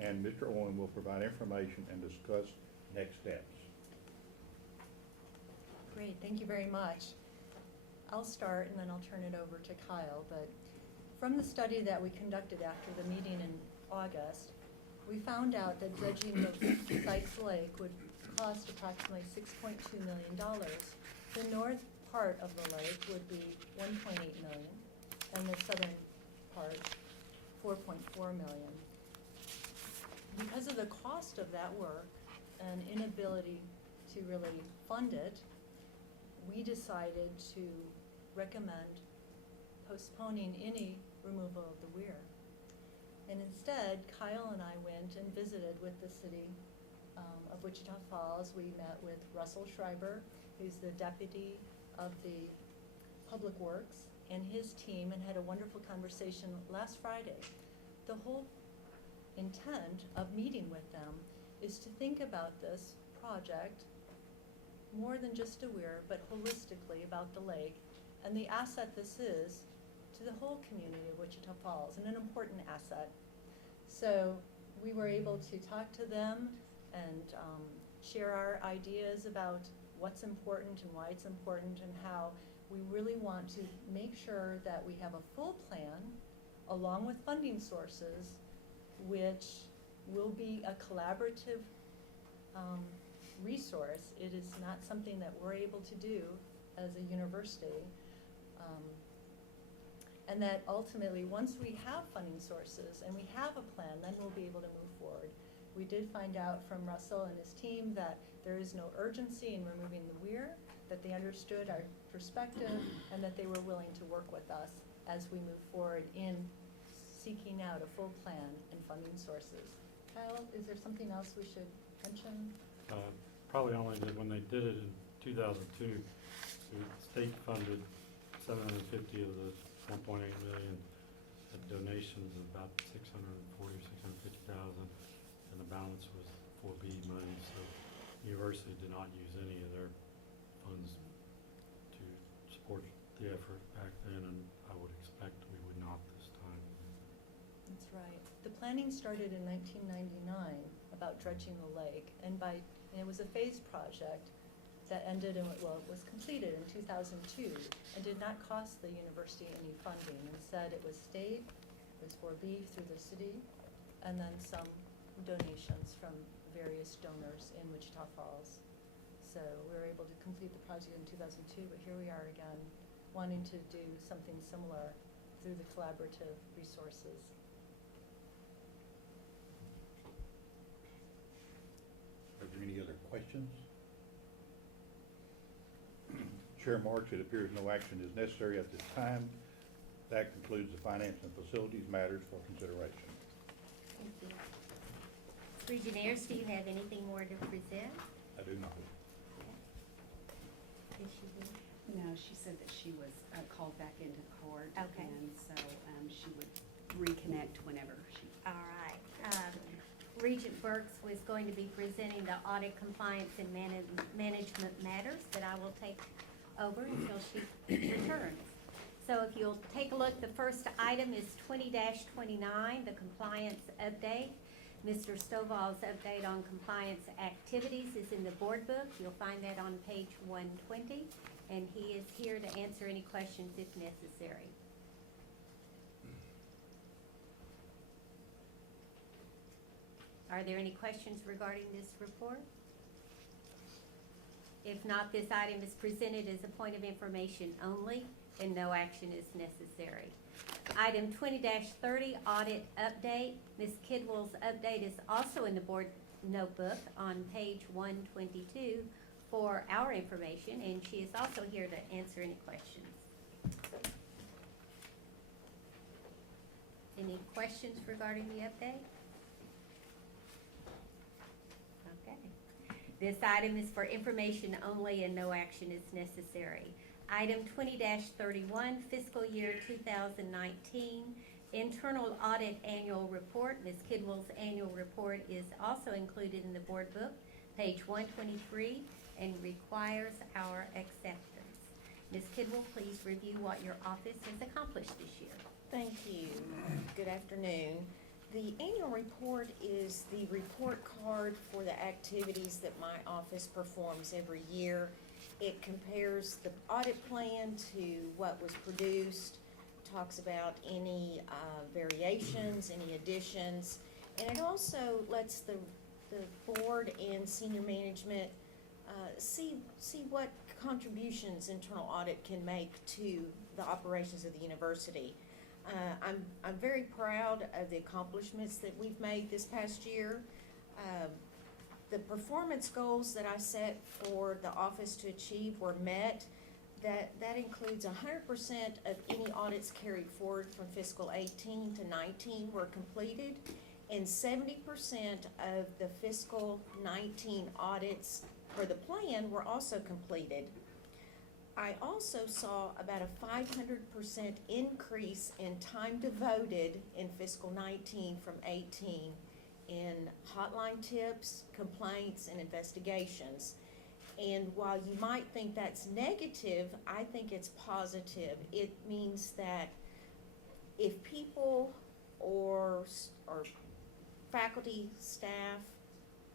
and Mr. Owen will provide information and discuss next steps. Great, thank you very much. I'll start and then I'll turn it over to Kyle, but from the study that we conducted after the meeting in August, we found out that dredging of Sykes Lake would cost approximately $6.2 million. The north part of the lake would be $1.8 million, and the southern part 4.4 million. Because of the cost of that work and inability to really fund it, we decided to recommend postponing any removal of the weir. And instead, Kyle and I went and visited with the city of Wichita Falls. We met with Russell Schreiber, who's the deputy of the Public Works, and his team, and had a wonderful conversation last Friday. The whole intent of meeting with them is to think about this project more than just a weir, but holistically about the lake and the asset this is to the whole community of Wichita Falls, and an important asset. So we were able to talk to them and share our ideas about what's important and why it's important, and how we really want to make sure that we have a full plan along with funding sources, which will be a collaborative resource. It is not something that we're able to do as a university. And that ultimately, once we have funding sources and we have a plan, then we'll be able to move forward. We did find out from Russell and his team that there is no urgency in removing the weir, that they understood our perspective, and that they were willing to work with us as we move forward in seeking out a full plan and funding sources. Kyle, is there something else we should mention? Probably only that when they did it in 2002, the state funded 750 of the 1.8 million donations of about 640 or 650,000, and the balance was 4B money. So the university did not use any of their funds to support the effort back then, and I would expect we would not this time. That's right. The planning started in 1999 about dredging the lake, and it was a phased project that ended in, well, it was completed in 2002 and did not cost the university any funding. Instead, it was state, it was 4B through the city, and then some donations from various donors in Wichita Falls. So we were able to complete the project in 2002, but here we are again, wanting to do something similar through the collaborative resources. Are there any other questions? Chair Marks, it appears no action is necessary at this time. That concludes the finance and facilities matters for consideration. Thank you. Reginaires, do you have anything more to present? I do not. Yes, you do. No, she said that she was called back into court. Okay. And so she would reconnect whenever she. All right. Regent Burks was going to be presenting the audit, compliance, and management matters, but I will take over until she returns. So if you'll take a look, the first item is 20-29, the compliance update. Mr. Stovall's update on compliance activities is in the board book. You'll find that on page 120, and he is here to answer any questions if necessary. Are there any questions regarding this report? If not, this item is presented as a point of information only, and no action is necessary. Item 20-30, audit update. Ms. Kidwell's update is also in the board notebook on page 122 for our information, and she is also here to answer any questions. Any questions regarding the update? Okay. This item is for information only and no action is necessary. Item 20-31, fiscal year 2019, internal audit annual report. Ms. Kidwell's annual report is also included in the board book, page 123, and requires our acceptance. Ms. Kidwell, please review what your office has accomplished this year. Thank you. Good afternoon. The annual report is the report card for the activities that my office performs every year. It compares the audit plan to what was produced, talks about any variations, any additions, and it also lets the board and senior management see what contributions internal audit can make to the operations of the university. I'm very proud of the accomplishments that we've made this past year. The performance goals that I set for the office to achieve were met. That includes 100% of any audits carried forward from fiscal 18 to 19 were completed, and 70% of the fiscal 19 audits for the plan were also completed. I also saw about a 500% increase in time devoted in fiscal 19 from 18 in hotline tips, complaints, and investigations. And while you might think that's negative, I think it's positive. It means that if people or faculty, staff,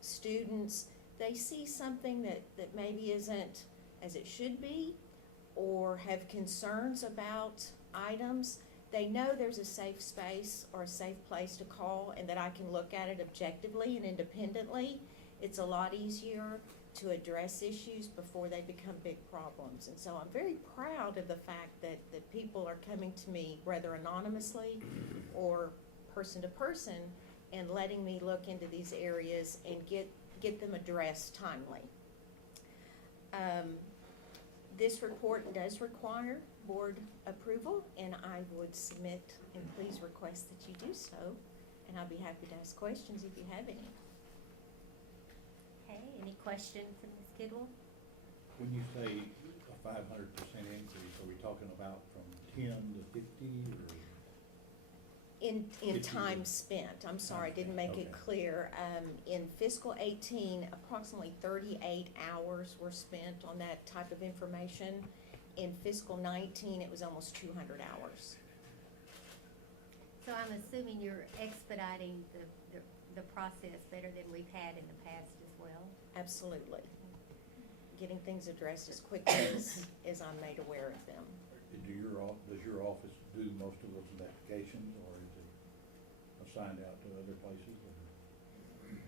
students, they see something that maybe isn't as it should be, or have concerns about items, they know there's a safe space or a safe place to call, and that I can look at it objectively and independently. It's a lot easier to address issues before they become big problems. And so I'm very proud of the fact that people are coming to me, whether anonymously or person to person, and letting me look into these areas and get them addressed timely. This report does require board approval, and I would submit and please request that you do so, and I'll be happy to ask questions if you have any. Okay, any questions from Ms. Kidwell? When you say a 500% increase, are we talking about from 10 to 50 or? In 50 time or- spent, I'm sorry, I Okay, didn't make it okay. clear. In fiscal 18, approximately 38 hours were spent on that type of information. In fiscal 19, it was almost 200 hours. So I'm assuming you're expediting the process better than we've had in the past as well? Absolutely. Getting things addressed as quickly as I'm made aware of them. Does your office do most of those investigations, or is it assigned out to other places? Or?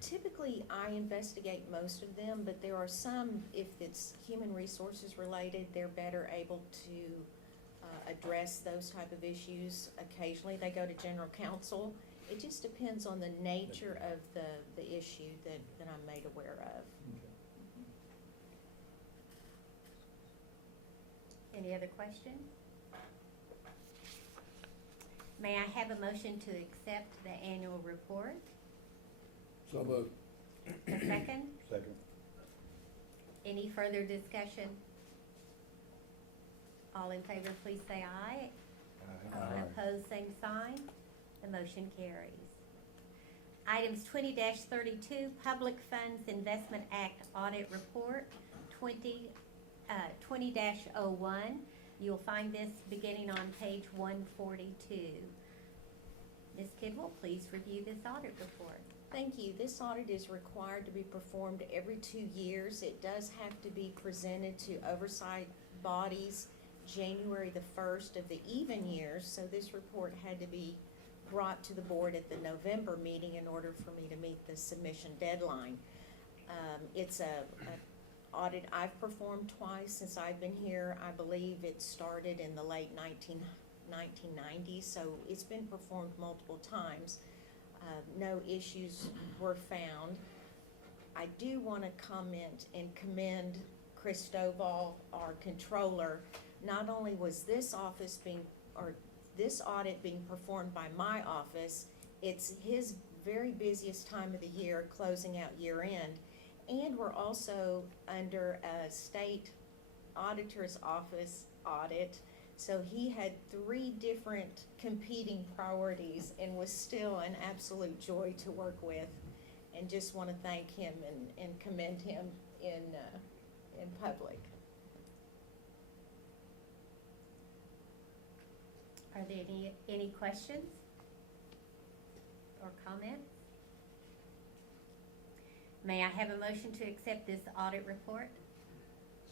Typically, I investigate most of them, but there are some, if it's human resources related, they're better able to address those type of issues. Occasionally, they go to general counsel. It just depends on the nature of the issue that I'm made aware of. Any other questions? May I have a motion to accept the annual report? So moved. A second? Second. Any further discussion? All in favor, please say aye. Aye. Opposed, same sign. The motion carries. Items 20-32, Public Funds Investment Act Audit Report, 20-01. You'll find this beginning on page 142. Ms. Kidwell, please review this audit report. Thank you. This audit is required to be performed every 2 years. It does have to be presented to oversight bodies January the 1st of the even years, so this report had to be brought to the board at the November meeting in order for me to meet the submission deadline. It's a audit I've performed twice since I've been here. I believe it started in the late 1990s, so it's been performed multiple times. No issues were found. I do want to comment and commend Chris Stovall, our controller. Not only was this this audit being performed by my office, it's his very busiest time of the year, closing out year end. And we're also under a state auditor's office audit. So he had 3 different competing priorities and was still an absolute joy to work with. And just want to thank him and commend him in public. Are there any questions or comments? May I have a motion to accept this audit report?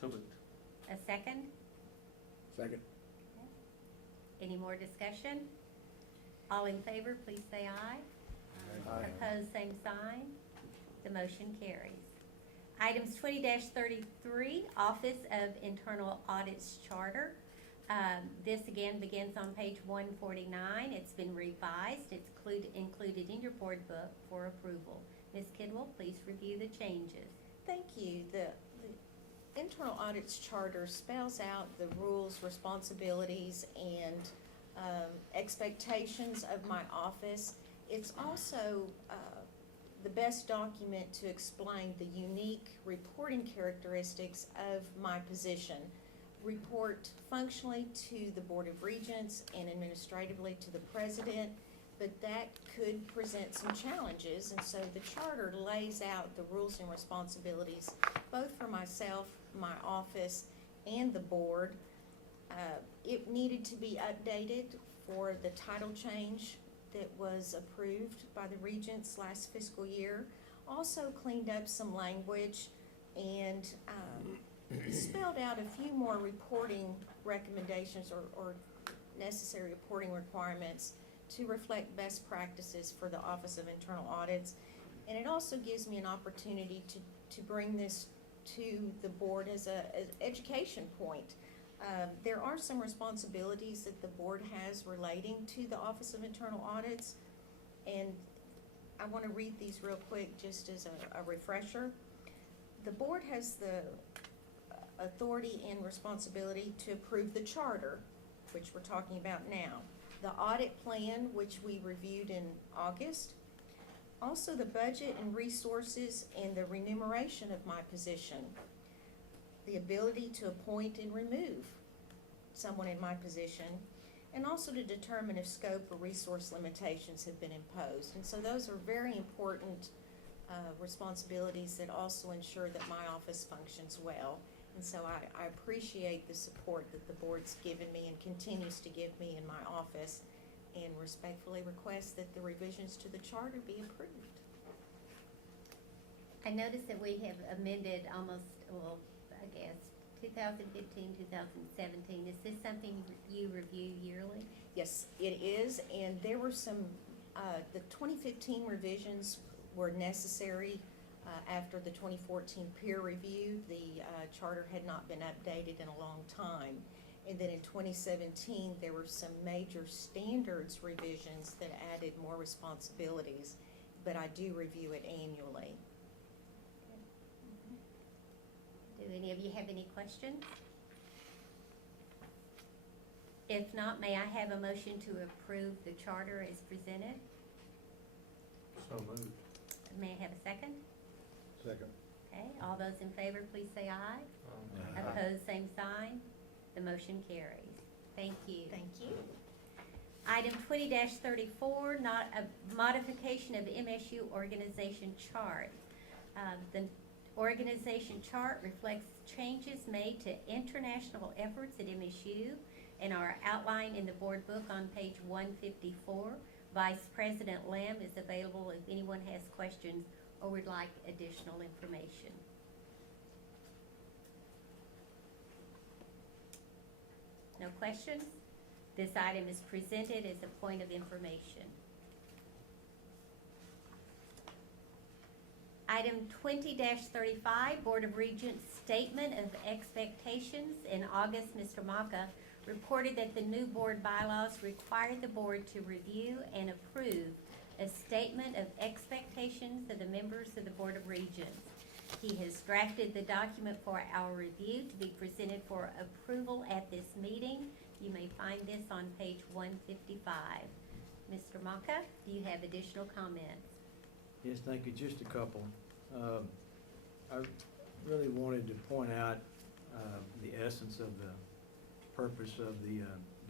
So moved. A second? Second. Any more discussion? All in favor, please say aye. Aye. Opposed, same sign. The motion carries. Items 20-33, Office of Internal Audits Charter. This again begins on page 149. It's been revised. It's included in your board book for approval. Ms. Kidwell, please review the changes. Thank you. The internal audits charter spells out the rules, responsibilities, and expectations of my office. It's also the best document to explain the unique reporting characteristics of my position. Report functionally to the Board of Regents and administratively to the President, but that could present some challenges, and so the charter lays out the rules and responsibilities both for myself, my office, and the board. It needed to be updated for the title change that was approved by the Regents last fiscal year. Also cleaned up some language and spelled out a few more reporting recommendations or necessary reporting requirements to reflect best practices for the Office of Internal Audits. And it also gives me an opportunity to bring this to the board as an education point. There are some responsibilities that the board has relating to the Office of Internal Audits, and I want to read these real quick just as a refresher. The board has the authority and responsibility to approve the charter, which we're talking about now, the audit plan, which we reviewed in August, also the budget and resources and the remuneration of my position, the ability to appoint and remove someone in my position, and also to determine if scope or resource limitations have been imposed. And so those are very important responsibilities that also ensure that my office functions well. And so I appreciate the support that the board's given me and continues to give me in my office, and respectfully request that the revisions to the charter be approved. I noticed that we have amended almost, well, I guess, 2015, 2017. Is this something you review yearly? Yes, it is, and there were some, the 2015 revisions were necessary after the 2014 peer review. The charter had not been updated in a long time. And then in 2017, there were some major standards revisions that added more responsibilities, but I do review it annually. Do any of you have any questions? If not, may I have a motion to approve the charter as presented? So moved. May I have a second? Second. Okay, all those in favor, please say aye. Opposed, same sign. The motion carries. Thank you. Thank you. Item 20-34, not a modification of MSU organization chart. The organization chart reflects changes made to international efforts at MSU and are outlined in the board book on page 154. Vice President Lamb is available if anyone has questions or would like additional information. No questions? This item is presented as a point of information. Item 20-35, Board of Regents Statement of Expectations. In August, Mr. Maka reported that the new board bylaws required the board to review and approve a statement of expectations of the members of the Board of Regents. He has drafted the document for our review to be presented for approval at this meeting. You may find this on page 155. Mr. Maka, do you have additional comments? Yes, thank you. Just a couple. I really wanted to point out the essence of the purpose of the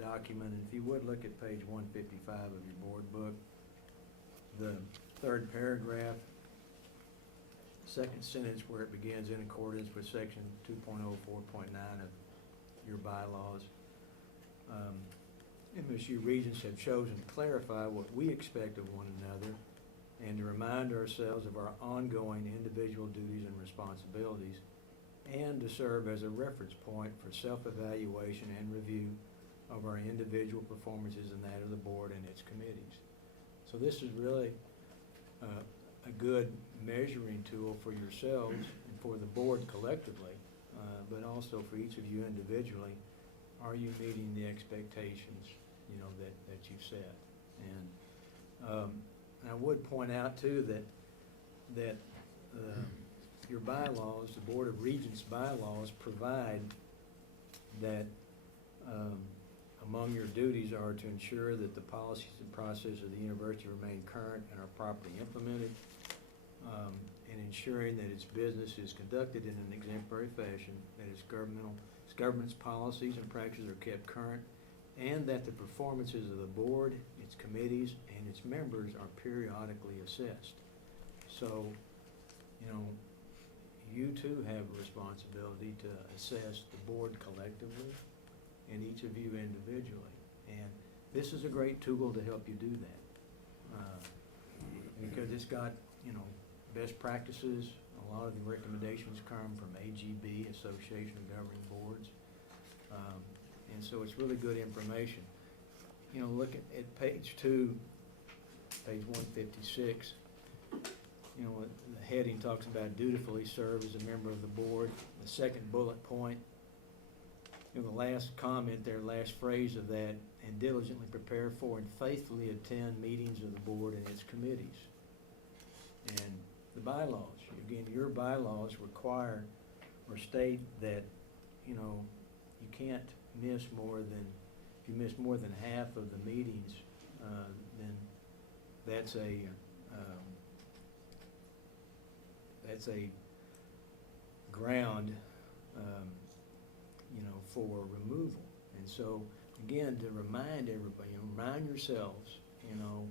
document. And if you would look at page 155 of your board book, the third paragraph, second sentence where it begins, in accordance with section 2.04.9 of your bylaws. MSU Regents have chosen to clarify what we expect of one another and to remind ourselves of our ongoing individual duties and responsibilities, and to serve as a reference point for self-evaluation and review of our individual performances and that of the board and its committees. So this is really a good measuring tool for yourselves and for the board collectively, but also for each of you individually, are you meeting the expectations, you know, that you've set? And I would point out too that your bylaws, the Board of Regents bylaws provide that among your duties are to ensure that the policies and processes of the university remain current and are properly implemented, and ensuring that its business is conducted in an exemplary fashion, that its government's policies and practices are kept current, and that the performances of the board, its committees, and its members are periodically assessed. So, you know, you too have a responsibility to assess the board collectively and each of you individually. And this is a great tool to help you do that. Because it's got, you know, best practices. A lot of the recommendations come from AGB, Association of Governing Boards. And so it's really good information. You know, look at page 2, page 156. You know, the heading talks about dutifully serve as a member of the board. The second bullet point, you know, the last comment there, last phrase of that, and diligently prepare for and faithfully attend meetings of the board and its committees. And the bylaws, again, your bylaws require or state that, you know, you can't miss more than, if you miss more than half of the meetings, then that's a ground, you know, for removal. And so, again, to remind everybody, you know, remind yourselves, you know,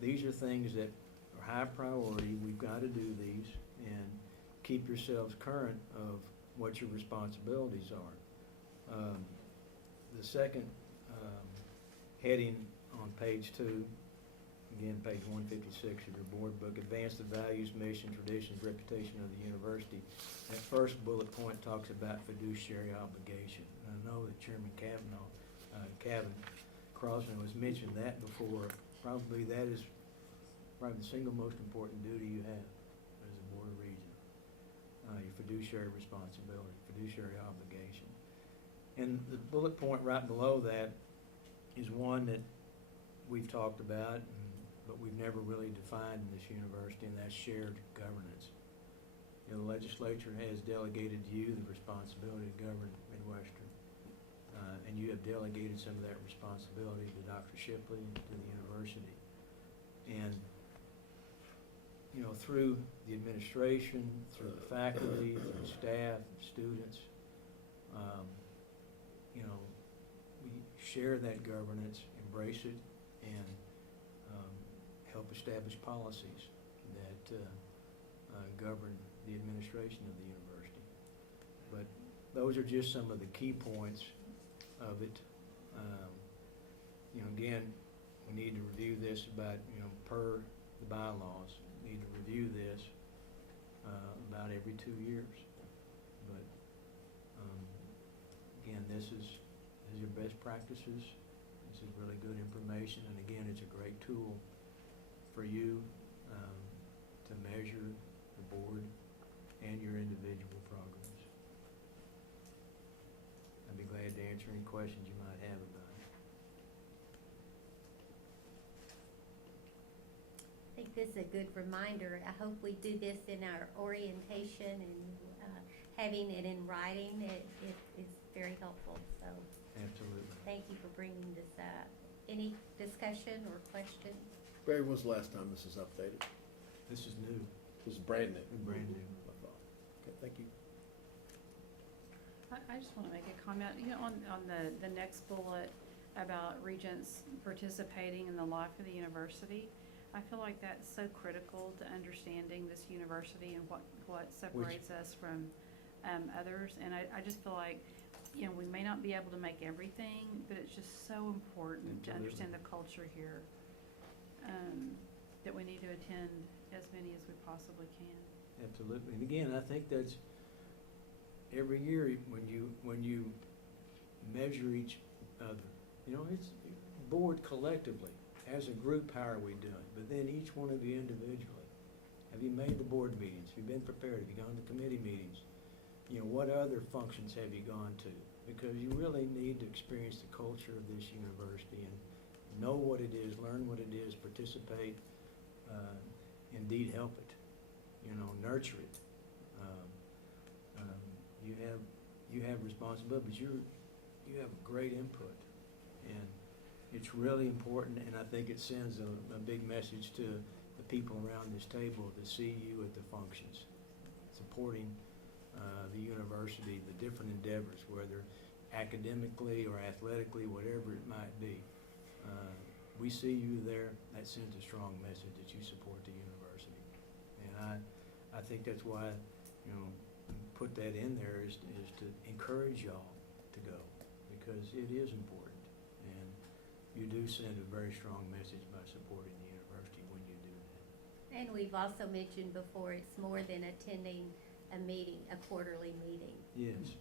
these are things that are high priority. We've got to do these, and keep yourselves current of what your responsibilities are. The second heading on page 2, again, page 156 of your board book, advance the values, mission, traditions, reputation of the university. That first bullet point talks about fiduciary obligation. And I know that Chairman Kevin Crosman has mentioned that before. Probably that is probably the single most important duty you have as a Board of Regents. Your fiduciary responsibility, fiduciary obligation. And the bullet point right below that is one that we've talked about, but we've never really defined in this university, and that's shared governance. You know, the legislature has delegated to you the responsibility to govern Midwestern, and you have delegated some of that responsibility to Dr. Shipley and to the university. And, you know, through the administration, through the faculty, through the staff, students, you know, we share that governance, embrace it, and help establish policies that govern the administration of the university. But those are just some of the key points of it. You know, again, we need to review this about, you know, per the bylaws, need to review this about every 2 years. But again, these are best practices. This is really good information, and again, it's a great tool for you to measure the board and your individual progress. I'd be glad to answer any questions you might have about it. I think this is a good reminder. I hope we do this in our orientation, and having it in writing, it is very helpful. So Absolutely. thank you for bringing this up. Any discussion or questions? Barry, when's the last time this is updated? This is new. This is brand new. Brand new. I thought. Okay, thank you. I just want to make a comment, you know, on the next bullet about Regents participating in the life of the university. I feel like that's so critical to understanding this university and what separates us from others. And I just feel like, you know, we may not be able to make everything, but it's just so important to understand the culture here, that we need to attend as many as we possibly can. Absolutely. And again, I think that's every year when you measure each other, you know, it's board collectively. As a group, how are we doing? But then each one of you individually. Have you made the board meetings? Have you been prepared? Have you gone to committee meetings? you know, what other functions have you gone to? Because you really need to experience the culture of this university and know what it is, learn what it is, participate, indeed help it, you know, nurture it. You have responsibility, but you have great input, and it's really important, and I think it sends a big message to the people around this table to see you at the functions, supporting the university, the different endeavors, whether academically or athletically, whatever it might be. We see you there. That sends a strong message that you support the university, and I think that's why, you know, put that in there is to encourage y'all to go, because it is important, and you do send a very strong message by supporting the university when you do that. And we've also mentioned before, it's more than attending a meeting, a quarterly meeting. Yes.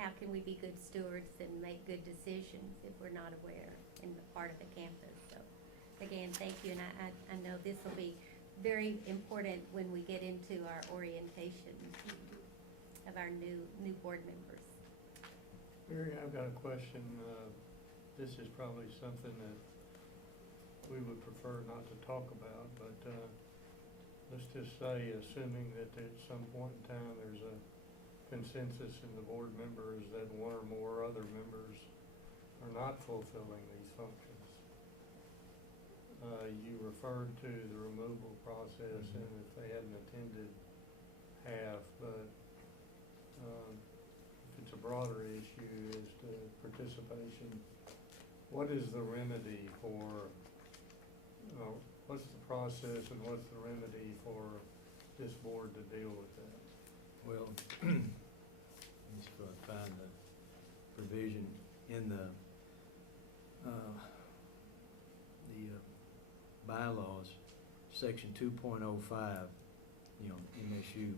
How can we be good stewards and make good decisions if we're not aware and part of the campus? So, again, thank you, and I know this will be very important when we get into our orientation of our new board members. Mary, I've got a question. This is probably something that we would prefer not to talk about, but let's just say, assuming that at some point in time there's a consensus in the board members that one or more other members are not fulfilling these functions. You referred to the removal process, and if they hadn't attended half, but if it's a broader issue as to participation, what is the remedy for, what's the process and what's the remedy for this board to deal with that? Well, let me just find the provision in the bylaws, section 2.05, you know, MSU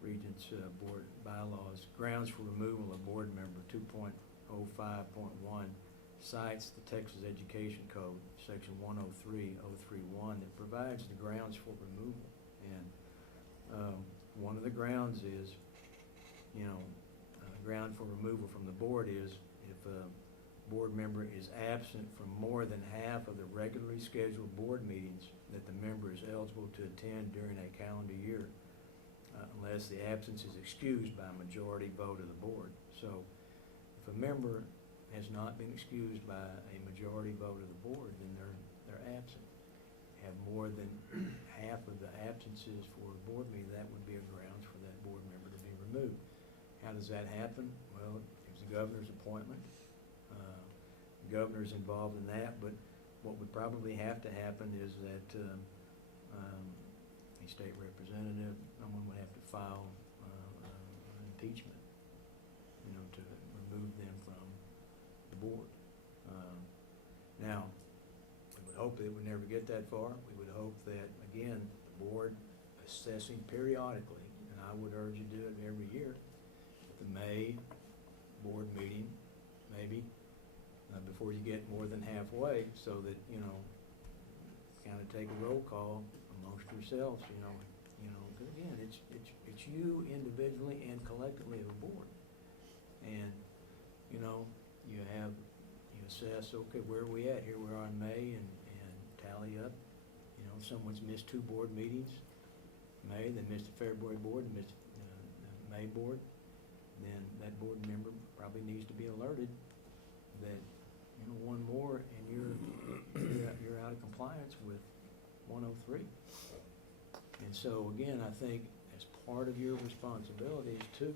Regents Board bylaws, grounds for removal of board member. 2.05.1 cites the Texas Education Code, section 103.031, that provides the grounds for removal. And one of the grounds is, you know, ground for removal from the board is if a board member is absent from more than half of the regularly scheduled board meetings that the member is eligible to attend during a calendar year, unless the absence is excused by a majority vote of the board. So if a member has not been excused by a majority vote of the board, then they're absent. Have more than half of the absences for a board meeting, that would be a grounds for that board member to be removed. How does that happen? Well, it's the governor's appointment. The governor's involved in that, but what would probably have to happen is that a state representative, someone would have to file an impeachment, you know, to remove them from the board. Now, we would hope that it would never get that far. We would hope that, again, the board assessing periodically, and I would urge you to do it every year, the May board meeting, maybe, before you get more than halfway, so that, you know, kind of take a roll call amongst yourselves, you know, 'cause again, it's you individually and collectively as a board. And, you know, you assess, okay, where are we at? Here we are in May, and tally up. You know, if someone's missed 2 board meetings, May, they missed the February board, and missed the May board, then that board member probably needs to be alerted that, you know, one more and you're out of compliance with 103. And so again, I think as part of your responsibilities to,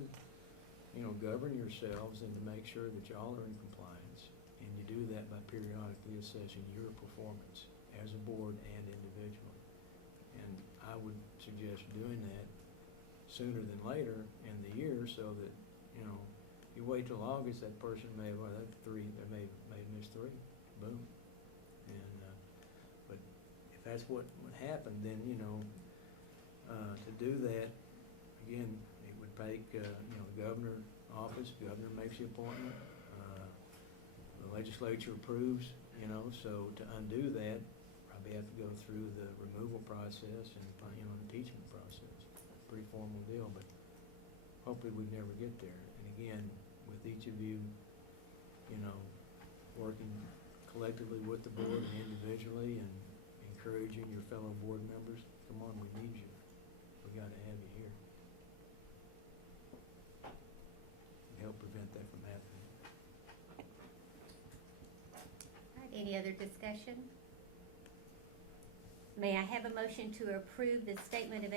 you know, govern yourselves and to make sure that y'all are in compliance, and you do that by periodically assessing your performance as a board and individually. And I would suggest doing that sooner than later in the year, so that, you know, you wait till August, that person may have, well, that's 3, they may have missed 3, boom. And, but if that's what would happen, then, you know, to do that, again, it would take, you know, the governor office, governor makes the appointment, the legislature approves, you know, so to undo that, probably have to go through the removal process and, you know, impeachment process. Pretty formal deal, but hopefully we'd never get there. And again, with each of you, you know, working collectively with the board and individually and encouraging your fellow board members, come on, we need you. We gotta have you here. And help prevent that from happening. All right, any other discussion? May I have a motion to approve the statement of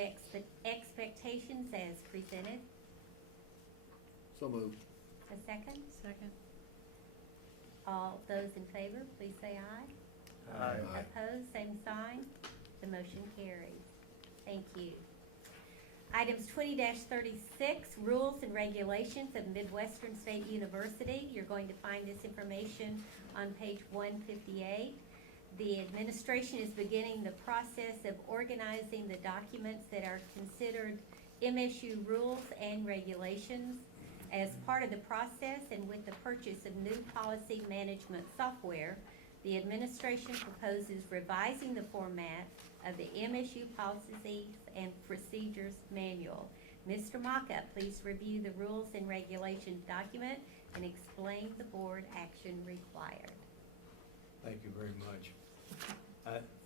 expectations as presented? So moved. A second? Second. All those in favor, please say aye. Aye. Opposed, same sign. The motion carries. Thank you. Items 20-36, rules and regulations of Midwestern State University. You're going to find this information on page 158. The administration is beginning the process of organizing the documents that are considered MSU rules and regulations. As part of the process and with the purchase of new policy management software, the administration proposes revising the format of the MSU Policies and Procedures Manual. Mr. Maka, please review the rules and regulations document and explain the board action required. Thank you very much.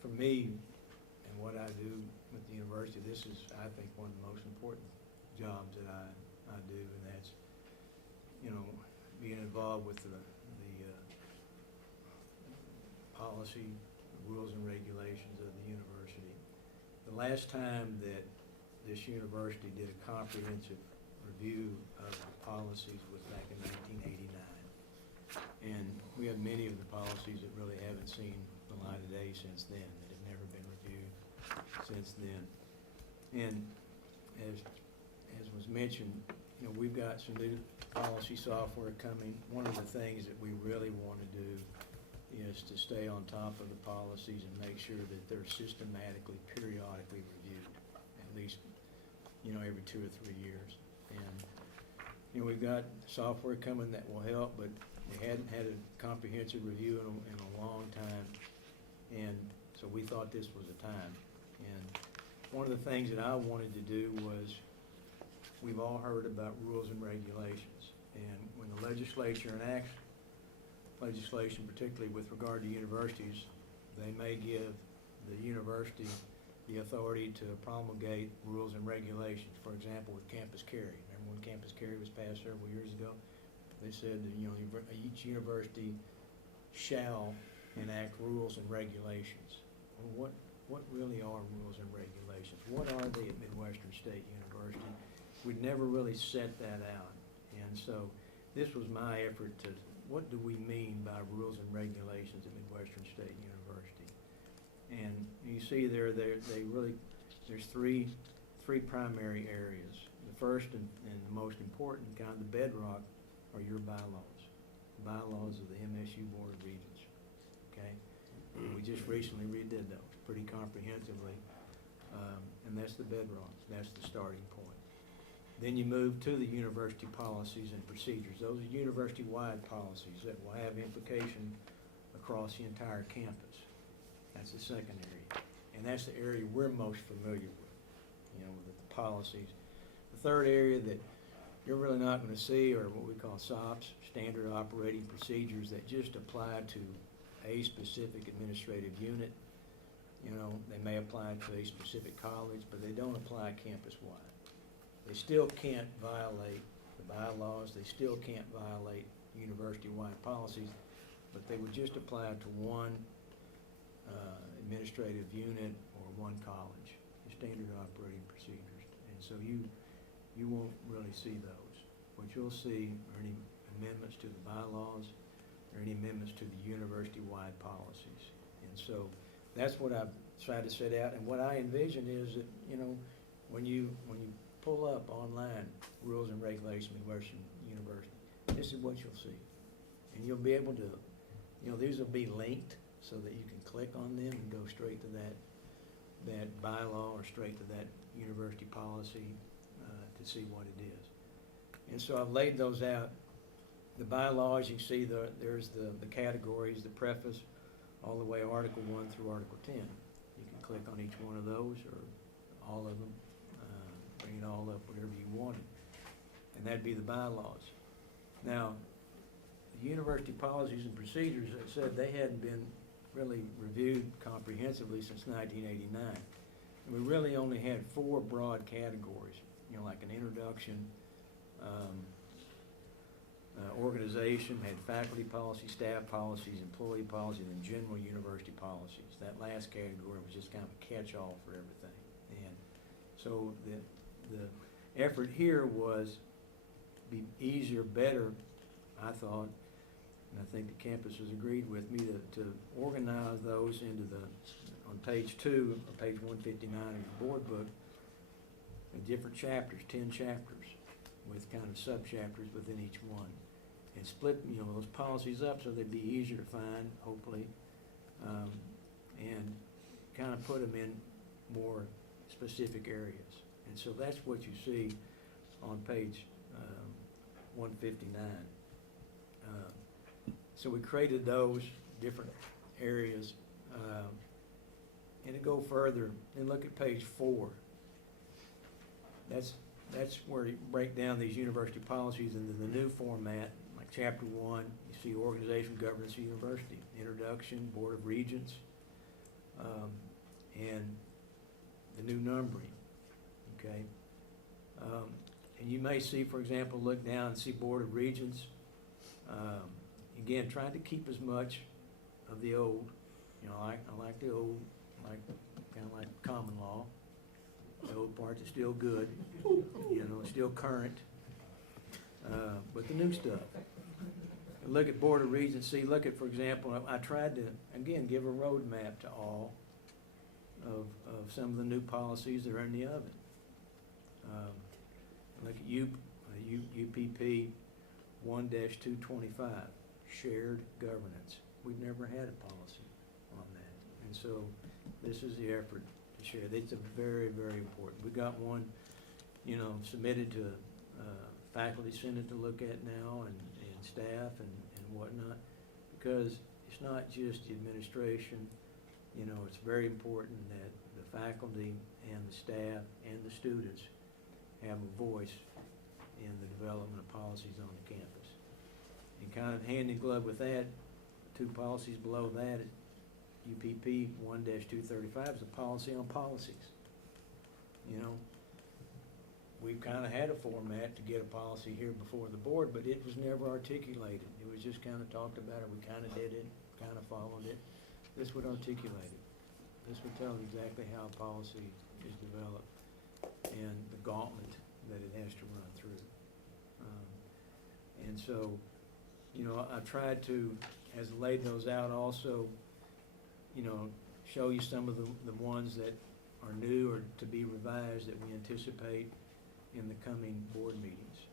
For me, and what I do with the university, this is, I think, one of the most important jobs that I do, and that's, you know, being involved with the policy, rules and regulations of the university. The last time that this university did a comprehensive review of the policies was back in 1989. And we have many of the policies that really haven't seen the light of day since then, that have never been reviewed since then. And as was mentioned, you know, we've got some new policy software coming. One of the things that we really want to do is to stay on top of the policies and make sure that they're systematically, periodically reviewed, at least, you know, every 2 or 3 years. And, you know, we've got software coming that will help, but we hadn't had a comprehensive review in a long time, and so we thought this was the time. And one of the things that I wanted to do was, we've all heard about rules and regulations, and when the legislature enacts legislation, particularly with regard to universities, they may give the university the authority to promulgate rules and regulations. For example, with campus carry. Remember when campus carry was passed several years ago? They said that, you know, each university shall enact rules and regulations. Well, what really are rules and regulations? What are they at Midwestern State University? We'd never really set that out. And so this was my effort to, what do we mean by rules and regulations at Midwestern State University? And you see there, there's three primary areas. The first and the most important, kind of the bedrock, are your bylaws. Bylaws of the MSU Board of Regents, okay? And we just recently redid those pretty comprehensively, and that's the bedrock, that's the starting point. Then you move to the university policies and procedures. Those are university-wide policies that will have implication across the entire campus. That's the second area, and that's the area we're most familiar with, you know, with the policies. The third area that you're really not going to see are what we call SOPs, standard operating procedures, that just apply to a specific administrative unit. You know, they may apply to a specific college, but they don't apply campus-wide. They still can't violate the bylaws, they still can't violate university-wide policies, but they would just apply to one administrative unit or one college, the standard operating procedures. And so you won't really see those. What you'll see are any amendments to the bylaws or any amendments to the university-wide policies. And so that's what I've tried to set out. And what I envision is that, you know, when you pull up online rules and regulations of Midwestern University, this is what you'll see. And you'll be able to, you know, these will be linked so that you can click on them and go straight to that bylaw or straight to that university policy to see what it is. And so I've laid those out. The bylaws, you see there's the categories, the preface, all the way Article 1 through Article 10. You can click on each one of those or all of them, bring it all up, whatever you wanted. and that'd be the bylaws. Now, the university policies and procedures, that said they hadn't been really reviewed comprehensively since 1989. And we really only had 4 broad categories, like an introduction, organization, had faculty policy, staff policies, employee policies, and general university policies. That last category was just kind of a catch-all for everything. And so the effort here was be easier, better, I thought, and I think the campuses agreed with me, to organize those into on page 2 or page 159 of the board book, in different chapters, 10 chapters, with kind of sub-chapters within each one. And split, those policies up so they'd be easier to find, hopefully, and kind of put them in more specific areas. And so that's what you see on page 159. So we created those different areas. And to go further, and look at page 4. That's where you break down these university policies into the new format. Like chapter 1, you see organization, governance of university, introduction, board of regents, and the new numbering, okay? And you may see, for example, look down and see board of regents. Again, trying to keep as much of the old, I like the old, kind of like common law. The old parts are still good, still current, but the new stuff. And look at board of regents. See, look at, for example, I tried to, again, give a roadmap to all of some of the new policies that are in the oven. Look at UPP 1-225, shared governance. We've never had a policy on that. And so this is the effort to share. It's a very, very important. We got one, submitted to faculty senate to look at now, and staff and whatnot, because it's not just the administration. It's very important that the faculty and the staff and the students have a voice in the development of policies on the campus. And kind of hand in glove with that, 2 policies below that, UPP 1-235 is a policy on policies. We've kind of had a format to get a policy here before the board, but it was never articulated. It was just kind of talked about it. We kind of did it, kind of followed it. This would articulate it. This would tell exactly how a policy is developed and the gauntlet that it has to run through. And so, I tried to, as I laid those out, also, show you some of the ones that are new or to be revised that we anticipate in the coming board meetings.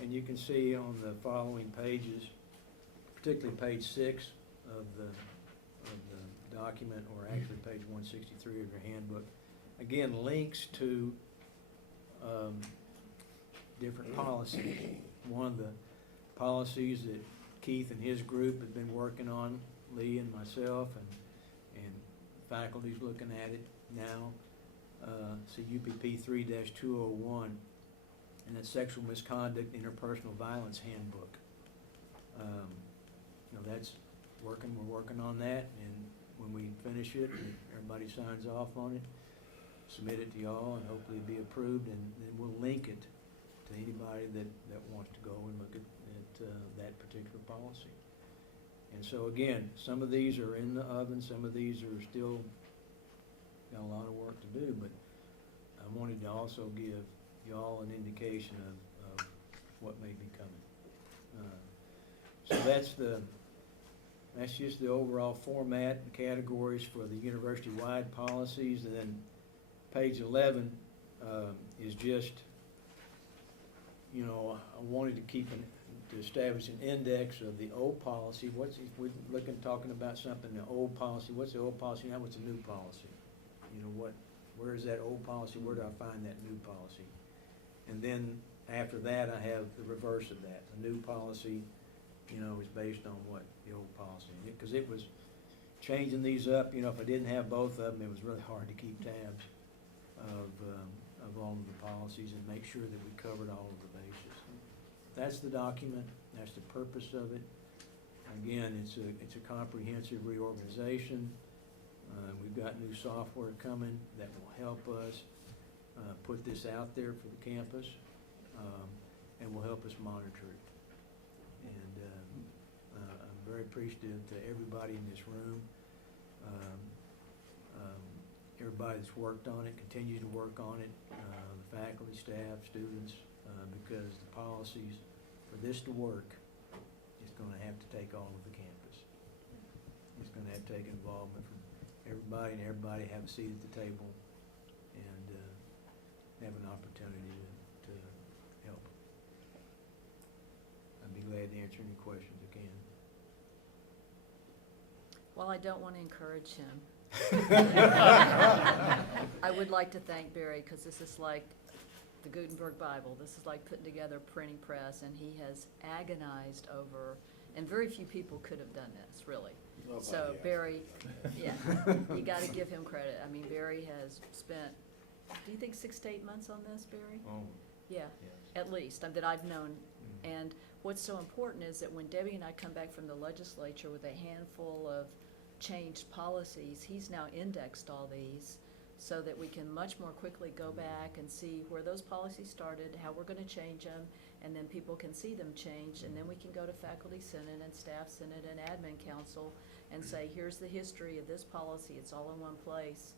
And you can see on the following pages, particularly page 6 of the document, or actually page 163 of your handbook, again, links to different policies. One of the policies that Keith and his group have been working on, Lee and myself, and faculty's looking at it now. See UPP 3-201, and that's Sexual Misconduct Interpersonal Violence Handbook. That's working. We're working on that, and when we finish it, and everybody signs off on it, submit it to y'all, and hopefully it'll be approved, and then we'll link it to anybody that wants to go and look at that particular policy. And so again, some of these are in the oven, some of these are still got a lot of work to do, but I wanted to also give y'all an indication of what may be coming. So that's just the overall format and categories for the university-wide policies. And then page 11 is just, I wanted to to establish an index of the old policy. If we're talking about something, the old policy, what's the old policy now, what's the new policy? Where is that old policy, where do I find that new policy? And then after that, I have the reverse of that. The new policy, is based on what the old policy, because it was changing these up, if I didn't have both of them, it was really hard to keep tabs of of all of the policies and make sure that we covered all of the bases. That's the document, that's the purpose of it. Again, it's a comprehensive reorganization. We've got new software coming that will help us put this out there for the campus, and will help us monitor it. And I'm very appreciative to everybody in this room. Everybody that's worked on it, continues to work on it, the faculty, staff, students, because the policies, for this to work, it's gonna have to take all of the campus. It's gonna have to take involvement from everybody, and everybody have a seat at the table and have an opportunity to help. I'd be glad to answer any questions I can. While I don't want to encourage him, I would like to thank Barry, because this is like the Gutenberg Bible. This is like putting together a printing press, and he has agonized over, and very few people could have done this, really. So Barry, yeah, you got to give him credit. I mean, Barry has spent, do you think 6 to 8 months on this, Barry? Oh. Yeah, Yes. at least, that I've known. Mhm. And what's so important is that when Debbie and I come back from the legislature with a handful of changed policies, he's now indexed all these so that we can much more quickly go back and see where those policies started, how we're gonna change them, and then people can see them change, and then we can go to faculty senate and staff senate and admin council and say, here's the history of this policy, it's all in one place.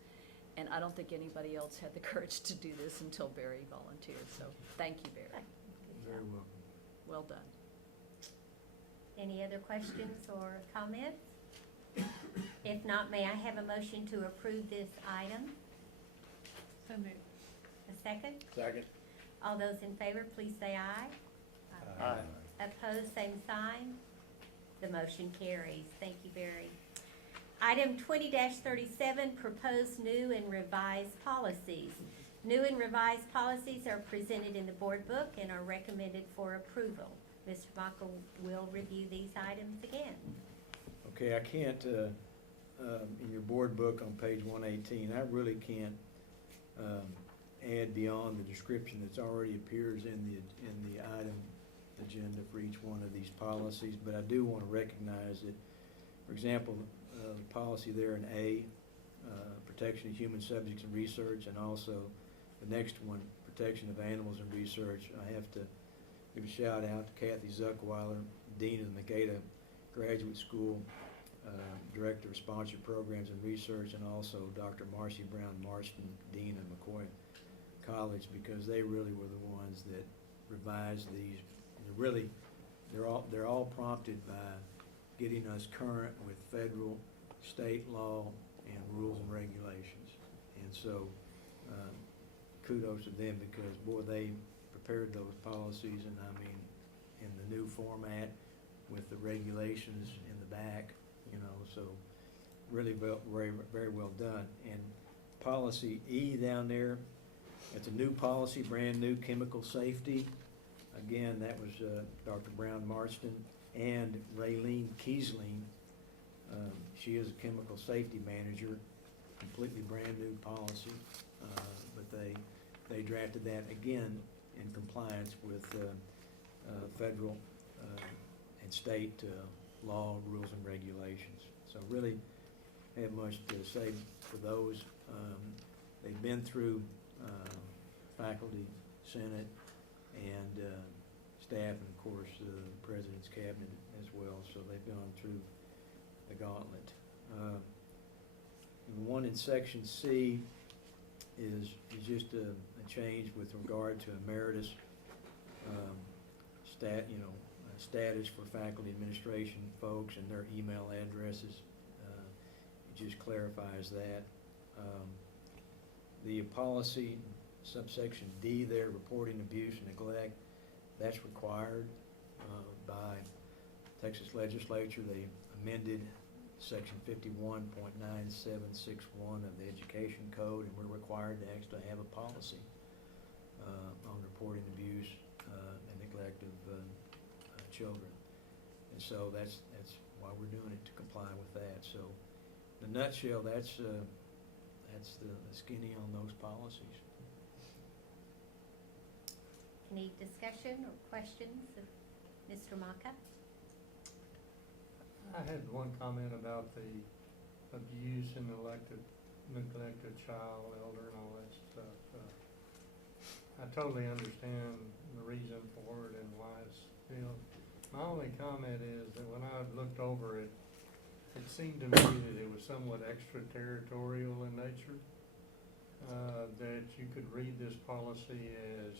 And I don't think anybody else had the courage to do this until Barry volunteered, so thank you, Barry. Very welcome. Well done. Any other questions or comments? If not, may I have a motion to approve this item? So moved. A second? Second. All those in favor, please say aye. Aye. Opposed, same sign. The motion carries. Thank you, Barry. Item 20-37, proposed new and revised policies. New and revised policies are presented in the board book and are recommended for approval. Mr. Maka will review these items again. Okay, I can't, in your board book on page 118, I really can't add beyond the description that's already appears in the item agenda for each one of these policies, but I do want to recognize that, for example, the policy there in A, protection of human subjects and research, and also the next one, protection of animals and research. I have to give a shout out to Kathy Zuckweiler, Dean of the Makeda Graduate School, Director of Sponsored Programs and Research, and also Dr. Marcy Brown Marston, Dean of McCoy College, because they really were the ones that revised these. And they're all prompted by getting us current with federal, state law, and rules and regulations. And so, kudos to them, because boy, they prepared those policies, and I mean, in the new format with the regulations in the back, so really very well done. And policy E down there, it's a new policy, brand new, chemical safety. Again, that was Dr. Brown Marston and Raylene Kiesling. She is a chemical safety manager, completely brand new policy, but they drafted that again in compliance with federal and state law, rules, and regulations. So really have much to say for those. They've been through faculty, senate, and staff, and of course the president's cabinet as well. So they've gone through the gauntlet. The one in section C is just a change with regard to emeritus status for faculty administration folks and their email addresses. It just clarifies that. The policy subsection D there, reporting abuse and neglect, that's required by Texas legislature. They amended section 51.9761 of the education code, and we're required to actually have a policy on reporting abuse and neglect of children. And so that's why we're doing it, to comply with that. So in a nutshell, that's the skinny on those policies. Any discussion or questions of Mr. Maka? I had one comment about the abuse and neglected child, elder, and all that stuff. I totally understand the reason for it and why it's still. My only comment is that when I looked over it, it seemed to me that it was somewhat extraterritorial in nature. That you could read this policy as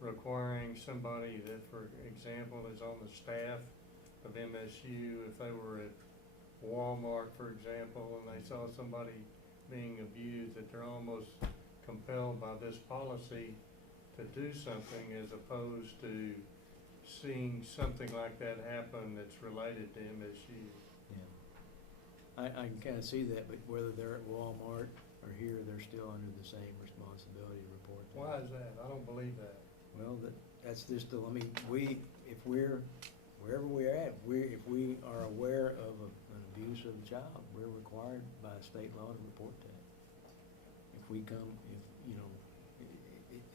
requiring somebody that, for example, is on the staff of MSU, if they were at Walmart, for example, and they saw somebody being abused, that they're almost compelled by this policy to do something, as opposed to seeing something like that happen that's related to MSU. Yeah. I can kind of see that, but whether they're at Walmart or here, they're still under the same responsibility to report that. Why is that? I don't believe that. Well, that's just the, I mean, if we're, wherever we're at, if we are aware of an abuse of a child, we're required by state law to report that. If we come,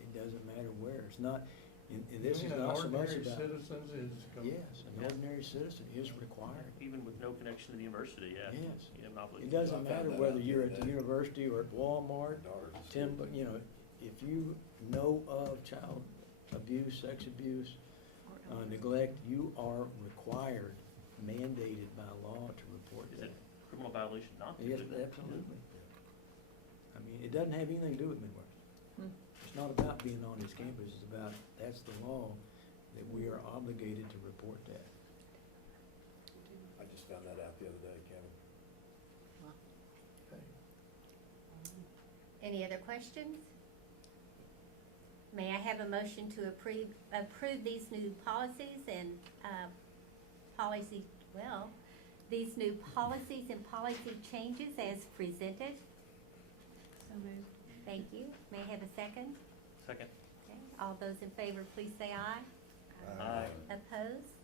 it doesn't matter where. It's not, and this is not so much about. Ordinary citizens is. Yes, an ordinary citizen is required. Even with no connection to the university, yeah. Yes. You have an It obligation. doesn't I found matter that whether out the you're other at the day. university or at Walmart, if you know of child abuse, sex abuse, neglect, you are required, mandated by law to report Is that. it criminal violation not to? Yes, do that? absolutely. I mean, it doesn't have anything to do with Midwestern. It's not about being on this campus, it's about, that's the law, that we are obligated to report that. I just found that out the other day, Kevin. Any other questions? May I have a motion to approve these new policies and, these new policies and policy changes as presented? So moved. Thank you. May I have a second? Second. Okay. All those in favor, please say aye. Aye. Opposed?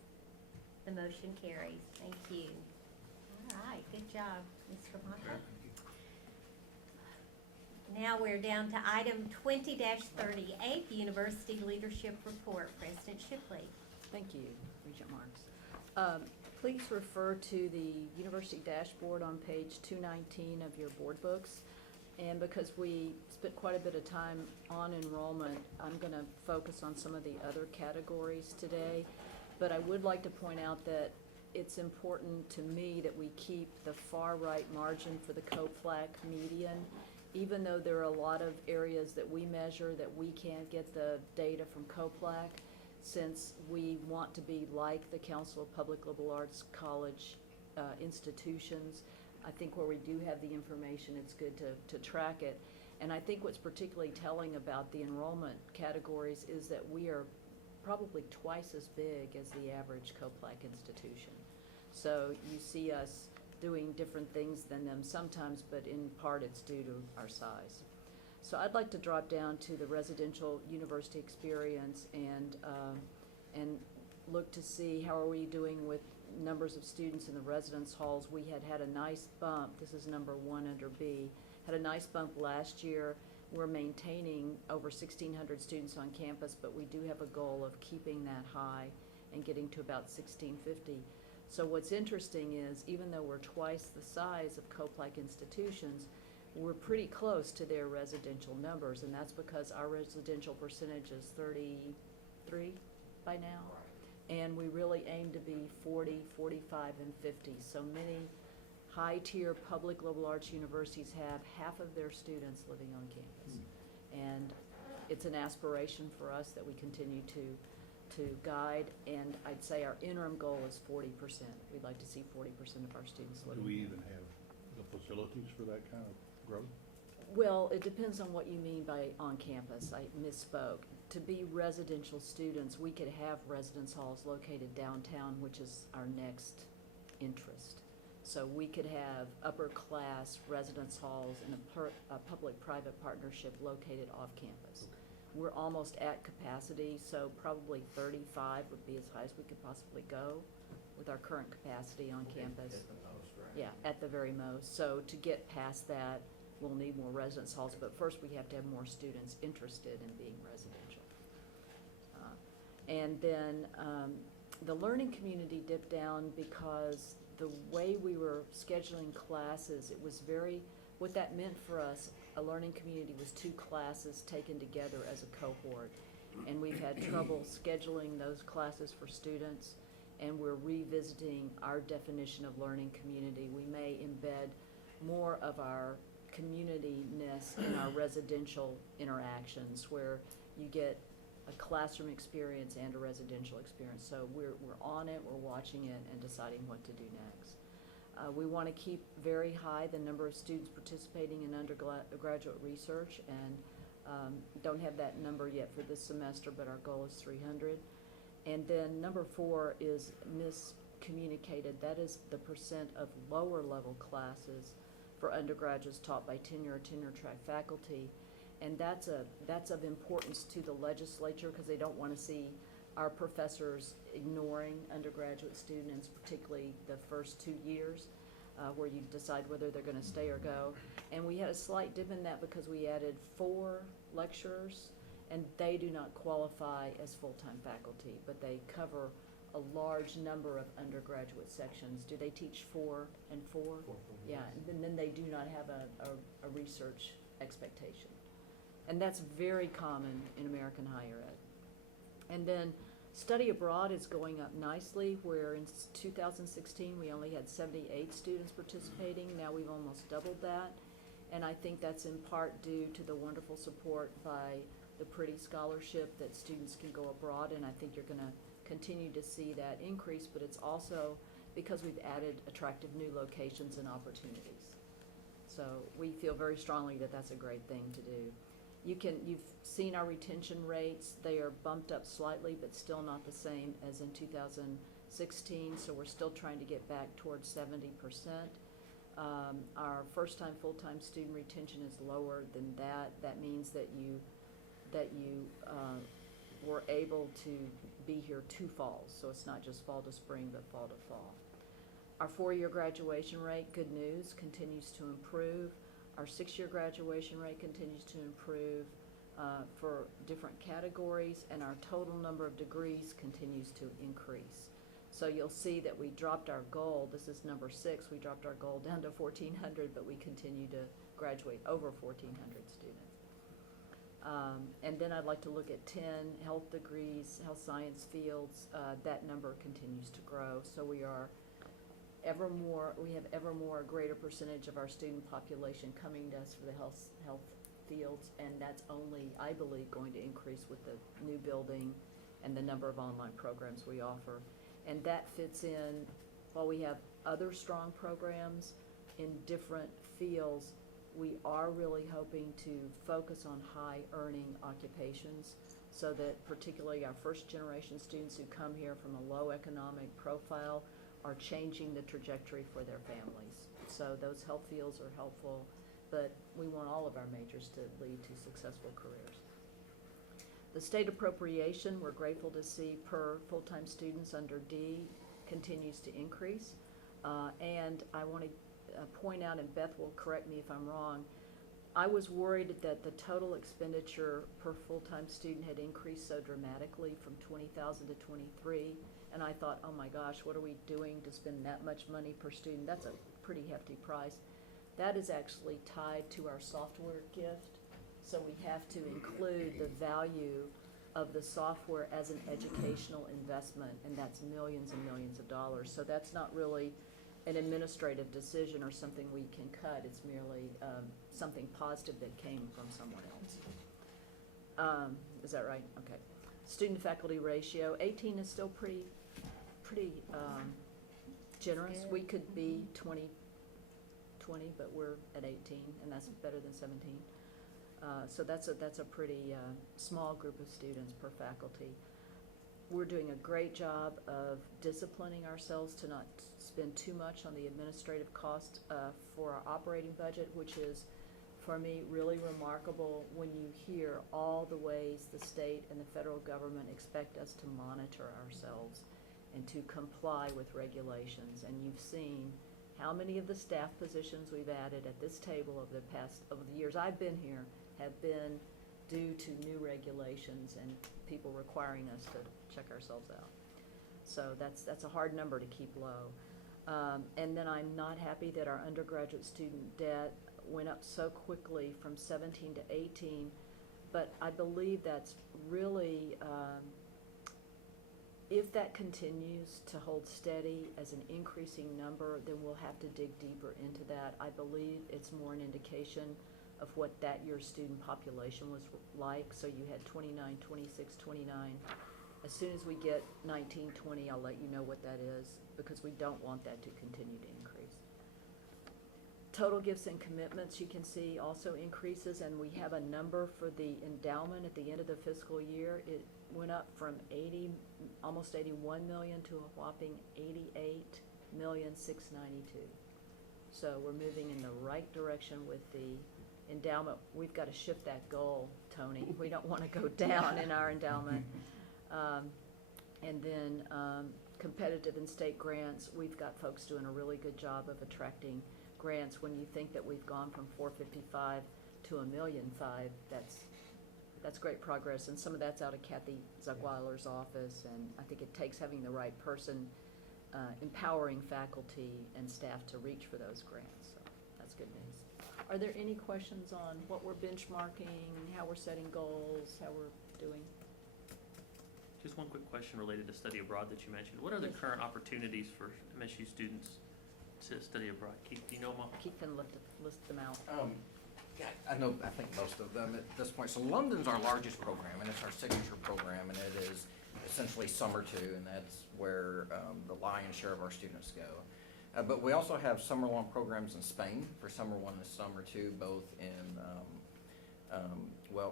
The motion carries. Thank you. All right, good job, Mr. Maka. Now we're down to item 20-38, University Leadership Report. President Shipley. Thank you, Regent Marks. Please refer to the university dashboard on page 219 of your board books. And because we spent quite a bit of time on enrollment, I'm going to focus on some of the other categories today. But I would like to point out that it's important to me that we keep the far right margin for the COPLAC median. Even though there are a lot of areas that we measure that we can't get the data from COPLAC, since we want to be like the Council of Public Liberal Arts College institutions, I think where we do have the information, it's good to track it. And I think what's particularly telling about the enrollment categories is that we are probably twice as big as the average COPLAC institution. So you see us doing different things than them sometimes, but in part it's due to our size. So I'd like to drop down to the residential university experience and look to see how are we doing with numbers of students in the residence halls. We had a nice bump. This is number 1 under B. Had a nice bump last year. We're maintaining over 1,600 students on campus, but we do have a goal of keeping that high and getting to about 1,650. So what's interesting is, even though we're twice the size of COPLAC institutions, we're pretty close to their residential numbers, and that's because our residential percentage is 33 by now. And we really aim to be 40, 45, and 50. So many high-tier public liberal arts universities have half of their students living on campus. And it's an aspiration for us that we continue to guide, and I'd say our interim goal is 40%. We'd like to see 40% of our students living Do we here. even have the facilities for that kind of growth? Well, it depends on what you mean by on campus. I misspoke. To be residential students, we could have residence halls located downtown, which is our next interest. So we could have upper class residence halls in a public-private partnership located off campus. Okay. We're almost at capacity, so probably 35 would be as high as we could possibly go with our current capacity on campus. At the most, right? Yeah, at the very most. So to get past that, we'll need more residence halls, but first we have to have more students interested in being residential. And then the learning community dipped down because the way we were scheduling classes, it was very, what that meant for us, a learning community was 2 classes taken together as a cohort. And we've had trouble scheduling those classes for students, and we're revisiting our definition of learning community. We may embed more of our community-ness in our residential interactions, where you get a classroom experience and a residential experience. So we're on it, we're watching it, and deciding what to do next. We want to keep very high the number of students participating in undergraduate research, and don't have that number yet for this semester, but our goal is 300. And then number 4 is miscommunicated. That is the percent of lower level classes for undergraduates taught by tenure or tenure track faculty. And that's of importance to the legislature, because they don't want to see our professors ignoring undergraduate students, particularly the first 2 years, where you decide whether they're going to stay or go. And we had a slight dip in that because we added 4 lecturers, and they do not qualify as full-time faculty, but they cover a large number of undergraduate sections. Do they teach 4 and 4? 4. Yeah, and then they do not have a research expectation. And that's very common in American higher ed. And then study abroad is going up nicely, where in 2016 we only had 78 students participating. Now we've almost doubled that. And I think that's in part due to the wonderful support by the Pretty Scholarship that students can go abroad, and I think you're going to continue to see that increase, but it's also because we've added attractive new locations and opportunities. So we feel very strongly that that's a great thing to do. You've seen our retention rates. They are bumped up slightly, but still not the same as in 2016, so we're still trying to get back towards 70%. Our first-time, full-time student retention is lower than that. That means that you were able to be here 2 falls, so it's not just fall to spring, but fall to fall. Our 4-year graduation rate, good news, continues to improve. Our 6-year graduation rate continues to improve for different categories, and our total number of degrees continues to increase. So you'll see that we dropped our goal. This is number 6. We dropped our goal down to 1,400, but we continue to graduate over 1,400 students. And then I'd like to look at 10 health degrees, health science fields. That number continues to grow. So we have ever more a greater percentage of our student population coming to us for the health fields, and that's only, I believe, going to increase with the new building and the number of online programs we offer. And that fits in, while we have other strong programs in different fields, we are really hoping to focus on high-earning occupations, so that particularly our first-generation students who come here from a low economic profile are changing the trajectory for their families. So those health fields are helpful, but we want all of our majors to lead to successful careers. The state appropriation, we're grateful to see per full-time students under D continues to increase. And I want to point out, and Beth will correct me if I'm wrong, I was worried that the total expenditure per full-time student had increased so dramatically from 20,000 to 23, and I thought, oh my gosh, what are we doing to spend that much money per student? That's a pretty hefty price. That is actually tied to our software gift, so we have to include the value of the software as an educational investment, and that's millions and millions of dollars. So that's not really an administrative decision or something we can cut. It's merely something positive that came from someone else. Is that right? Okay. Student-faculty ratio, 18 is still pretty generous. We could be 20, but we're at 18, and that's better than 17. So that's a pretty small group of students per faculty. We're doing a great job of disciplining ourselves to not spend too much on the administrative cost for our operating budget, which is, for me, really remarkable when you hear all the ways the state and the federal government expect us to monitor ourselves and to comply with regulations. And you've seen how many of the staff positions we've added at this table over the years I've been here have been due to new regulations and people requiring us to check ourselves out. So that's a hard number to keep low. And then I'm not happy that our undergraduate student debt went up so quickly from 17 to 18, but I believe that's really, if that continues to hold steady as an increasing number, then we'll have to dig deeper into that. I believe it's more an indication of what that year's student population was like. So you had 29, 26, 29. As soon as we get 19, 20, I'll let you know what that is, because we don't want that to continue to increase. Total gifts and commitments, you can see, also increases, and we have a number for the endowment at the end of the fiscal year. It went up from almost 81 million to a whopping 88,692,000. So we're moving in the right direction with the endowment. We've got to shift that goal, Tony. We don't want to go down in our endowment. And then competitive and state grants, we've got folks doing a really good job of attracting grants. When you think that we've gone from 455 to 1.5 million, that's great progress, and some of that's out of Kathy Zugweiler's office, and I think it takes having the right person empowering faculty and staff to reach for those grants, so that's good news. Are there any questions on what we're benchmarking, how we're setting goals, how we're doing? Just one quick question related to study abroad that you mentioned. What are the Yes. current opportunities for MSU students to study abroad? Keith, do you know them all? Keith can list them out. Yeah, I think most of them at this point. So London's our largest program, and it's our signature program, and it is essentially summer two, and that's where the lion's share of our students go. But we also have summer-long programs in Spain for summer one and summer two, both in,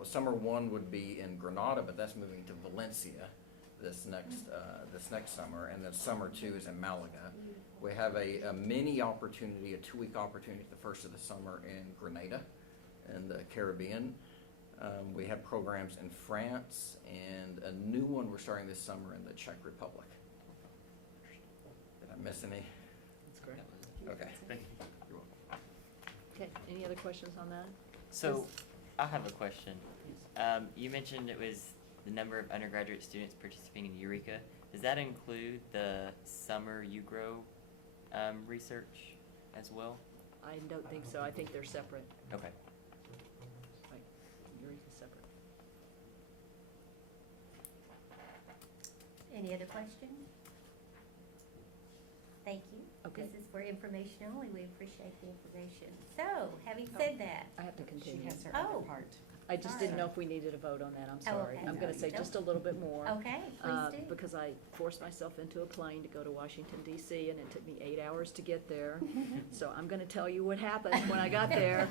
summer one would be in Granada, but that's moving to Valencia this next summer, and then summer two is in Malaga. We have a mini opportunity, a 2-week opportunity the first of the summer in Grenada in the Caribbean. We have programs in France, and a new one we're starting this summer in the Czech Republic. Did I miss any? That's great. Okay. Thank you. You're welcome. Okay, any other questions on that? So, I have a question. You mentioned it was the number of undergraduate students participating in Eureka. Does that include the summer UGRO research as well? I don't think so. I think they're separate. Okay. Right, Eureka's separate. Any other questions? Thank you. Okay. This is for information only. We appreciate the information. So, having said that, I have to continue. She has her Oh. other part. I just didn't know if we needed a vote on that, I'm Oh, sorry. okay. I'm gonna say just a little bit more. Okay, please do. Because I forced myself into a plane to go to Washington DC, and it took me 8 hours to get there. So I'm gonna tell you what happened when I got there.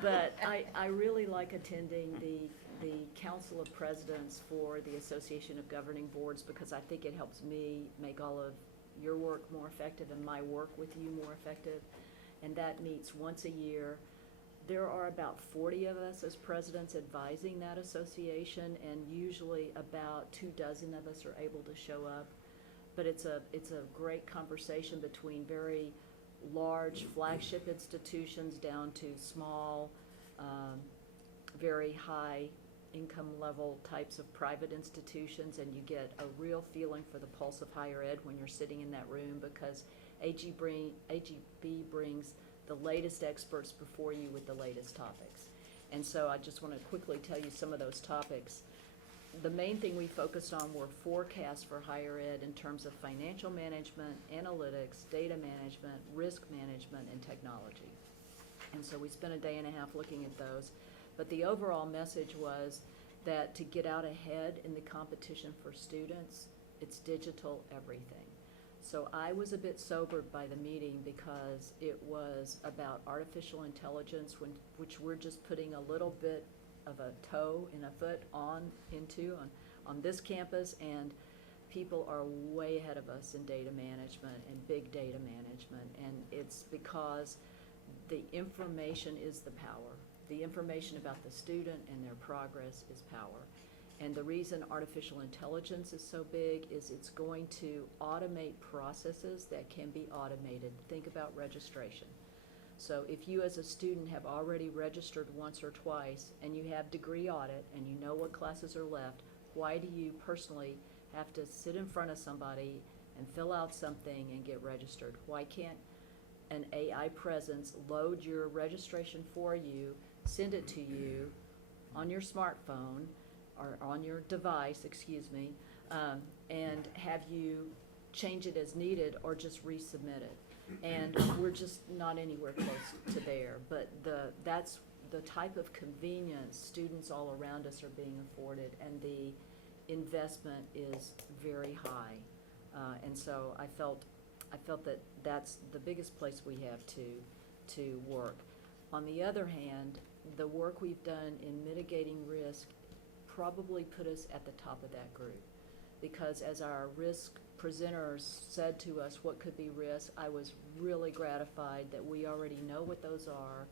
But I really like attending the Council of Presidents for the Association of Governing Boards, because I think it helps me make all of your work more effective and my work with you more effective. And that meets once a year. There are about 40 of us as presidents advising that association, and usually about 24 of us are able to show up. But it's a great conversation between very large flagship institutions down to small, very high income level types of private institutions, and you get a real feeling for the pulse of higher ed when you're sitting in that room, because AGB brings the latest experts before you with the latest topics. And so I just want to quickly tell you some of those topics. The main thing we focused on were forecasts for higher ed in terms of financial management, analytics, data management, risk management, and technology. And so we spent a day and a half looking at those. But the overall message was that to get out ahead in the competition for students, it's digital everything. So I was a bit sobered by the meeting, because it was about artificial intelligence, which we're just putting a little bit of a toe and a foot on this campus, and people are way ahead of us in data management and big data management, and it's because the information is the power. The information about the student and their progress is power. And the reason artificial intelligence is so big is it's going to automate processes that can be automated. Think about registration. So if you as a student have already registered once or twice and you have degree audit and you know what classes are left, why do you personally have to sit in front of somebody and fill out something and get registered? Why can't an AI presence load your registration for you, send it to you on your smartphone or on your device, and have you change it as needed or just resubmit it? And we're just not anywhere close to there. But that's the type of convenience students all around us are being afforded, and the investment is very high. And so I felt that that's the biggest place we have to work. On the other hand, the work we've done in mitigating risk probably put us at the top of that group. Because as our risk presenters said to us what could be risk, I was really gratified that we already know what those are.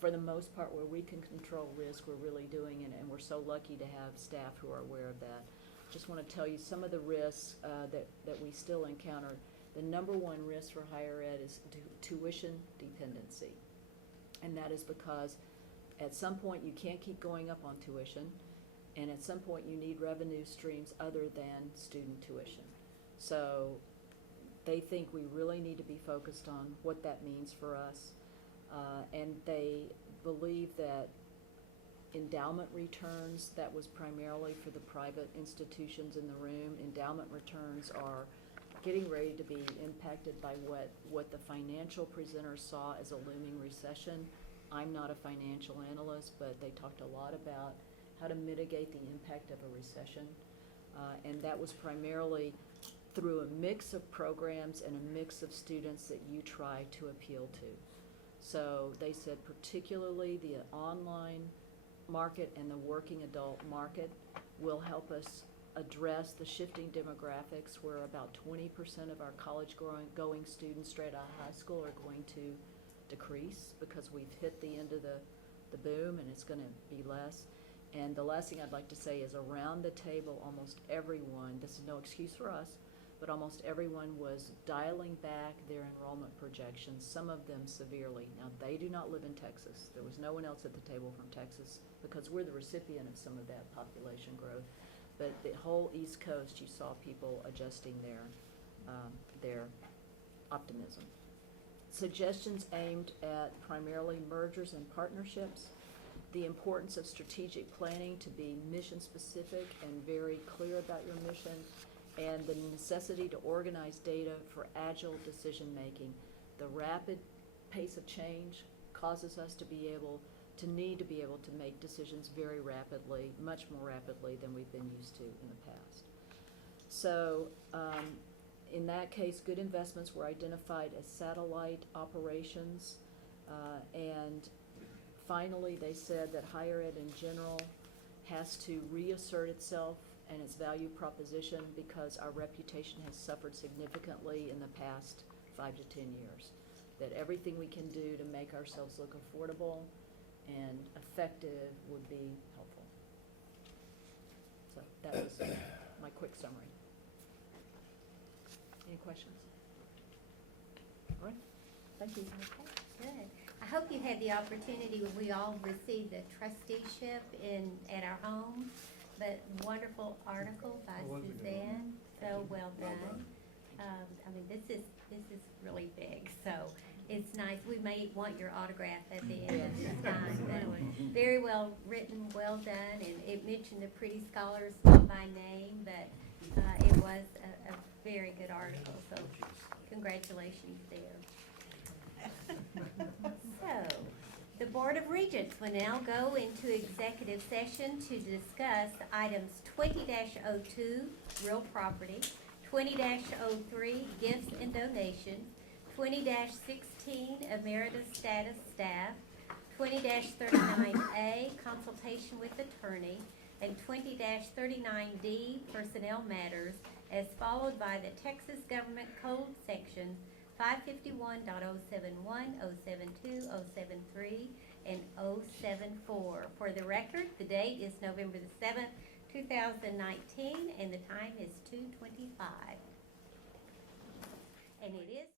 For the most part, where we can control risk, we're really doing it, and we're so lucky to have staff who are aware of that. Just want to tell you some of the risks that we still encounter. The number one risk for higher ed is tuition dependency. And that is because at some point you can't keep going up on tuition, and at some point you need revenue streams other than student tuition. So they think we really need to be focused on what that means for us. And they believe that endowment returns, that was primarily for the private institutions in the room. Endowment returns are getting ready to be impacted by what the financial presenters saw as a looming recession. I'm not a financial analyst, but they talked a lot about how to mitigate the impact of a recession. And that was primarily through a mix of programs and a mix of students that you try to appeal to. So they said particularly the online market and the working adult market will help us address the shifting demographics where about 20% of our college-going students straight out of high school are going to decrease because we've hit the end of the boom and it's going to be less. And the last thing I'd like to say is around the table, almost everyone, this is no excuse for us, but almost everyone was dialing back their enrollment projections, some of them severely. Now, they do not live in Texas. There was no one else at the table from Texas because we're the recipient of some of that population growth. But the whole East Coast, you saw people adjusting their optimism. Suggestions aimed at primarily mergers and partnerships, the importance of strategic planning to be mission specific and very clear about your mission, and the necessity to organize data for agile decision making. The rapid pace of change causes us to need to be able to make decisions very rapidly, much more rapidly than we've been used to in the past. So in that case, good investments were identified as satellite operations, and finally they said that higher ed in general has to reassert itself and its value proposition because our reputation has suffered significantly in the past 5 to 10 years. That everything we can do to make ourselves look affordable and effective would be helpful. So that was my quick summary. Any questions? All right, thank you. Okay, good. I hope you had the opportunity when we all received a trusteeship at our home, but wonderful article by Suzanne, so well done. I mean, this is really big, so it's nice. We may want your autograph at the end of this time. Anyway, very well written, well done, and it mentioned the pretty scholars, not by name, but it was a very good article, so congratulations there. So, the Board of Regents will now go into executive session to discuss items 20-02, real property, 20-03, gifts and donations, 20-16, emeritus status staff, 20-39A, consultation with attorney, and 20-39D, personnel matters, as followed by the Texas Government Code Section 551.071, 072, 073, and 074. For the record, the date is November the 7th, 2019, and the time is 2:25. And it is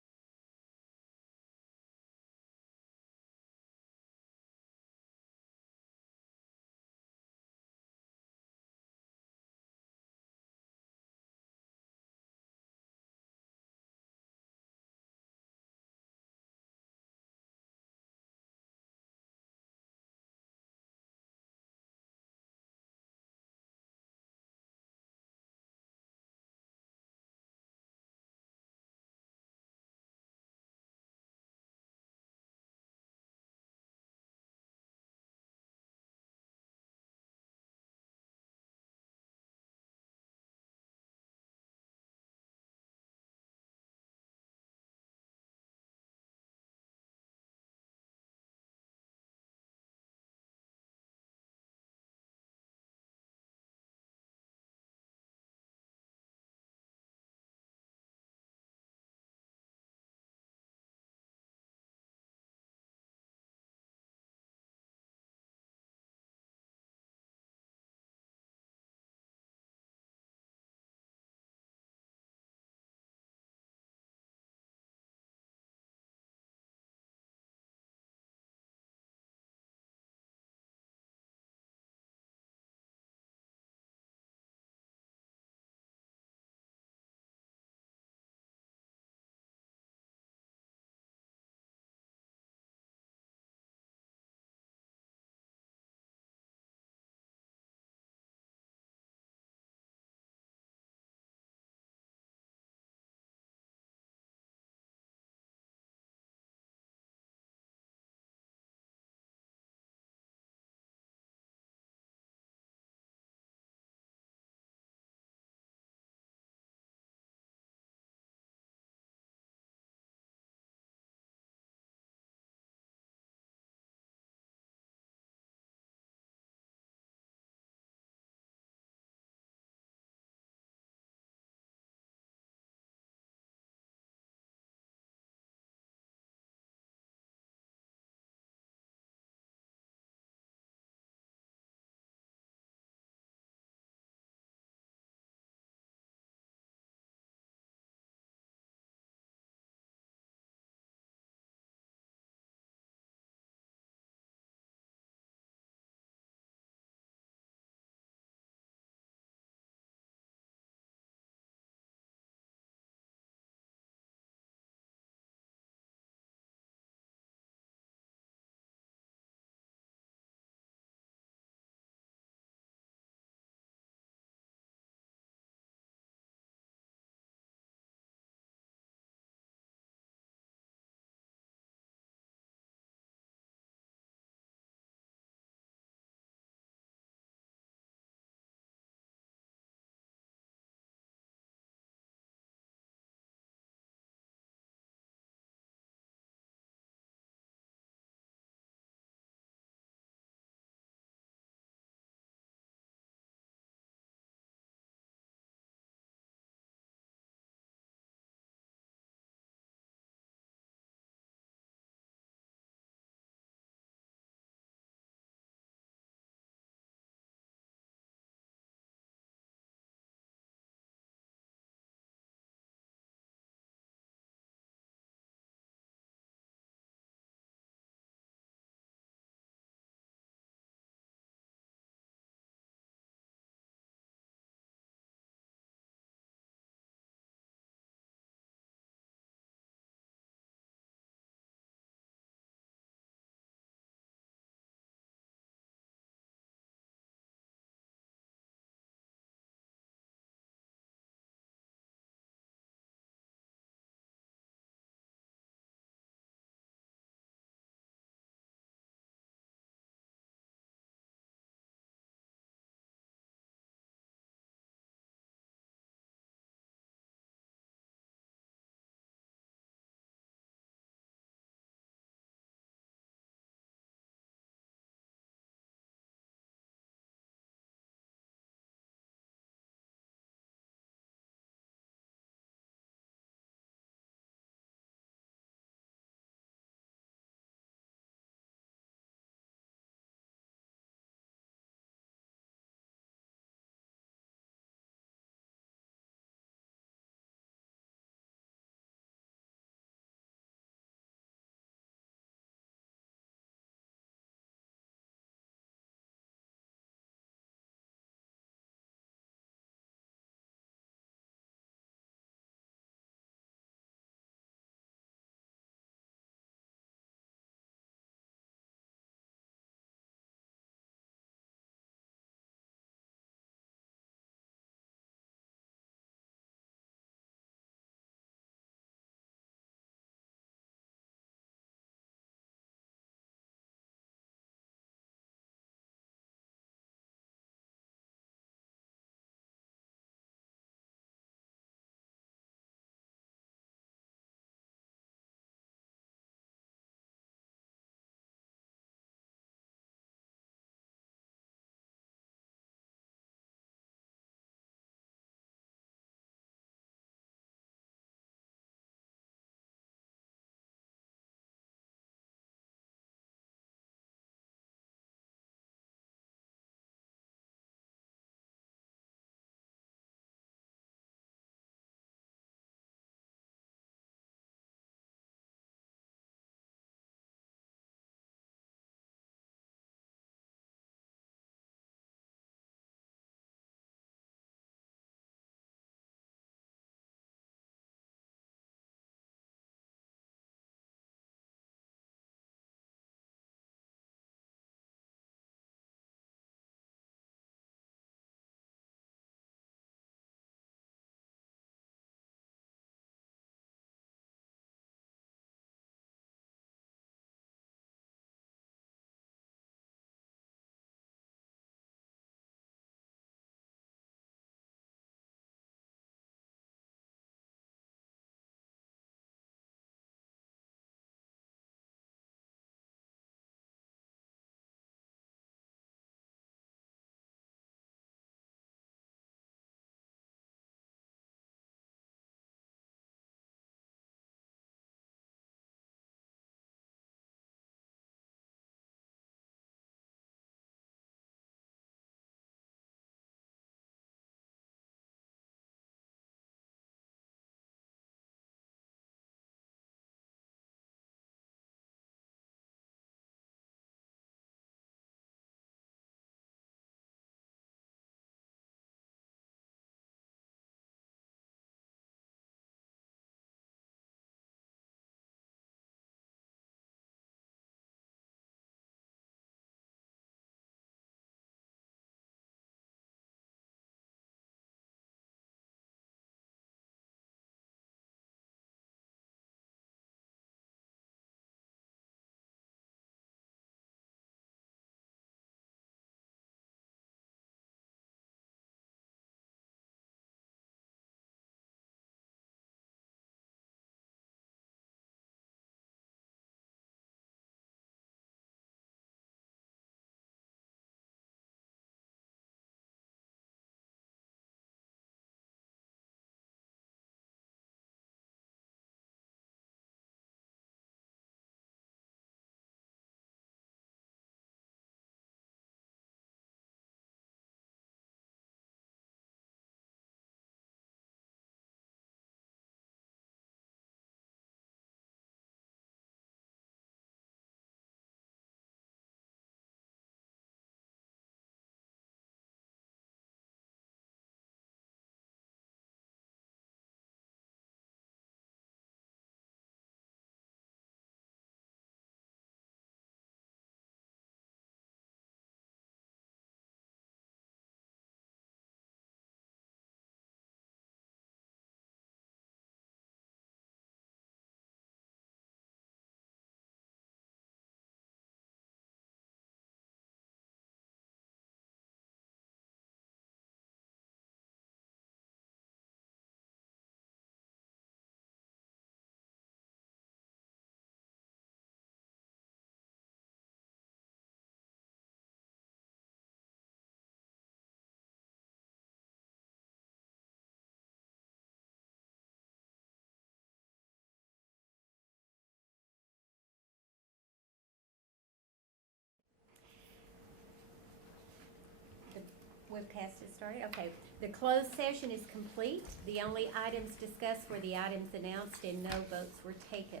webcast has started? Okay. The closed session is complete. The only items discussed were the items announced and no votes were taken.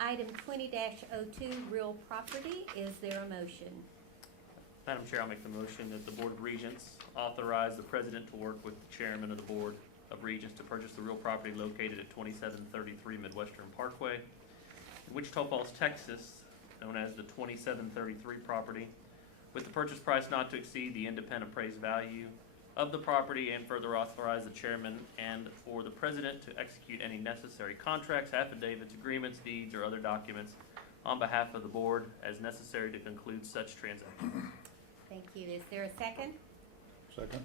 Item 20-02, real property. Is there a motion? Madam Chair, I'll make the motion that the Board of Regents authorize the President to work with the Chairman of the Board of Regents to purchase the real property located at 2733 Midwestern Parkway in Wichita Falls, Texas, known as the 2733 property, with the purchase price not to exceed the independent appraised value of the property, and further authorize the Chairman and for the President to execute any necessary contracts, affidavits, agreements, deeds, or other documents on behalf of the Board as necessary to conclude such transaction. Thank you. Is there a second? Second?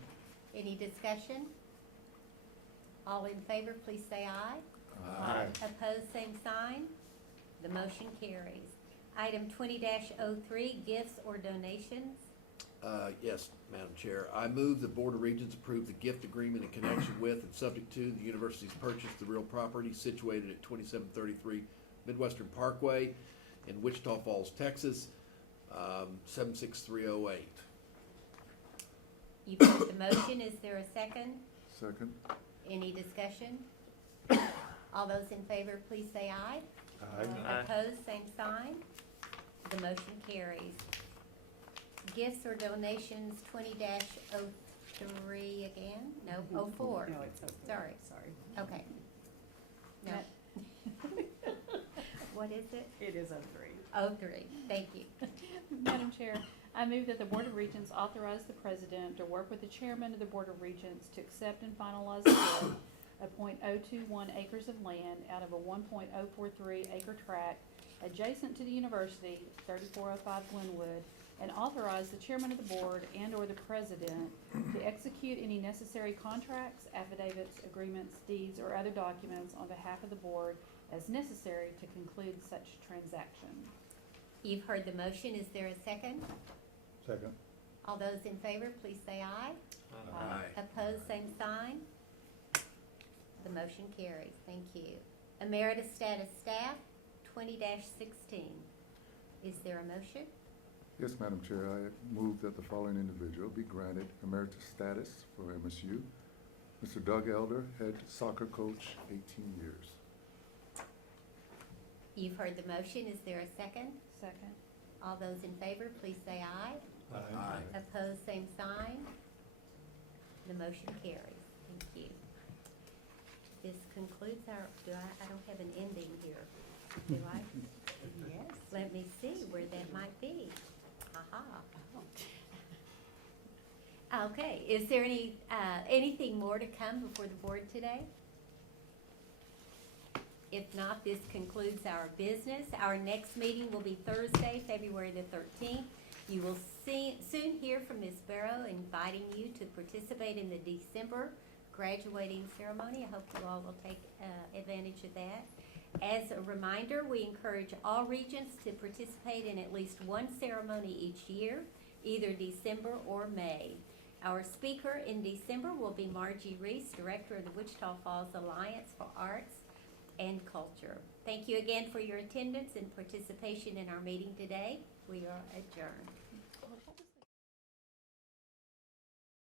Any discussion? All in favor, please say aye. Aye. Opposed, same sign. The motion carries. Item 20-03, gifts or donations. Yes, Madam Chair. I move the Board of Regents approve the gift agreement in connection with and subject to the university's purchase of the real property situated at 2733 Midwestern Parkway in Wichita Falls, Texas, 76308. You've heard the motion. Is there a second? Second. Any discussion? All those in favor, please say aye. Aye. Opposed, same sign. The motion carries. Gifts or donations 20-03 again? No, 04. No, it's 04. Sorry. Sorry. Okay. No. What is it? It is 03. 03. Thank you. Madam Chair, I move that the Board of Regents authorize the President to work with the Chairman of the Board of Regents to accept and finalize the bid of .021 acres of land out of a 1.043 acre tract adjacent to the university, 3405 Glenwood, and authorize the Chairman of the Board and/or the President to execute any necessary contracts, affidavits, agreements, deeds, or other documents on behalf of the Board as necessary to conclude such transaction. You've heard the motion. Is there a second? Second? All those in favor, please say aye. Opposed, same sign. The motion carries. Thank you. Emeritus status staff, 20-16. Is there a motion? Yes, Madam Chair, I move that the following individual be granted emeritus status for MSU. Mr. Doug Elder, head soccer coach, 18 years. You've heard the motion. Is there a second? Second. All those in favor, please say aye. Aye. Opposed, same sign. The motion carries. Thank you. This concludes our, I don't have an ending here, do I? Yes. Let me see where that might be. Okay, is there anything more to come before the board today? If not, this concludes our business. Our next meeting will be Thursday, February the 13th. You will soon hear from Ms. Barrow inviting you to participate in the December graduating ceremony. I hope you all will take advantage of that. As a reminder, we encourage all regents to participate in at least one ceremony each year, either December or May. Our speaker in December will be Margie Reese, Director of the Wichita Falls Alliance for Arts and Culture. Thank you again for your attendance and participation in our meeting today. We are adjourned.